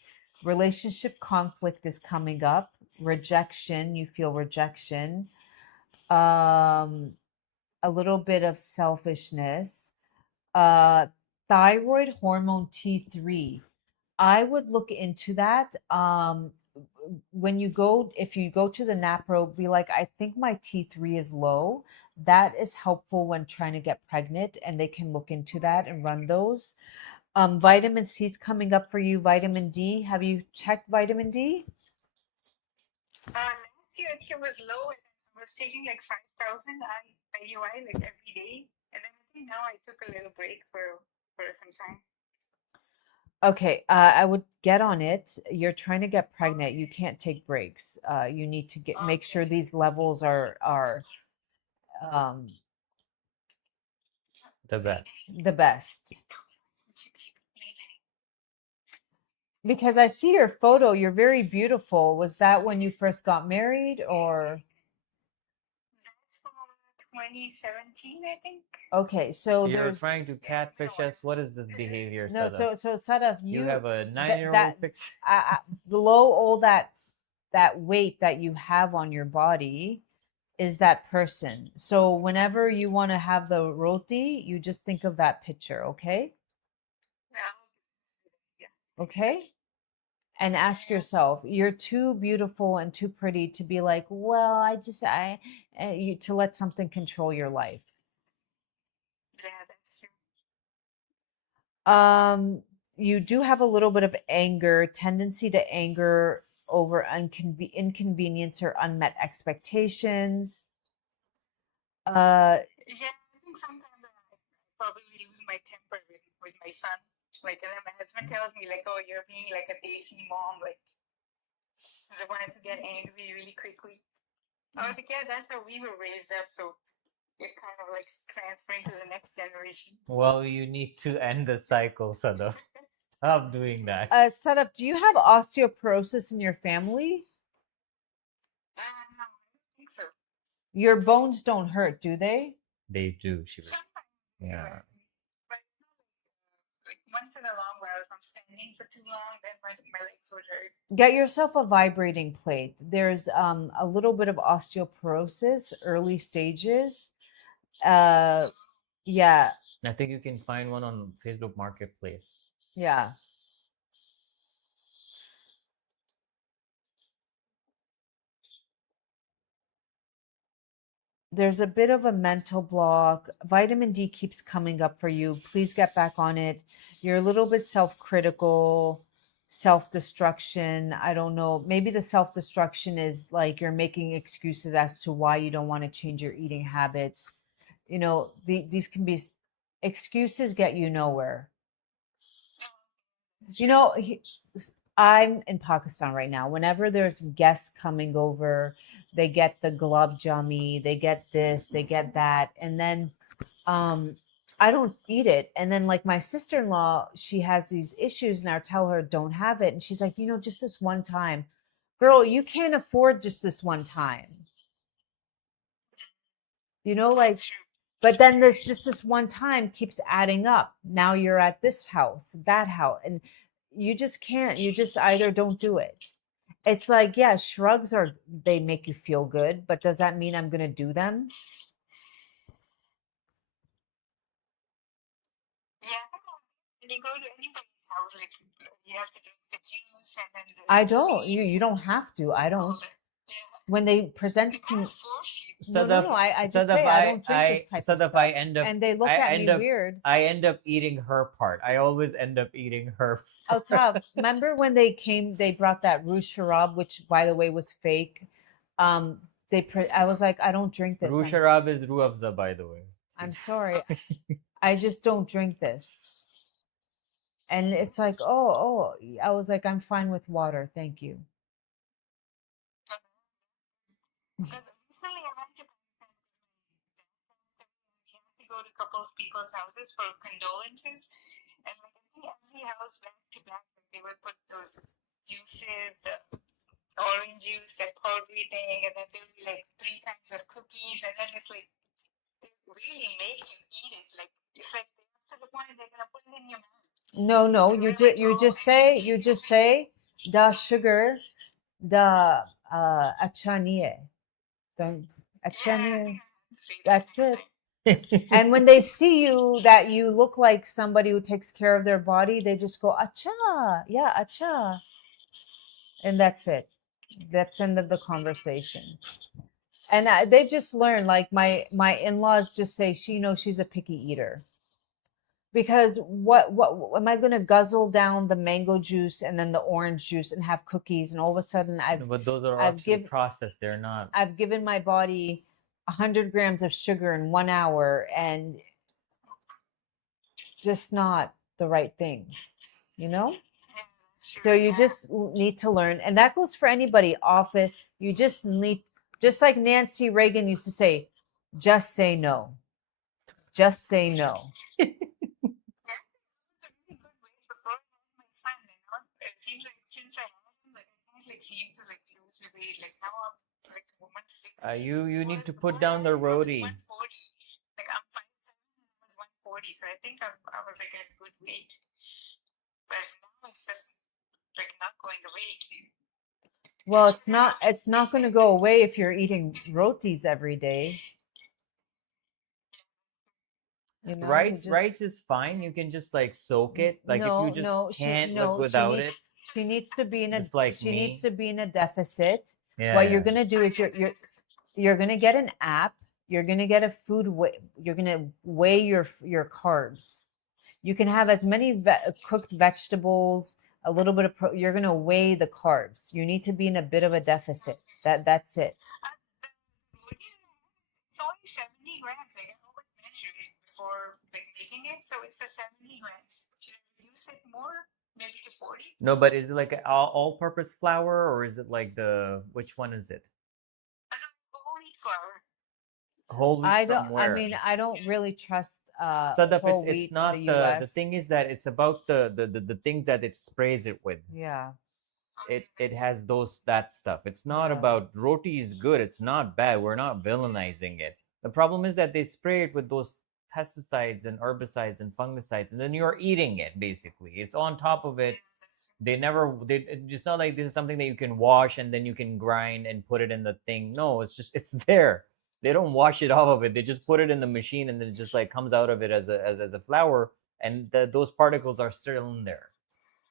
Relationship conflict is coming up. Rejection, you feel rejection. A little bit of selfishness. Thyroid hormone T3. I would look into that. When you go, if you go to the NAPRO, be like, I think my T3 is low. That is helpful when trying to get pregnant, and they can look into that and run those. Vitamin C is coming up for you. Vitamin D. Have you checked vitamin D? Last year it was low, and I was taking like 5,000 IUI like every day, and then I think now I took a little break for some time. Okay, I would get on it. You're trying to get pregnant. You can't take breaks. You need to make sure these levels are um, The best. the best. Because I see your photo, you're very beautiful. Was that when you first got married or? That's from 2017, I think. Okay, so You're trying to catfish us. What is this behavior, no, Sadaf? so Sadaf, You have a that 9-year-old picture. below all that weight that you have on your body is that person. So whenever you want to have the roti, you just think of that picture, okay? Okay? And ask yourself, you're too beautiful and too pretty to be like, well, you to let something control your life. Yeah, that's true. you do have a little bit of anger, tendency to anger over inconvenience or unmet expectations. Yeah, I think sometimes I probably lose my temper with my son. Like, and then my husband tells me, like, oh, you're being like a desi mom. Like, I wanted to get angry really quickly. I was like, yeah, that's how we were raised up. So it kind of like transferring to the next generation. Well, you need to end the cycle, Sadaf. Stop doing that. Sadaf, do you have osteoporosis in your family? No, I don't think so. Your bones don't hurt, do they? They do. She was. Sometimes, Yeah. but like once in a long while, if I'm standing for too long, then my legs would hurt. Get yourself a vibrating plate. There's a little bit of osteoporosis, early stages. Yeah, I think you can find one on Facebook Marketplace. yeah. There's a bit of a mental block. Vitamin D keeps coming up for you. Please get back on it. You're a little bit self-critical, self-destruction. I don't know. Maybe the self-destruction is like you're making excuses as to why you don't want to change your eating habits. You know, these can be excuses get you nowhere. You know, I'm in Pakistan right now. Whenever there's guests coming over, they get the gulab jami, they get this, they get that, and then I don't eat it. And then like my sister-in-law, she has these issues, and I tell her don't have it, and she's like, you know, just this one time, girl, you can't afford just this one time. You know, like, but then there's just this one time keeps adding up. Now you're at this house, that house, and you just can't. You just either don't do it. It's like, yeah, shrugs are, they make you feel good, but does that mean I'm going to do them? Yeah, when you go to anybody's house, like you have to drink the juice and then the I don't. sweets You don't have to. I all don't. that. Yeah, When they present they it to kind me, of force you. no. I just Sadaf, say I don't drink this type of Sadaf, stuff, I end up, and they look I at end me up, weird. I end up eating her part. I always end up eating her. Oh, Tav, remember when they came? They brought that Rouge Sharab, which by the way was fake. I was like, I don't drink this. Rue Sharab is Rue Afza, by the way. I'm sorry. I just don't drink this. And it's like, oh, I was like, I'm fine with water. Thank you. Because recently I went to Pakistan because we had to go to couples people's houses for condolences, and like I think every house back to back, like, they would put those juices, the orange juice, that powdery thing, and then there would be like 3 kinds of cookies, and then it's like they really make you eat it. Like it's like to the point they're gonna put it in your mouth. No, you just say the sugar, the achaniye. The achaniye. That's it. And when they see you that you look like somebody who takes care of their body, they just go acha, yeah, acha, and that's it. That's end of the conversation. And they just learn. Like my in-laws just say she knows she's a picky eater. Because what am I going to guzzle down the mango juice and then the orange juice and have cookies, and all of a sudden But those are I've actually processed. They're not. I've given my body 100 grams of sugar in 1 hour, and just not the right thing, you know? So you just need to learn, and that goes for anybody. Office, you just need, just like Nancy Reagan used to say, just say no. Just say no. It seems like since I had him, like I can't like seem to like lose the weight. Like now I'm like 160. You need to put down the roadie. 140. Like I'm 5'7", and I was 140, so I think I was like at a good weight. But now it's just like not going away. Well, it's not going to go away if you're eating rotis every day. You know, rice is fine. You can just like soak it. Like if you just can't live without it. She needs to be in a like me. needs to be in a deficit. Yeah, what you're gonna do is you're gonna get an app. You're gonna get a food. You're gonna weigh your carbs. You can have as many cooked vegetables, a little bit of you're going to weigh the carbs. You need to be in a bit of a deficit. That's it. It's only 70 grams. Like, I would measure it before like making it. So it's the 70 grams. Should I reduce it more? Maybe to 40? No, but is it like an all-purpose flour, or is it like which one is it? I don't whole wheat flour. Whole wheat from I where? mean, I don't really trust Sadaf, whole it's wheat in the not the US. thing is that it's about the things that it sprays it with. Yeah. It has that stuff. It's not Yeah. about roti is good. It's not bad. We're not villainizing it. The problem is that they spray it with those pesticides and herbicides and fungicides, and then you're eating it basically. It's on top of it. It's not like this is something that you can wash and then you can grind and put it in the thing. No, it's there. They don't wash it off of it. They just put it in the machine and then it just like comes out of it as a flour, and those particles are still in there.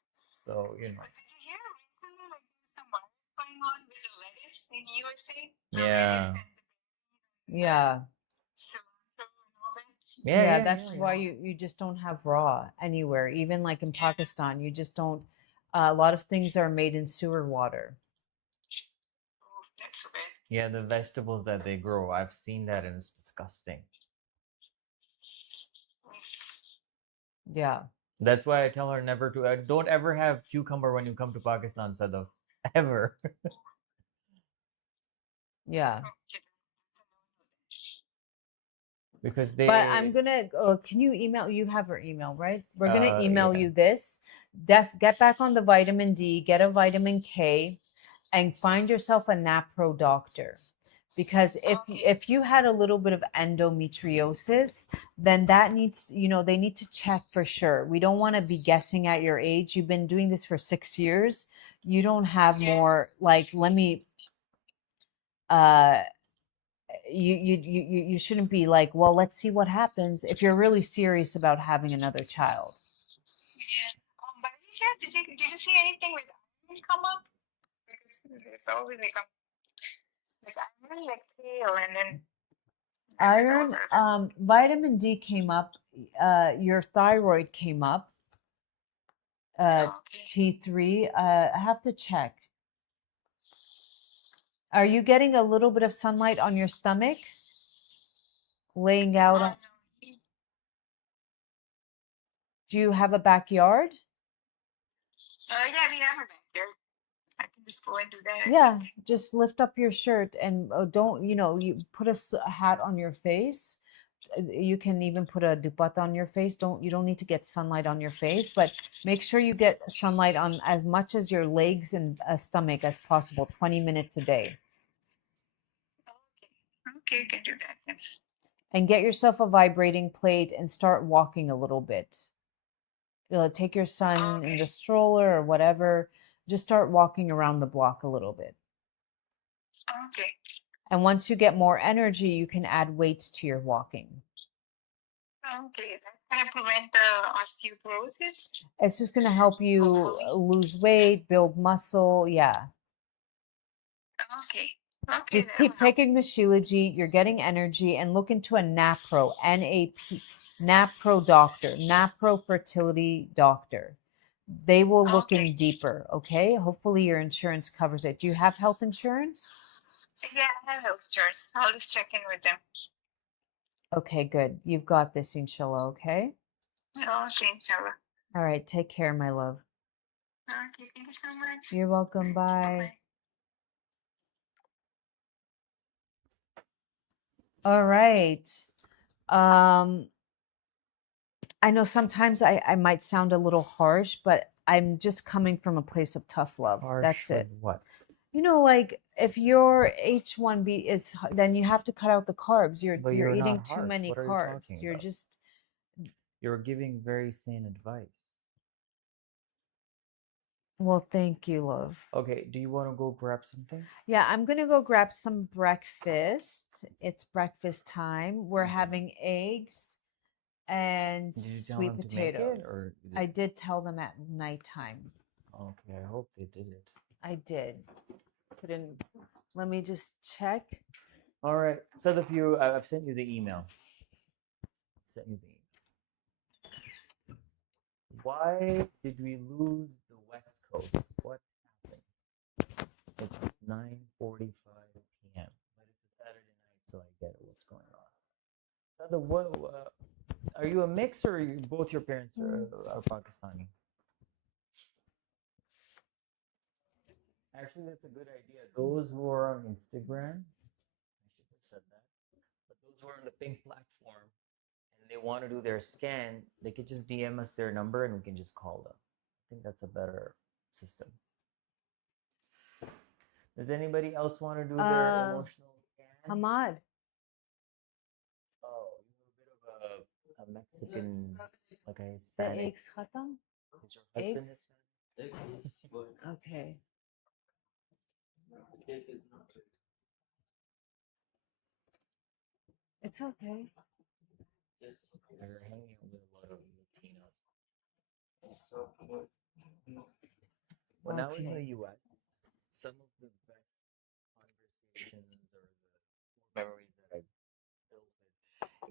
So you know. But did you hear recently like there's some violence going on with the lettuce in the USA? The Yeah. lettuce and the Yeah. cilantro and all that. Yeah, that's why you just don't have raw anywhere. Even like in Pakistan, you just don't. A lot of things are made in sewer water. Oh, that's so bad. Yeah, the vegetables that they grow, I've seen that and it's disgusting. Yeah. That's why I tell her never to. Don't ever have cucumber when you come to Pakistan, Sadaf. Ever. Yeah. Because they. But I'm gonna. Can you email? You have her email, right? We're gonna email Yeah. you this. Get back on the vitamin D. Get a vitamin K, and find yourself a NAPRO doctor. Because if you had a little bit of endometriosis, then that needs, they need to check for sure. We don't want to be guessing at your age. You've been doing this for 6 years. You don't have more, like, let me you shouldn't be like, well, let's see what happens if you're really serious about having another child. Yeah. By any chance, did you see anything with iron come up? Because it's always like iron, like pale, and then Iron, vitamin D came up. Your thyroid came up. T3. I have to check. Are you getting a little bit of sunlight on your stomach? Laying out on. Do you have a backyard? Yeah, we have a backyard. I can just go and do that. Yeah, just lift up your shirt and don't, you put a hat on your face. You can even put a dupatta on your face. You don't need to get sunlight on your face, but make sure you get sunlight on as much as your legs and stomach as possible, 20 minutes a day. Okay, you can do that. Yes. And get yourself a vibrating plate and start walking a little bit. Take your son in the stroller or whatever. Just start walking around the block a little bit. Okay. And once you get more energy, you can add weights to your walking. Okay, that's going to prevent the osteoporosis? It's just going to help you lose weight, build muscle. Yeah. Okay. Just keep taking the Shilajit. You're getting energy, and look into a NAPRO, N-A-P, NAPRO doctor, NAPRO fertility doctor. They will look in deeper, okay? Hopefully your insurance covers it. Do you have health insurance? Yeah, I have health insurance. I'll just check in with them. Okay, good. You've got this, inshallah, okay? Okay, inshallah. All right, take care, my love. Okay, thank you so much. You're welcome. Bye. All right. I know sometimes I might sound a little harsh, but I'm just coming from a place of tough love. Harsh That's it. What? Like if your H1B is, then you have to cut out the carbs. You're eating too many carbs. You're just. You're giving very sane advice. Well, thank you, love. Okay, do you want to go grab something? Yeah, I'm gonna go grab some breakfast. It's breakfast time. We're having eggs and sweet potatoes. I did tell them at nighttime. Okay, I hope they did it. I did. Let me just check. All right. So I've sent you the email. Why did we lose the West Coast? What happened? It's 9:45 p.m. But it's a Saturday night, so I get what's going on. Sada, are you a mix or both your parents are Pakistani? Actually, that's a good idea. Those who are on Instagram, I should have said that, but those who are on the pink platform and they want to do their scan, they could just DM us their number and we can just call them. I think that's a better system. Does anybody else want to do their emotional scan? Hamad. Oh, you're a bit of a Mexican, like a The Hispanic. eggs khatam? Is your husband Hispanic? Okay. It's okay. You're hanging out with a lot of Latinos. When I was in the US, some of the best conversations or the memories that I built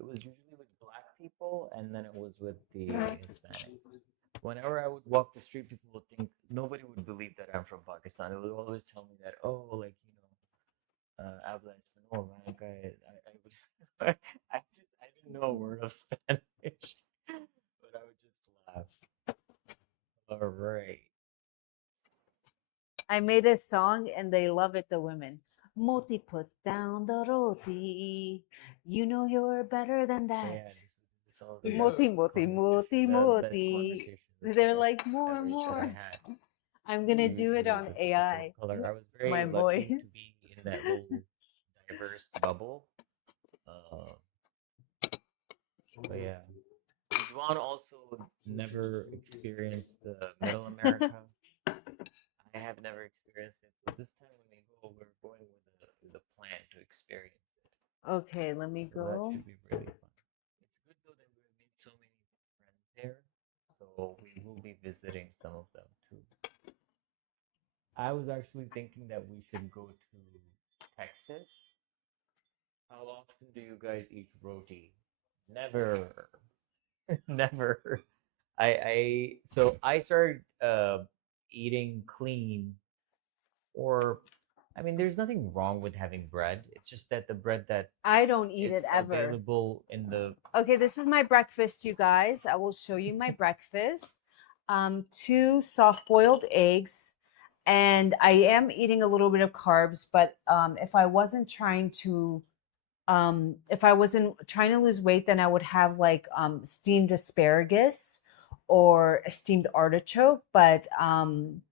with, it was usually with black people and then it was with the Hispanics. Whenever I would walk the street, people would think nobody would believe that I'm from Pakistan. They would always tell me that, oh, like habla español, man. I would, I didn't know a word of Spanish, but I would just laugh. All right. I made a song and they love it, the women. Moti, put down the roti. You know you're better than Yeah, that. this all the Moti, best moti, moti, the best moti. conversation, the They're best like, more, outreach that I more. had. I'm going to do Usually it on with people AI. of color. I was very My lucky voice. to be in that little diverse bubble. But yeah, Juan also never experienced Middle America. I have never experienced it. So this time when we go, we're going with a plan to experience it. Okay, let me So that go. should be really fun. It's good though that we've made so many friends here. So we will be visiting some of them too. I was actually thinking that we should go to Texas. How often do you guys eat roti? Never. Never. I started eating clean, or I mean there's nothing wrong with having bread. It's just that the bread that I don't eat is it ever. available in the Okay, this is my breakfast, you guys. I will show you my breakfast. 2 soft-boiled eggs, and I am eating a little bit of carbs. But if I wasn't trying to lose weight, then I would have like steamed asparagus or a steamed artichoke. But I'm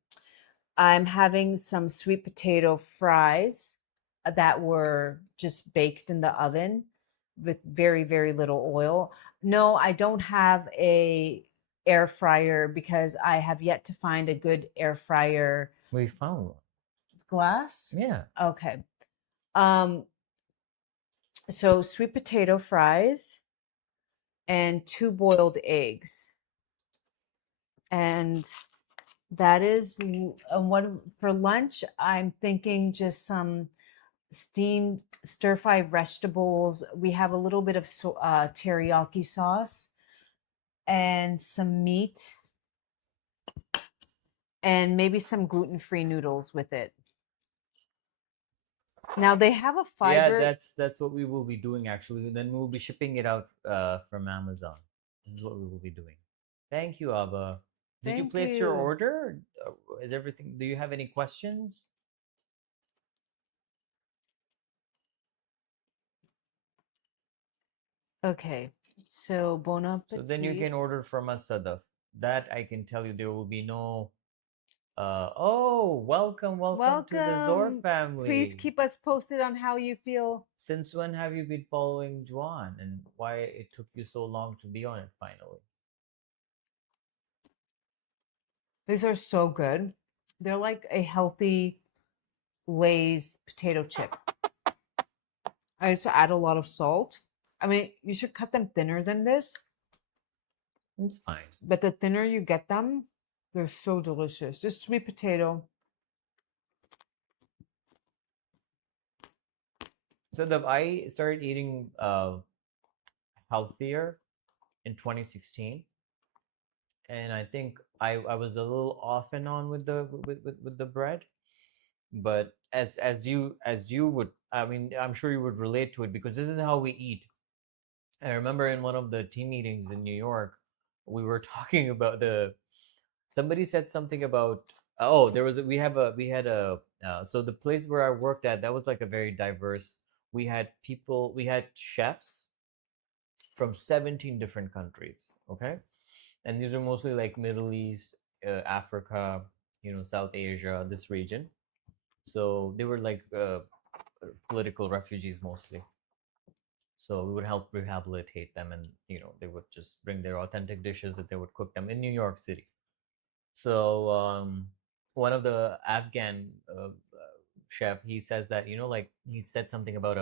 having some sweet potato fries that were just baked in the oven with very, very little oil. No, I don't have a air fryer because I have yet to find a good air fryer. we found one. Glass? Yeah. Okay. So sweet potato fries and 2 boiled eggs. And that is what for lunch. I'm thinking just some steamed stir fry vegetables. We have a little bit of teriyaki sauce and some meat and maybe some gluten-free noodles with it. Now they have a fiber. Yeah, that's what we will be doing actually. Then we'll be shipping it out from Amazon. This is what we will be doing. Thank you, Abba. Did you Thank place your you. order? Is everything? Do you have any questions? Okay, so bon appetit. So then you can order from us, Sadaf. That I can tell you, there will be no. Welcome to the Zor Welcome. family. Please keep us posted on how you feel. Since when have you been following Juan, and why it took you so long to be on it finally? These are so good. They're like a healthy Lay's potato chip. I used to add a lot of salt. I mean, you should cut them thinner than this, It's fine. but the thinner you get them, they're so delicious. Just sweet potato. So I started eating healthier in 2016, and I think I was a little off and on with the bread. But as you would, I mean, I'm sure you would relate to it because this is how we eat. I remember in one of the team meetings in New York, we were talking about the somebody said something about, oh, there was we had a so the place where I worked at, that was like a very diverse. We had chefs from 17 different countries. Okay, and these are mostly like Middle East, Africa, South Asia, this region. So they were like political refugees mostly. So we would help rehabilitate them, and they would just bring their authentic dishes that they would cook them in New York City. So one of the Afghan chef, he says that, like, he said something about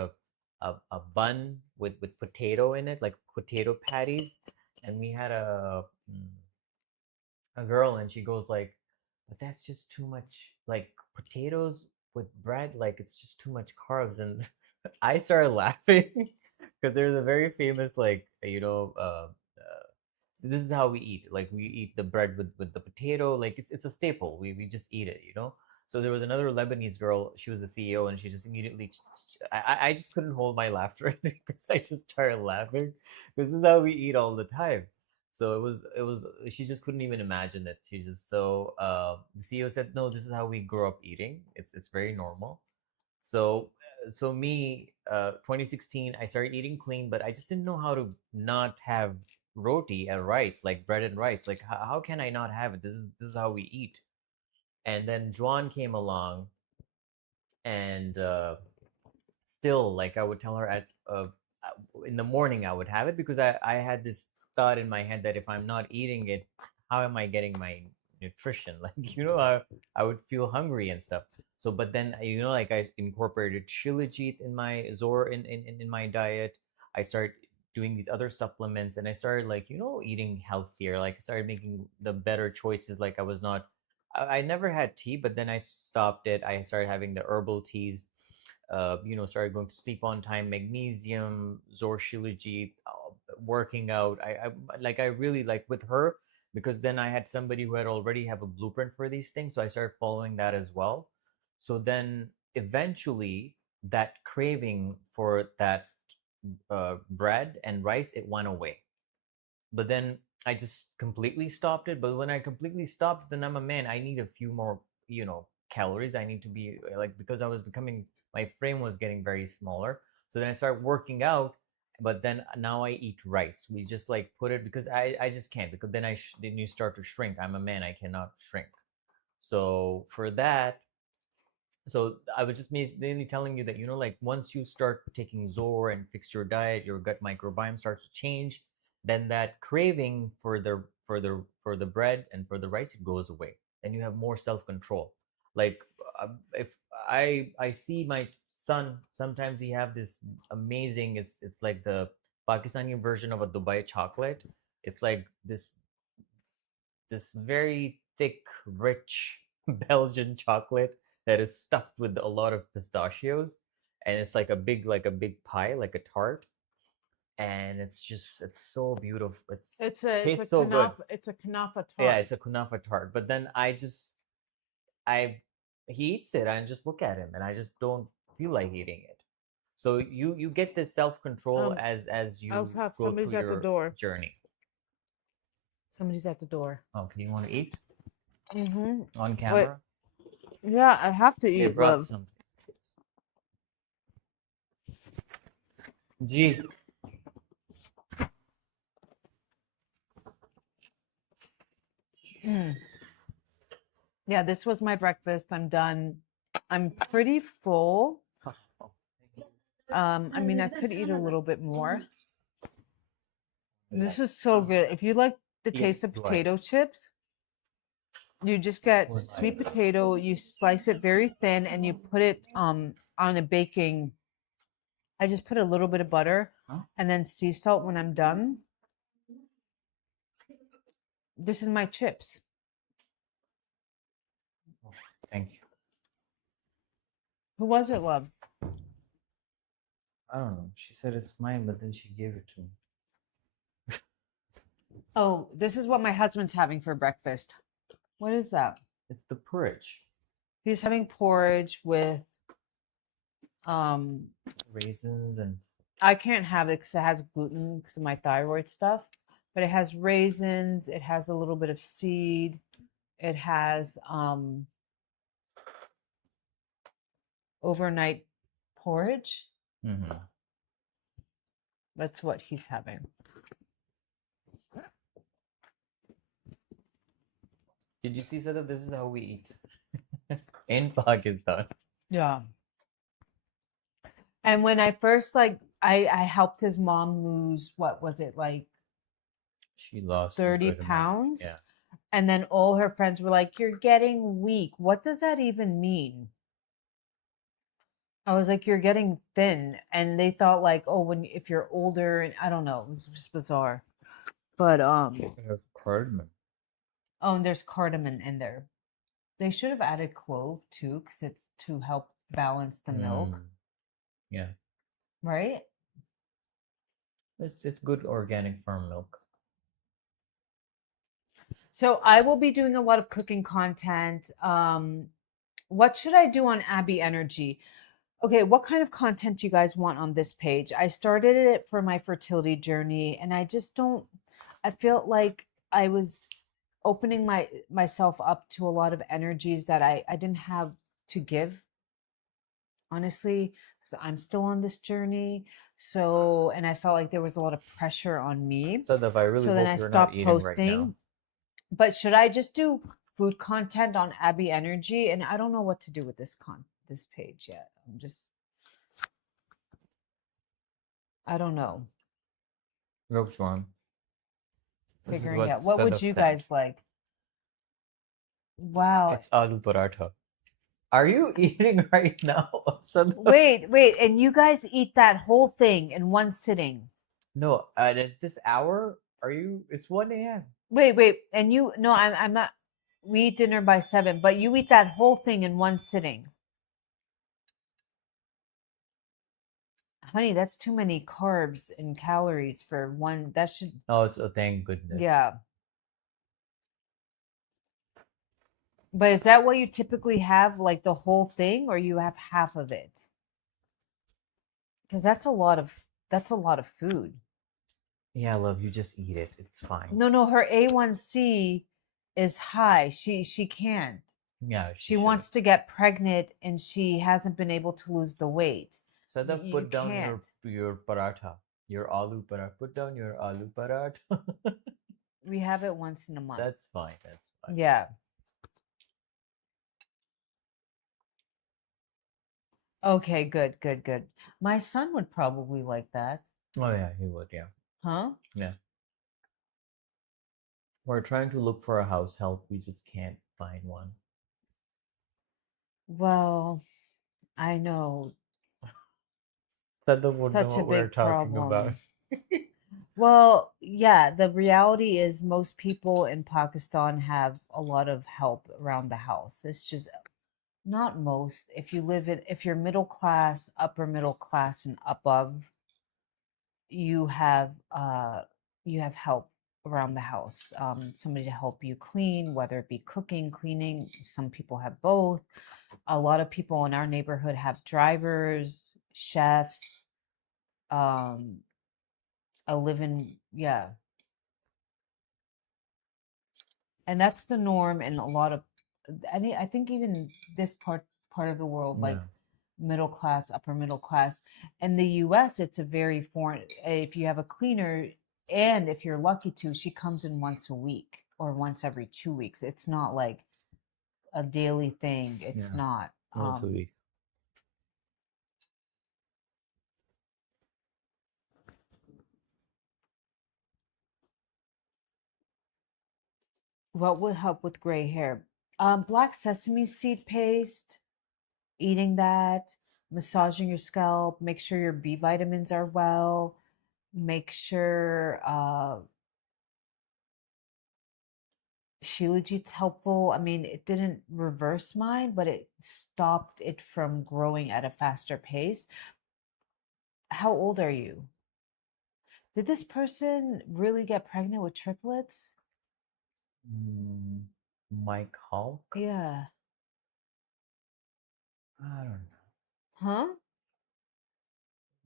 a bun with potato in it, like potato patties, and we had a girl, and she goes like, but that's just too much, like potatoes with bread, like it's just too much carbs. And I started laughing because there's a very famous, like, this is how we eat. Like, we eat the bread with the potato. Like, it's a staple. We just eat it. So there was another Lebanese girl. She was the CEO, and she just immediately. I just couldn't hold my laughter because I just started laughing because this is how we eat all the time. So it was. She just couldn't even imagine it. She just so the CEO said, no, this is how we grow up eating. It's very normal. So so me, 2016, I started eating clean, but I just didn't know how to not have roti and rice, like bread and rice. Like, how can I not have it? This is how we eat. And then Juan came along, and still, like, I would tell her in the morning I would have it because I had this thought in my head that if I'm not eating it, how am I getting my nutrition? Like, I would feel hungry and stuff. So, but then, like, I incorporated Shilajit in my Zor in my diet. I started doing these other supplements, and I started, like, eating healthier. Like, I started making the better choices. Like, I never had tea, but then I stopped it. I started having the herbal teas, started going to sleep on time, magnesium, Zor Shilajit, working out. I really, like, with her, because then I had somebody who had already have a blueprint for these things, so I started following that as well. So then eventually that craving for that bread and rice, it went away. But then I just completely stopped it. But when I completely stopped, then I'm a man. I need a few more, calories. I need to be like, because I was becoming, my frame was getting very smaller. So then I started working out. But then now I eat rice. We just like put it because I just can't, because then then you start to shrink. I'm a man. I cannot shrink. So for that, so I was just mainly telling you that, like, once you start taking Zor and fix your diet, your gut microbiome starts to change, then that craving for the bread and for the rice, it goes away. Then you have more self-control. Like, if I see my son, sometimes he have this amazing, it's like the Pakistani version of a Dubai chocolate. It's like this very thick, rich Belgian chocolate that is stuffed with a lot of pistachios, and it's like a big pie, like a tart, and it's so beautiful. It's a Tastes so good. kanafa. It's a kanafa Yeah, tart. it's a kunafa tart. But then I he eats it, I just look at him, and I just don't feel like eating it. So you get this self control Um, as I'll you have go through somebody's at the your door. journey. Somebody's at the door. Okay, you want to eat Mm-hmm. on Wait. camera? Yeah, I have to They eat, brought love. some. Gee, Mm. Yeah, this was my breakfast. I'm done. I'm pretty full. I mean, I could eat a little bit more. This is so good. If you like the taste of yes, right. potato chips, you just get What sweet I- potato, you slice it very thin, and you put it on a baking. I just put a little bit of butter Huh? and then sea salt when I'm done. This is my chips. Thank you. Who was it, love? I don't know. She said it's mine, but then she gave it to me. Oh, this is what my husband's having for breakfast. What is that? It's the porridge. He's having porridge with um Raisins and I can't have it because it has gluten because of my thyroid stuff. But it has raisins, it has a little bit of seed, it has overnight porridge. mm-hmm. That's what he's having. Did you see, Sadaf? This is how we eat in Pakistan. Yeah. And when I first I helped his mom lose, what was it, like She lost a 30 good amount. pounds? Yeah. And then all her friends were like, "You're getting weak." What does that even mean? I was like, "You're getting thin." And they thought like, "Oh, when if you're older," and I don't know, it was just bizarre. But It has cardamom. oh, and there's cardamom in there. They should have added clove too, because it's to help balance the milk, Yeah. right? It's good organic farm milk. So I will be doing a lot of cooking content. What should I do on Abi Energy? Okay, what kind of content do you guys want on this page? I started it for my fertility journey, and I just don't. I felt like I was opening myself up to a lot of energies that I didn't have to give, honestly, because I'm still on this journey. So, and I felt like there was a lot of pressure on me. Sadaf, I really So then hope I you're not stopped eating right now. posting. But should I just do food content on Abi Energy? And I don't know what to do with this page yet. I don't know. Look, Juan. This is Figuring what out. What would Sadaf you sent. guys like? Wow. It's aloo paratha. Are you eating right now, Sadaf? Wait, and you guys eat that whole thing in one sitting. No, at this hour, are you? It's 1 a.m. Wait, and you no, I'm not we eat dinner by 7, but you eat that whole thing in one sitting. Honey, that's too many carbs and calories for one. That should, Oh, thank goodness. yeah. But is that what you typically have, like the whole thing, or you have half of it? Because that's a lot of food. Yeah, love, you just eat it. It's fine. No, her A1C is high. She can't. Yeah, She wants to get pregnant and she hasn't been able to lose the weight. Sadaf, You put down can't. your paratha, your aloo paratha. Put down your aloo paratha. We have it once in a month. That's fine. That's fine. Yeah. Okay, good. My son would probably like that. Oh yeah, he would. Yeah. Huh? Yeah. We're trying to look for a house help. We just can't find one. Well, I know. Sadaf would know Such a what we're big talking about. problem. Well, yeah, the reality is most people in Pakistan have a lot of help around the house. It's just not most. If you're middle class, upper middle class and above, you have help around the house. Somebody to help you clean, whether it be cooking, cleaning. Some people have both. A lot of people in our neighborhood have drivers, chefs, um, a living, yeah. And that's the norm in a lot of, I think even this part of the world, like Yeah. middle class, upper middle class. In the US, it's a very foreign. If you have a cleaner, and if you're lucky to, she comes in once a week or once every 2 weeks. It's not like a daily thing. It's Yeah. not. Once a week. What would help with gray hair? Black sesame seed paste, eating that, massaging your scalp, make sure your B vitamins are well, make sure Shilajit's helpful. I mean, it didn't reverse mine, but it stopped it from growing at a faster pace. How old are you? Did this person really get pregnant with triplets? Mike Hulk? Yeah. I don't know. Huh?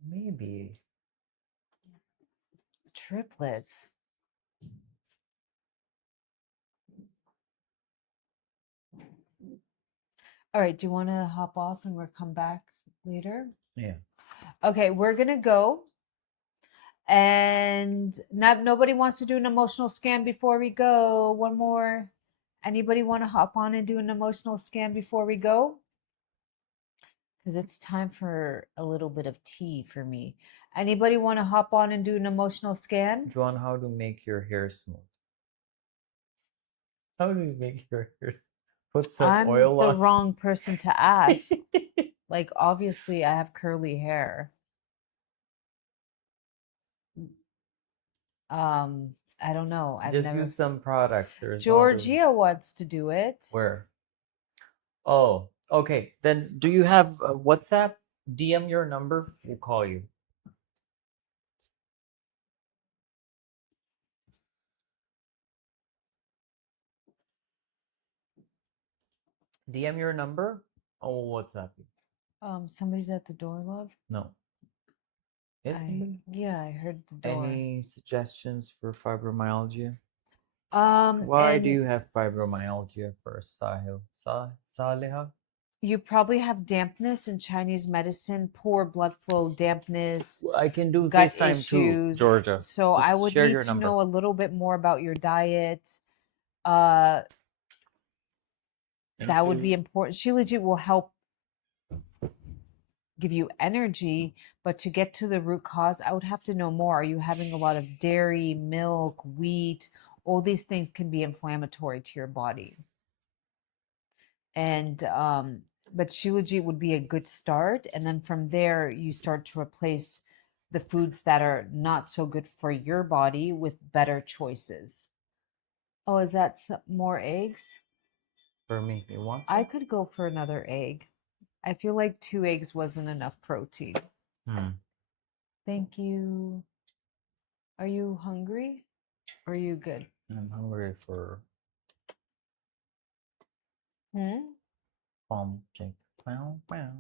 Maybe. Triplets. All right. Do you want to hop off and we'll come back later? Yeah. Okay, we're gonna go. And nobody wants to do an emotional scan before we go. One more. Anybody want to hop on and do an emotional scan before we go? Because it's time for a little bit of tea for me. Anybody want to hop on and do an emotional scan? John, how to make your hair smooth? How do you make your hair smooth? Put some I'm oil the on. wrong person to ask. Like, obviously, I have curly hair. I don't know. I've Just never. use some products. There's no other- Georgia wants to do it. Where? Oh, okay. Then do you have WhatsApp? DM your number. We'll call you. DM your number. Oh, WhatsApp you. Somebody's at the door, love. No. Is somebody? Yeah, I heard the door. Any suggestions for fibromyalgia? Why Why do you have fibromyalgia for Saliha? You probably have dampness in Chinese medicine, poor blood flow, dampness, I can do gut FaceTime issues. too, Georgia. So Just I would share need your to number. know a little bit more about your diet. That would be important. Shilajit will help give you energy, but to get to the root cause, I would have to know more. Are you having a lot of dairy, milk, wheat? All these things can be inflammatory to your body. And but Shilajit would be a good start, and then from there you start to replace the foods that are not so good for your body with better choices. Oh, is that more eggs? For me, you want I some? could go for another egg. I feel like 2 eggs wasn't enough protein. Thank you. Are you hungry? Or are you good? I'm hungry for pumpkin. Wow, wow.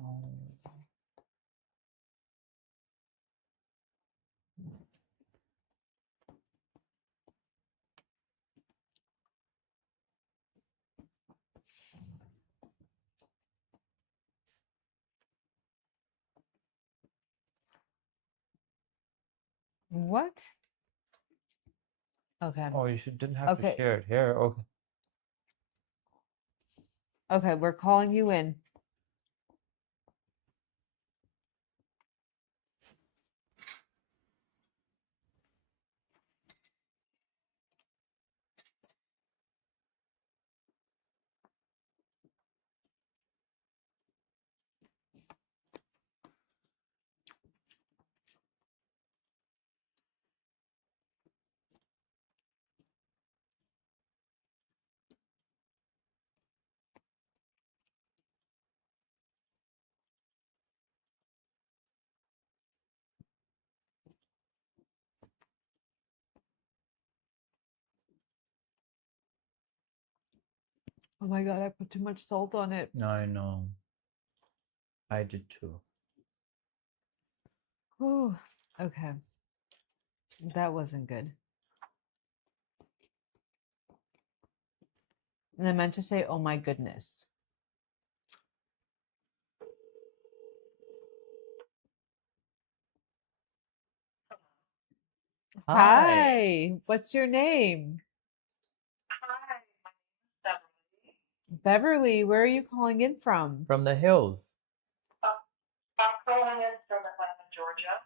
What? Okay. Oh, you didn't have to Okay. share it here. Okay. Okay, we're calling you in. Oh my God, I put too much salt on it. I know. I did too. Whew. Okay. That wasn't good. And I meant to say, oh my goodness. Hi. What's your name? Hi, my name is Beverly, where are you calling in from? From the hills. I'm calling in from Atlanta, Georgia.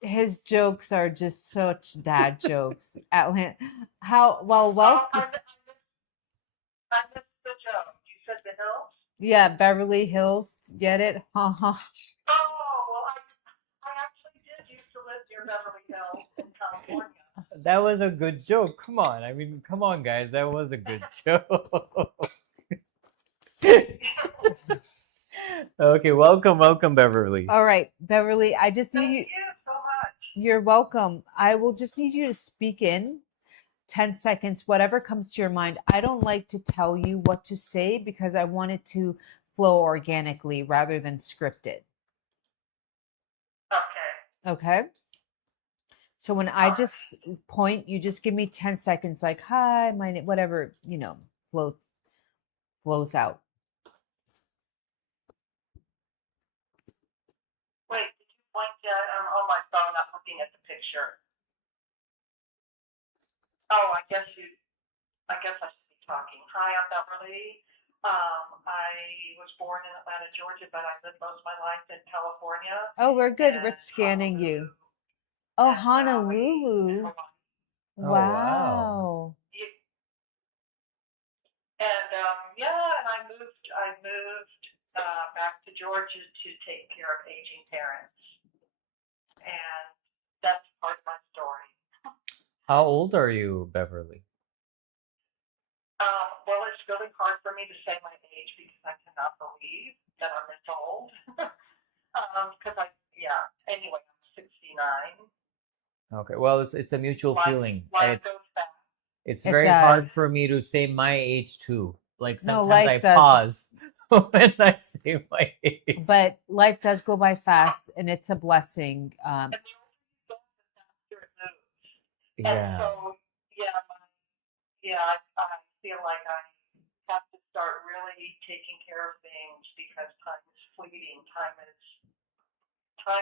His jokes are just such dad jokes. Atlanta. Well, I missed the joke. You said the hills? yeah, Beverly Hills. Get it? Oh, well, I actually did used to live near Beverly Hills in California. That was a good joke. Come on. I mean, come on, guys. That was a good joke. Okay, welcome, Beverly. All right, Beverly, I just need Thank you. you so much. You're welcome. I will just need you to speak in 10 seconds, whatever comes to your mind. I don't like to tell you what to say because I want it to flow organically rather than scripted. Okay. Okay. So when I just point, you just give me 10 seconds, like, hi, my name, whatever, flows out. Wait, did you point yet? I'm on my phone, not looking at the picture. Oh, I guess I should be talking. Hi, I'm Beverly. I was born in Atlanta, Georgia, but I lived most of my life in California. Oh, we're good. We're And scanning you. Honolulu Oh, and Maui and Honolulu. Hawaii. Oh, wow. Wow. And and I moved back to Georgia to take care of aging parents, and that's part of my story. How old are you, Beverly? Well, it's really hard for me to say my age because I cannot believe that I'm this old. Anyway, I'm 69. Okay. Well, it's a mutual feeling. Life goes fast. It's It very hard does. for me to say my age too. Like No, sometimes life I does. pause when I say my age. But life does go by fast, and it's a blessing. And the older you go, the faster it moves. And Yeah. so, I feel like I have to start really taking care of things because time is fleeting. Time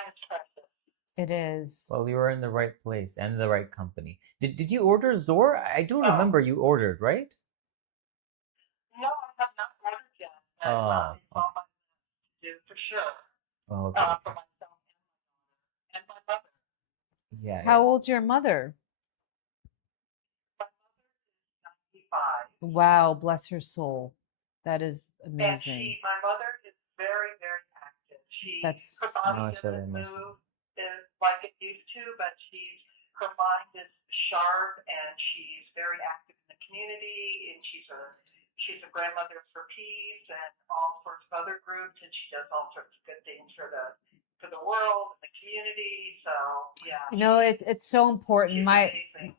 is precious. It is. Well, you were in the right place and the right company. Did you order Zor? I do remember you ordered, right? No, I have not ordered yet. Oh, It's on my list to do for sure. okay. For myself and my mother. Yeah. How old's your mother? My mother is 95. Wow, bless her soul. That is amazing. My mother is very, very active. Her body doesn't move like it used to, but her mind is sharp and she's very active in the community, and she's a grandmother for peace and all sorts of other groups, and she does all sorts of good things for the world and the community. So yeah. It's so important. Amazing.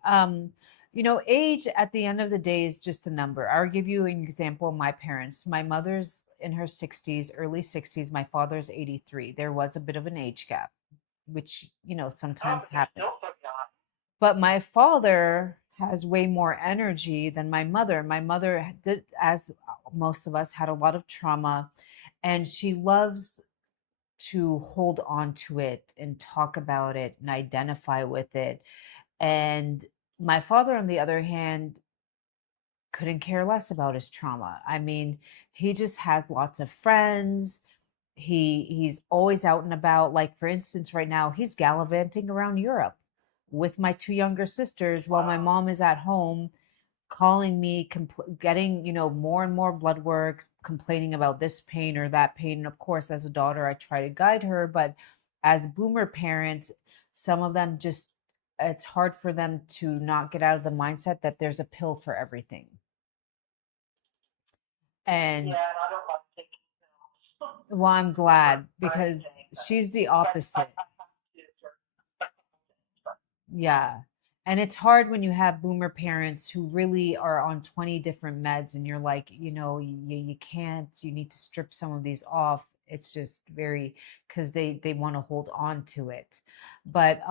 Age at the end of the day is just a number. I'll give you an example of my parents. My mother's in her 60s, early 60s. My father's 83. There was a bit of an age gap, which, sometimes happens. But my father has way more energy than my mother. My mother did, as most of us, had a lot of trauma, and she loves to hold on to it and talk about it and identify with it. And my father, on the other hand, couldn't care less about his trauma. I mean, he just has lots of friends. He's always out and about. Like, for instance, right now he's gallivanting around Europe with my two younger sisters while my mom is at home calling me, getting, more and more blood work, complaining about this pain or that pain. And of course, as a daughter, I try to guide her. But as boomer parents, some of them just, it's hard for them to not get out of the mindset that there's a pill for everything. And I don't like taking pills. Well, I'm glad because she's the opposite. Yeah. And it's hard when you have boomer parents who really are on 20 different meds and you're like, you can't, you need to strip some of these off. It's just very, because they want to hold on to it. But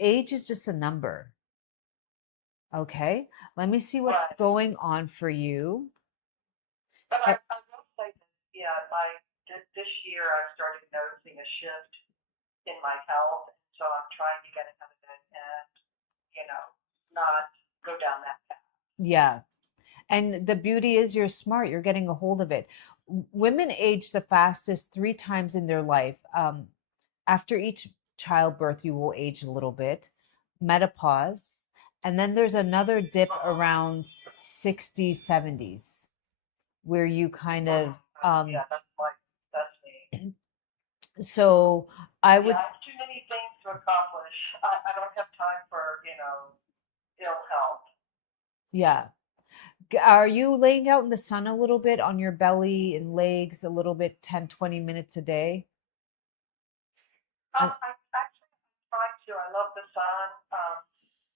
age is just a number. Okay. Let me see what's going on for you. But I will say that, this year I started noticing a shift in my health. So I'm trying to get ahead of it and, not go down that path. Yeah. And the beauty is you're smart. You're getting a hold of it. Women age the fastest 3 times in their life. After each childbirth, you will age a little bit. Menopause. And then there's another dip around 60s, 70s, where you kind of... that's me. So I would... I have too many things to accomplish. I don't have time for, ill health. Yeah. Are you laying out in the sun a little bit on your belly and legs a little bit, 10, 20 minutes a day? I actually try to. to. I love the sun.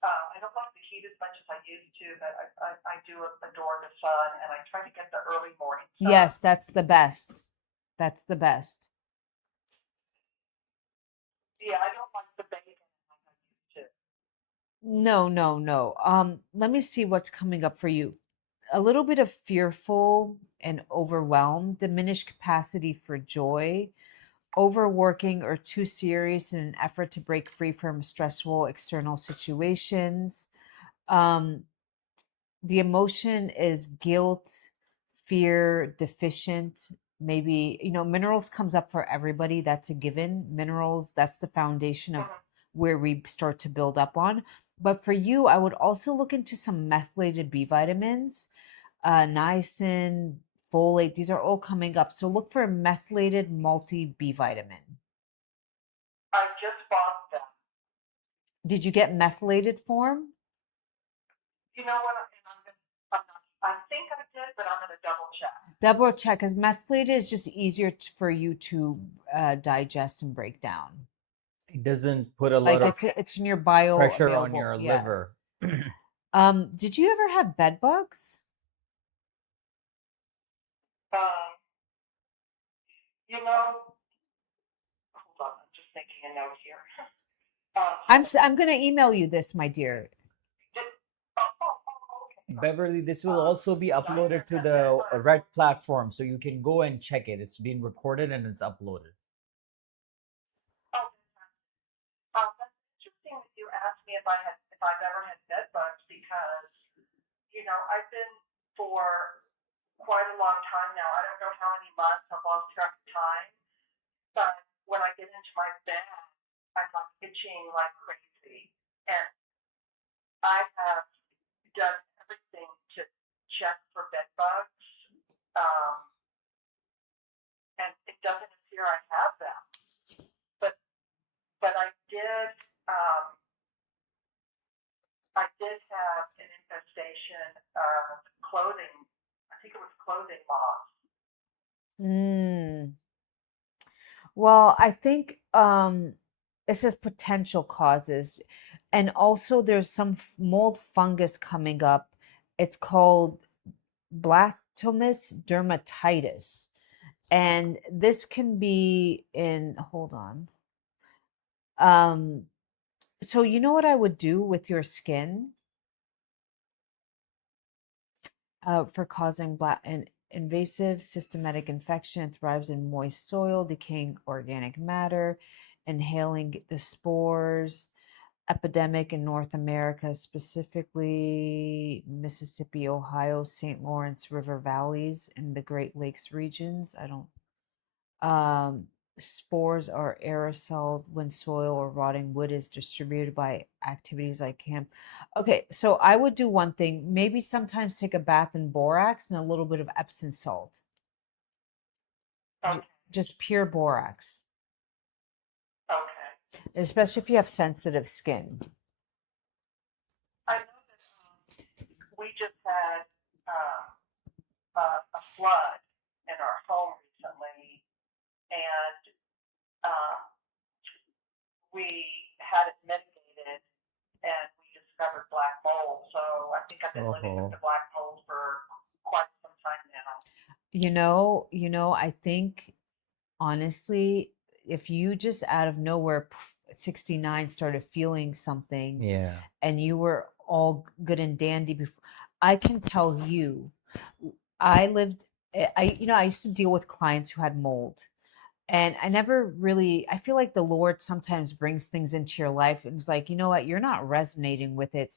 I don't like the heat as much as I used to, but I do adore the sun, and I try to get the early morning sun. Yes, that's the best. That's the best. Yeah, I don't like the bacon like I used to. No, no, no. Let me see what's coming up for you. A little bit of fearful and overwhelmed, diminished capacity for joy, overworking or too serious in an effort to break free from stressful external situations. Um, the emotion is guilt, fear, deficient. Maybe, minerals comes up for everybody. That's a given. Minerals, that's the foundation of where we start to build up on. But for you, I would also look into some methylated B vitamins, niacin, folate. These are all coming up. So look for a methylated multi B vitamin. I just bought them. Did you get methylated form? You know what? I think I did, but I'm going to double check. Double check, because methylated is just easier for you to digest and break down. It doesn't put a Like lot of it's in your bio pressure available. on your Yeah. liver. Did you ever have bed bugs? You know, hold on, I'm just making a note here. I'm going to email you this, my dear. Okay. Beverly, this will also be uploaded to the Red platform, so you can go and check it. It's been recorded and it's uploaded. That's interesting that you asked me if I've ever had bed bugs, because I've been for quite a long time now. I don't know how many months. I've lost track of time. But when I get into my bed, I'm like itching like crazy, and I have done everything to check for bed bugs, and it doesn't appear I have them. But I did. I did have an infestation of clothing. I think it was clothing moths. Well, I think it says potential causes. And also there's some mold fungus coming up. It's called blastomous dermatitis. And this can be hold on. So you know what I would do with your skin for causing an invasive systematic infection? It thrives in moist soil, decaying organic matter, inhaling the spores. Epidemic in North America, specifically Mississippi, Ohio, St. Lawrence River valleys, in the Great Lakes regions. Spores are aerosol when soil or rotting wood is distributed by activities like camp. Okay, so I would do one thing. Maybe sometimes take a bath in borax and a little bit of Epsom salt. Okay. Just pure borax. Okay. Especially if you have sensitive skin. I know that we just had a flood in our home recently, and we had it mitigated, and we discovered black mold. So I think I've been living with the black mold for quite some time now. I think honestly, if you just out of nowhere 69 started feeling something, and you were all good and dandy before, I can tell you, I used to deal with clients who had mold, and I feel like the Lord sometimes brings things into your life and it's like, you know what, you're not resonating with it.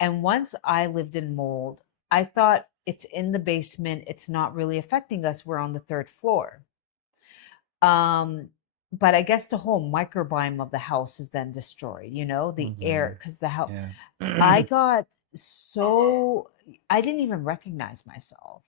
And once I lived in mold, I thought it's in the basement, it's not really affecting us, we're on the third floor. But I guess the whole microbiome of the house is then destroyed, the air, because the house, I got I didn't even recognize myself.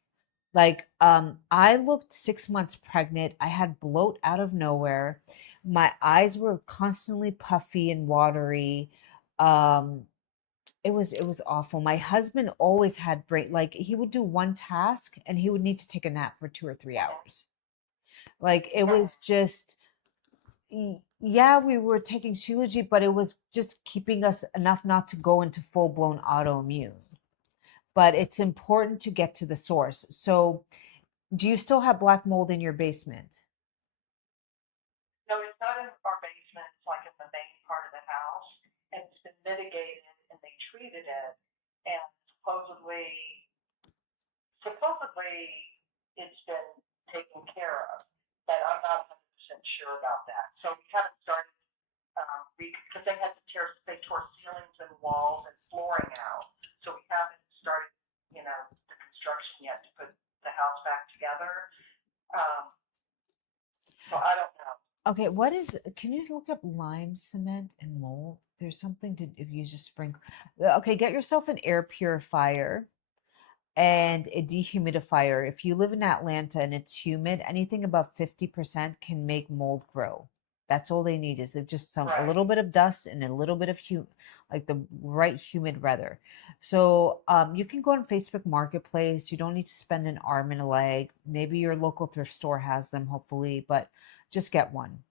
Like, I looked 6 months pregnant. I had bloat out of nowhere. My eyes were constantly puffy and watery. It was awful. My husband always had brain, like he would do one task and he would need to take a nap for 2 or 3 hours. Like it was just, Yeah, we were taking Shilajit, but it was just keeping us enough not to go into full blown autoimmune. But it's important to get to the source. So, do you still have black mold in your basement? No, it's not in our basement. It's like in the main part of the house, and it's been mitigated, and they treated it, and supposedly it's been taken care of, but I'm not 100% sure about that. So we haven't started because they tore ceilings and walls and flooring out. So we haven't started, the construction yet to put the house back together. Um, so I don't know. Okay, can you look up lime cement and mold? There's something to, if you just sprinkle. Okay, get yourself an air purifier and a dehumidifier. If you live in Atlanta and it's humid, anything above 50% can make mold grow. That's all they need is it just a Right. little bit of dust and a little bit of like the right humid weather. So you can go on Facebook Marketplace. You don't need to spend an arm and a leg. Maybe your local thrift store has them, hopefully, but just get one.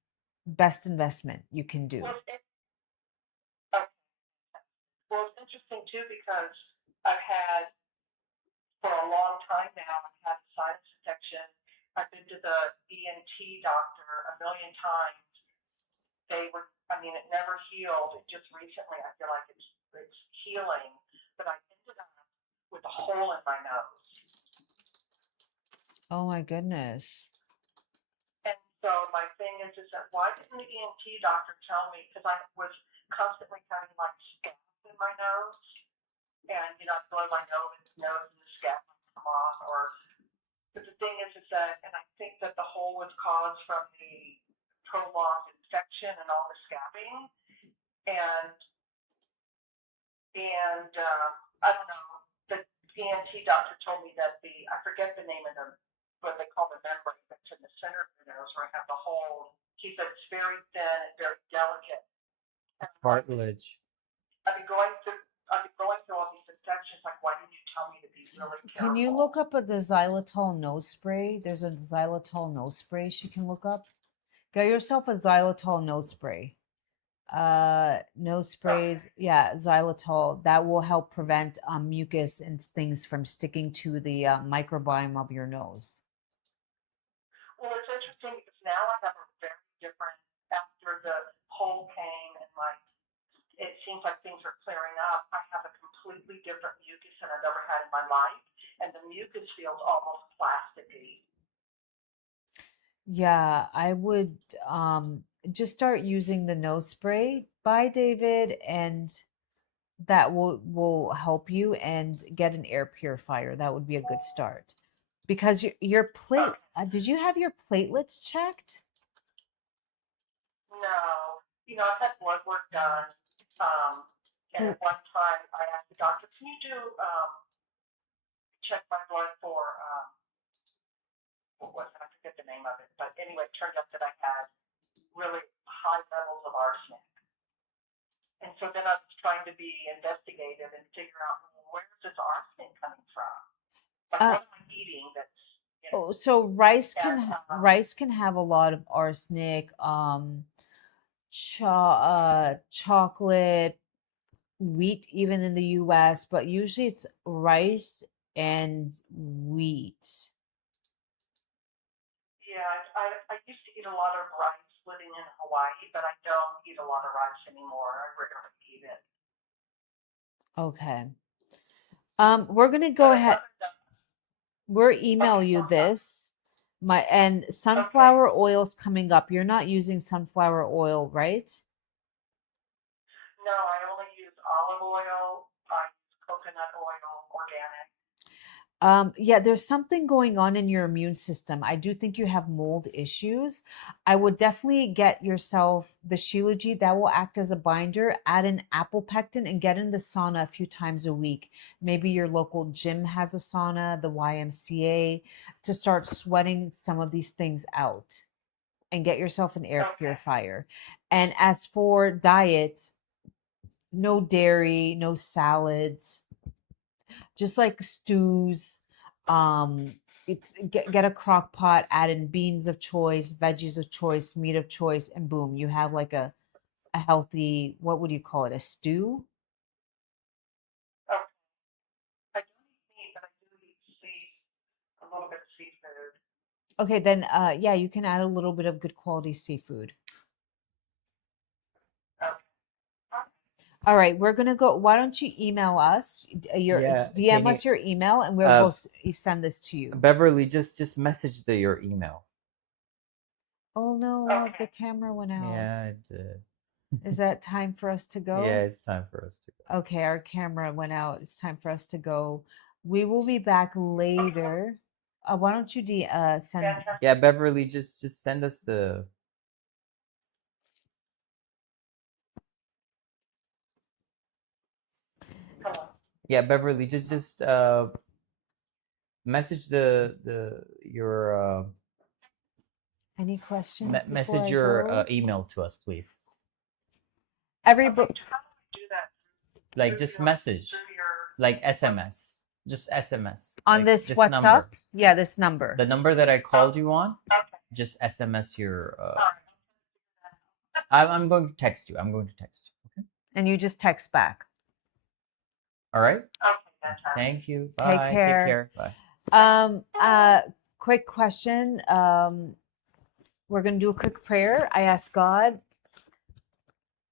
Best investment you can do. Uh, well, it's interesting too because I've had for a long time now. I've had a sinus infection. I've been to the ENT doctor a million times. It never healed. It just recently, I feel like it's healing, but I ended up with a hole in my nose. Oh my goodness. And so my thing is that why didn't the ENT doctor tell me? Because I was constantly having like scabs in my nose, and I'd blow my nose and the scab would come off. But the thing is that, and I think that the hole was caused from the prolonged infection and all the scabbing, and I don't know. The ENT doctor told me that I forget the name of what they call the membrane that's in the center of the nose where I have the hole. He said it's very thin and very delicate. And Cartilage. I've been going through all these infections. Like, why didn't you tell me to be really careful? Can you look up the xylitol nose spray? There's a xylitol nose spray she can look up. Get yourself a xylitol nose spray. Nose sprays, yeah, xylitol, that will help prevent mucus and things from sticking to the microbiome of your nose. Well, it's interesting because now I have a very different after the whole pain and it seems like things are clearing up. I have a completely different mucus than I've ever had in my life, and the mucus feels almost plasticky. Yeah, I would just start using the nose spray by David, and that will help you, and get an air purifier. That would be a good start. Because your plate, did you have your platelets checked? No, I've had blood work done, and at one time I asked the doctor, "Can you do check my blood for what was it? I forget the name of it." But anyway, it turned out that I had really high levels of arsenic. And so then I was trying to be investigative and figure out where's this arsenic coming from? Like, what am I eating that's so rice can have a lot of arsenic, chocolate, wheat, even in the US, but usually it's rice and wheat. Yeah, I used to eat a lot of rice living in Hawaii, but I don't eat a lot of rice anymore. I rarely eat it. Okay. We're gonna go ahead. We're email you this. And sunflower oil's coming up. You're not using sunflower oil, right? No, I only use olive oil. I use coconut oil, organic. Yeah, there's something going on in your immune system. I do think you have mold issues. I would definitely get yourself the Shilajit that will act as a binder, add an apple pectin, and get in the sauna a few times a week. Maybe your local gym has a sauna, the YMCA, to start sweating some of these things out, and get yourself an air purifier. And as for diet, no dairy, no salads, just like stews, get a crock pot, add in beans of choice, veggies of choice, meat of choice, and boom, you have like a healthy, what would you call it, a stew? Okay. I don't eat meat, but I do eat a little bit of seafood. Okay, then yeah, you can add a little bit of good quality seafood. Okay. All right, we're gonna go. Why don't you email us your Yeah, can DM you, us your email, and we'll go send this to you. Beverly, just message your email. Oh no, love, the camera went out. Yeah, I did. Is that time for us to go? Yeah, it's time for us to go. Okay, our camera went out. It's time for us to go. We will be back later. Why don't you send? Yeah, Beverly, just send us the. Hello. Yeah, Beverly, just message your Any questions before message I your go? email to us, please. Everybody, How do I do that? Like just message, Through your like SMS, just SMS on like this this WhatsApp? number, Yeah, this number. the number that I called you on. Okay. Just SMS your. All right. I'm going to text you. I'm going to text you. Okay. And you just text back. All right. Okay, that's right. Thank you. Take Bye. care. Take care. Bye. Quick question. We're gonna do a quick prayer. I ask God,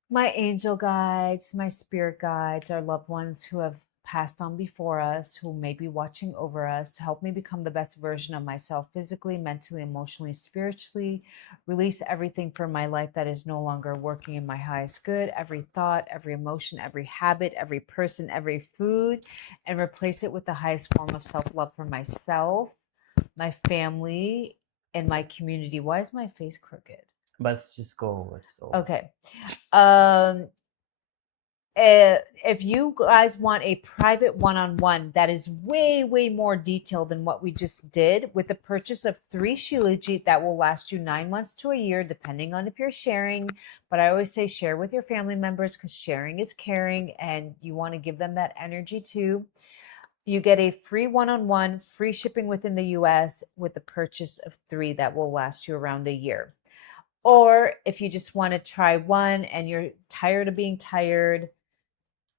my angel guides, my spirit guides, our loved ones who have passed on before us, who may be watching over us, to help me become the best version of myself physically, mentally, emotionally, spiritually. Release everything from my life that is no longer working in my highest good, every thought, every emotion, every habit, every person, every food, and replace it with the highest form of self-love for myself, my family, and my community. Why is my face crooked? Let's just go. Okay. If you guys want a private one-on-one that is way, way more detailed than what we just did, with the purchase of 3 Shilajit that will last you 9 months to a year, depending on if you're sharing. But I always say share with your family members, because sharing is caring, and you want to give them that energy too. You get a free one-on-one, free shipping within the US with the purchase of 3 that will last you around a year. Or if you just want to try one and you're tired of being tired,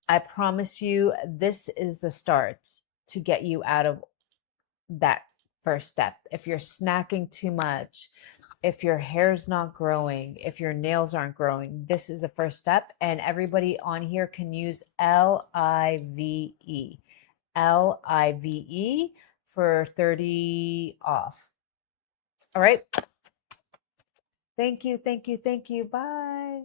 I promise you, this is the start to get you out of that first step. If you're snacking too much, if your hair's not growing, if your nails aren't growing, this is the first step. And everybody on here can use LIVE, LIVE for 30 off. All right. Thank you. Thank you. Thank you. Bye.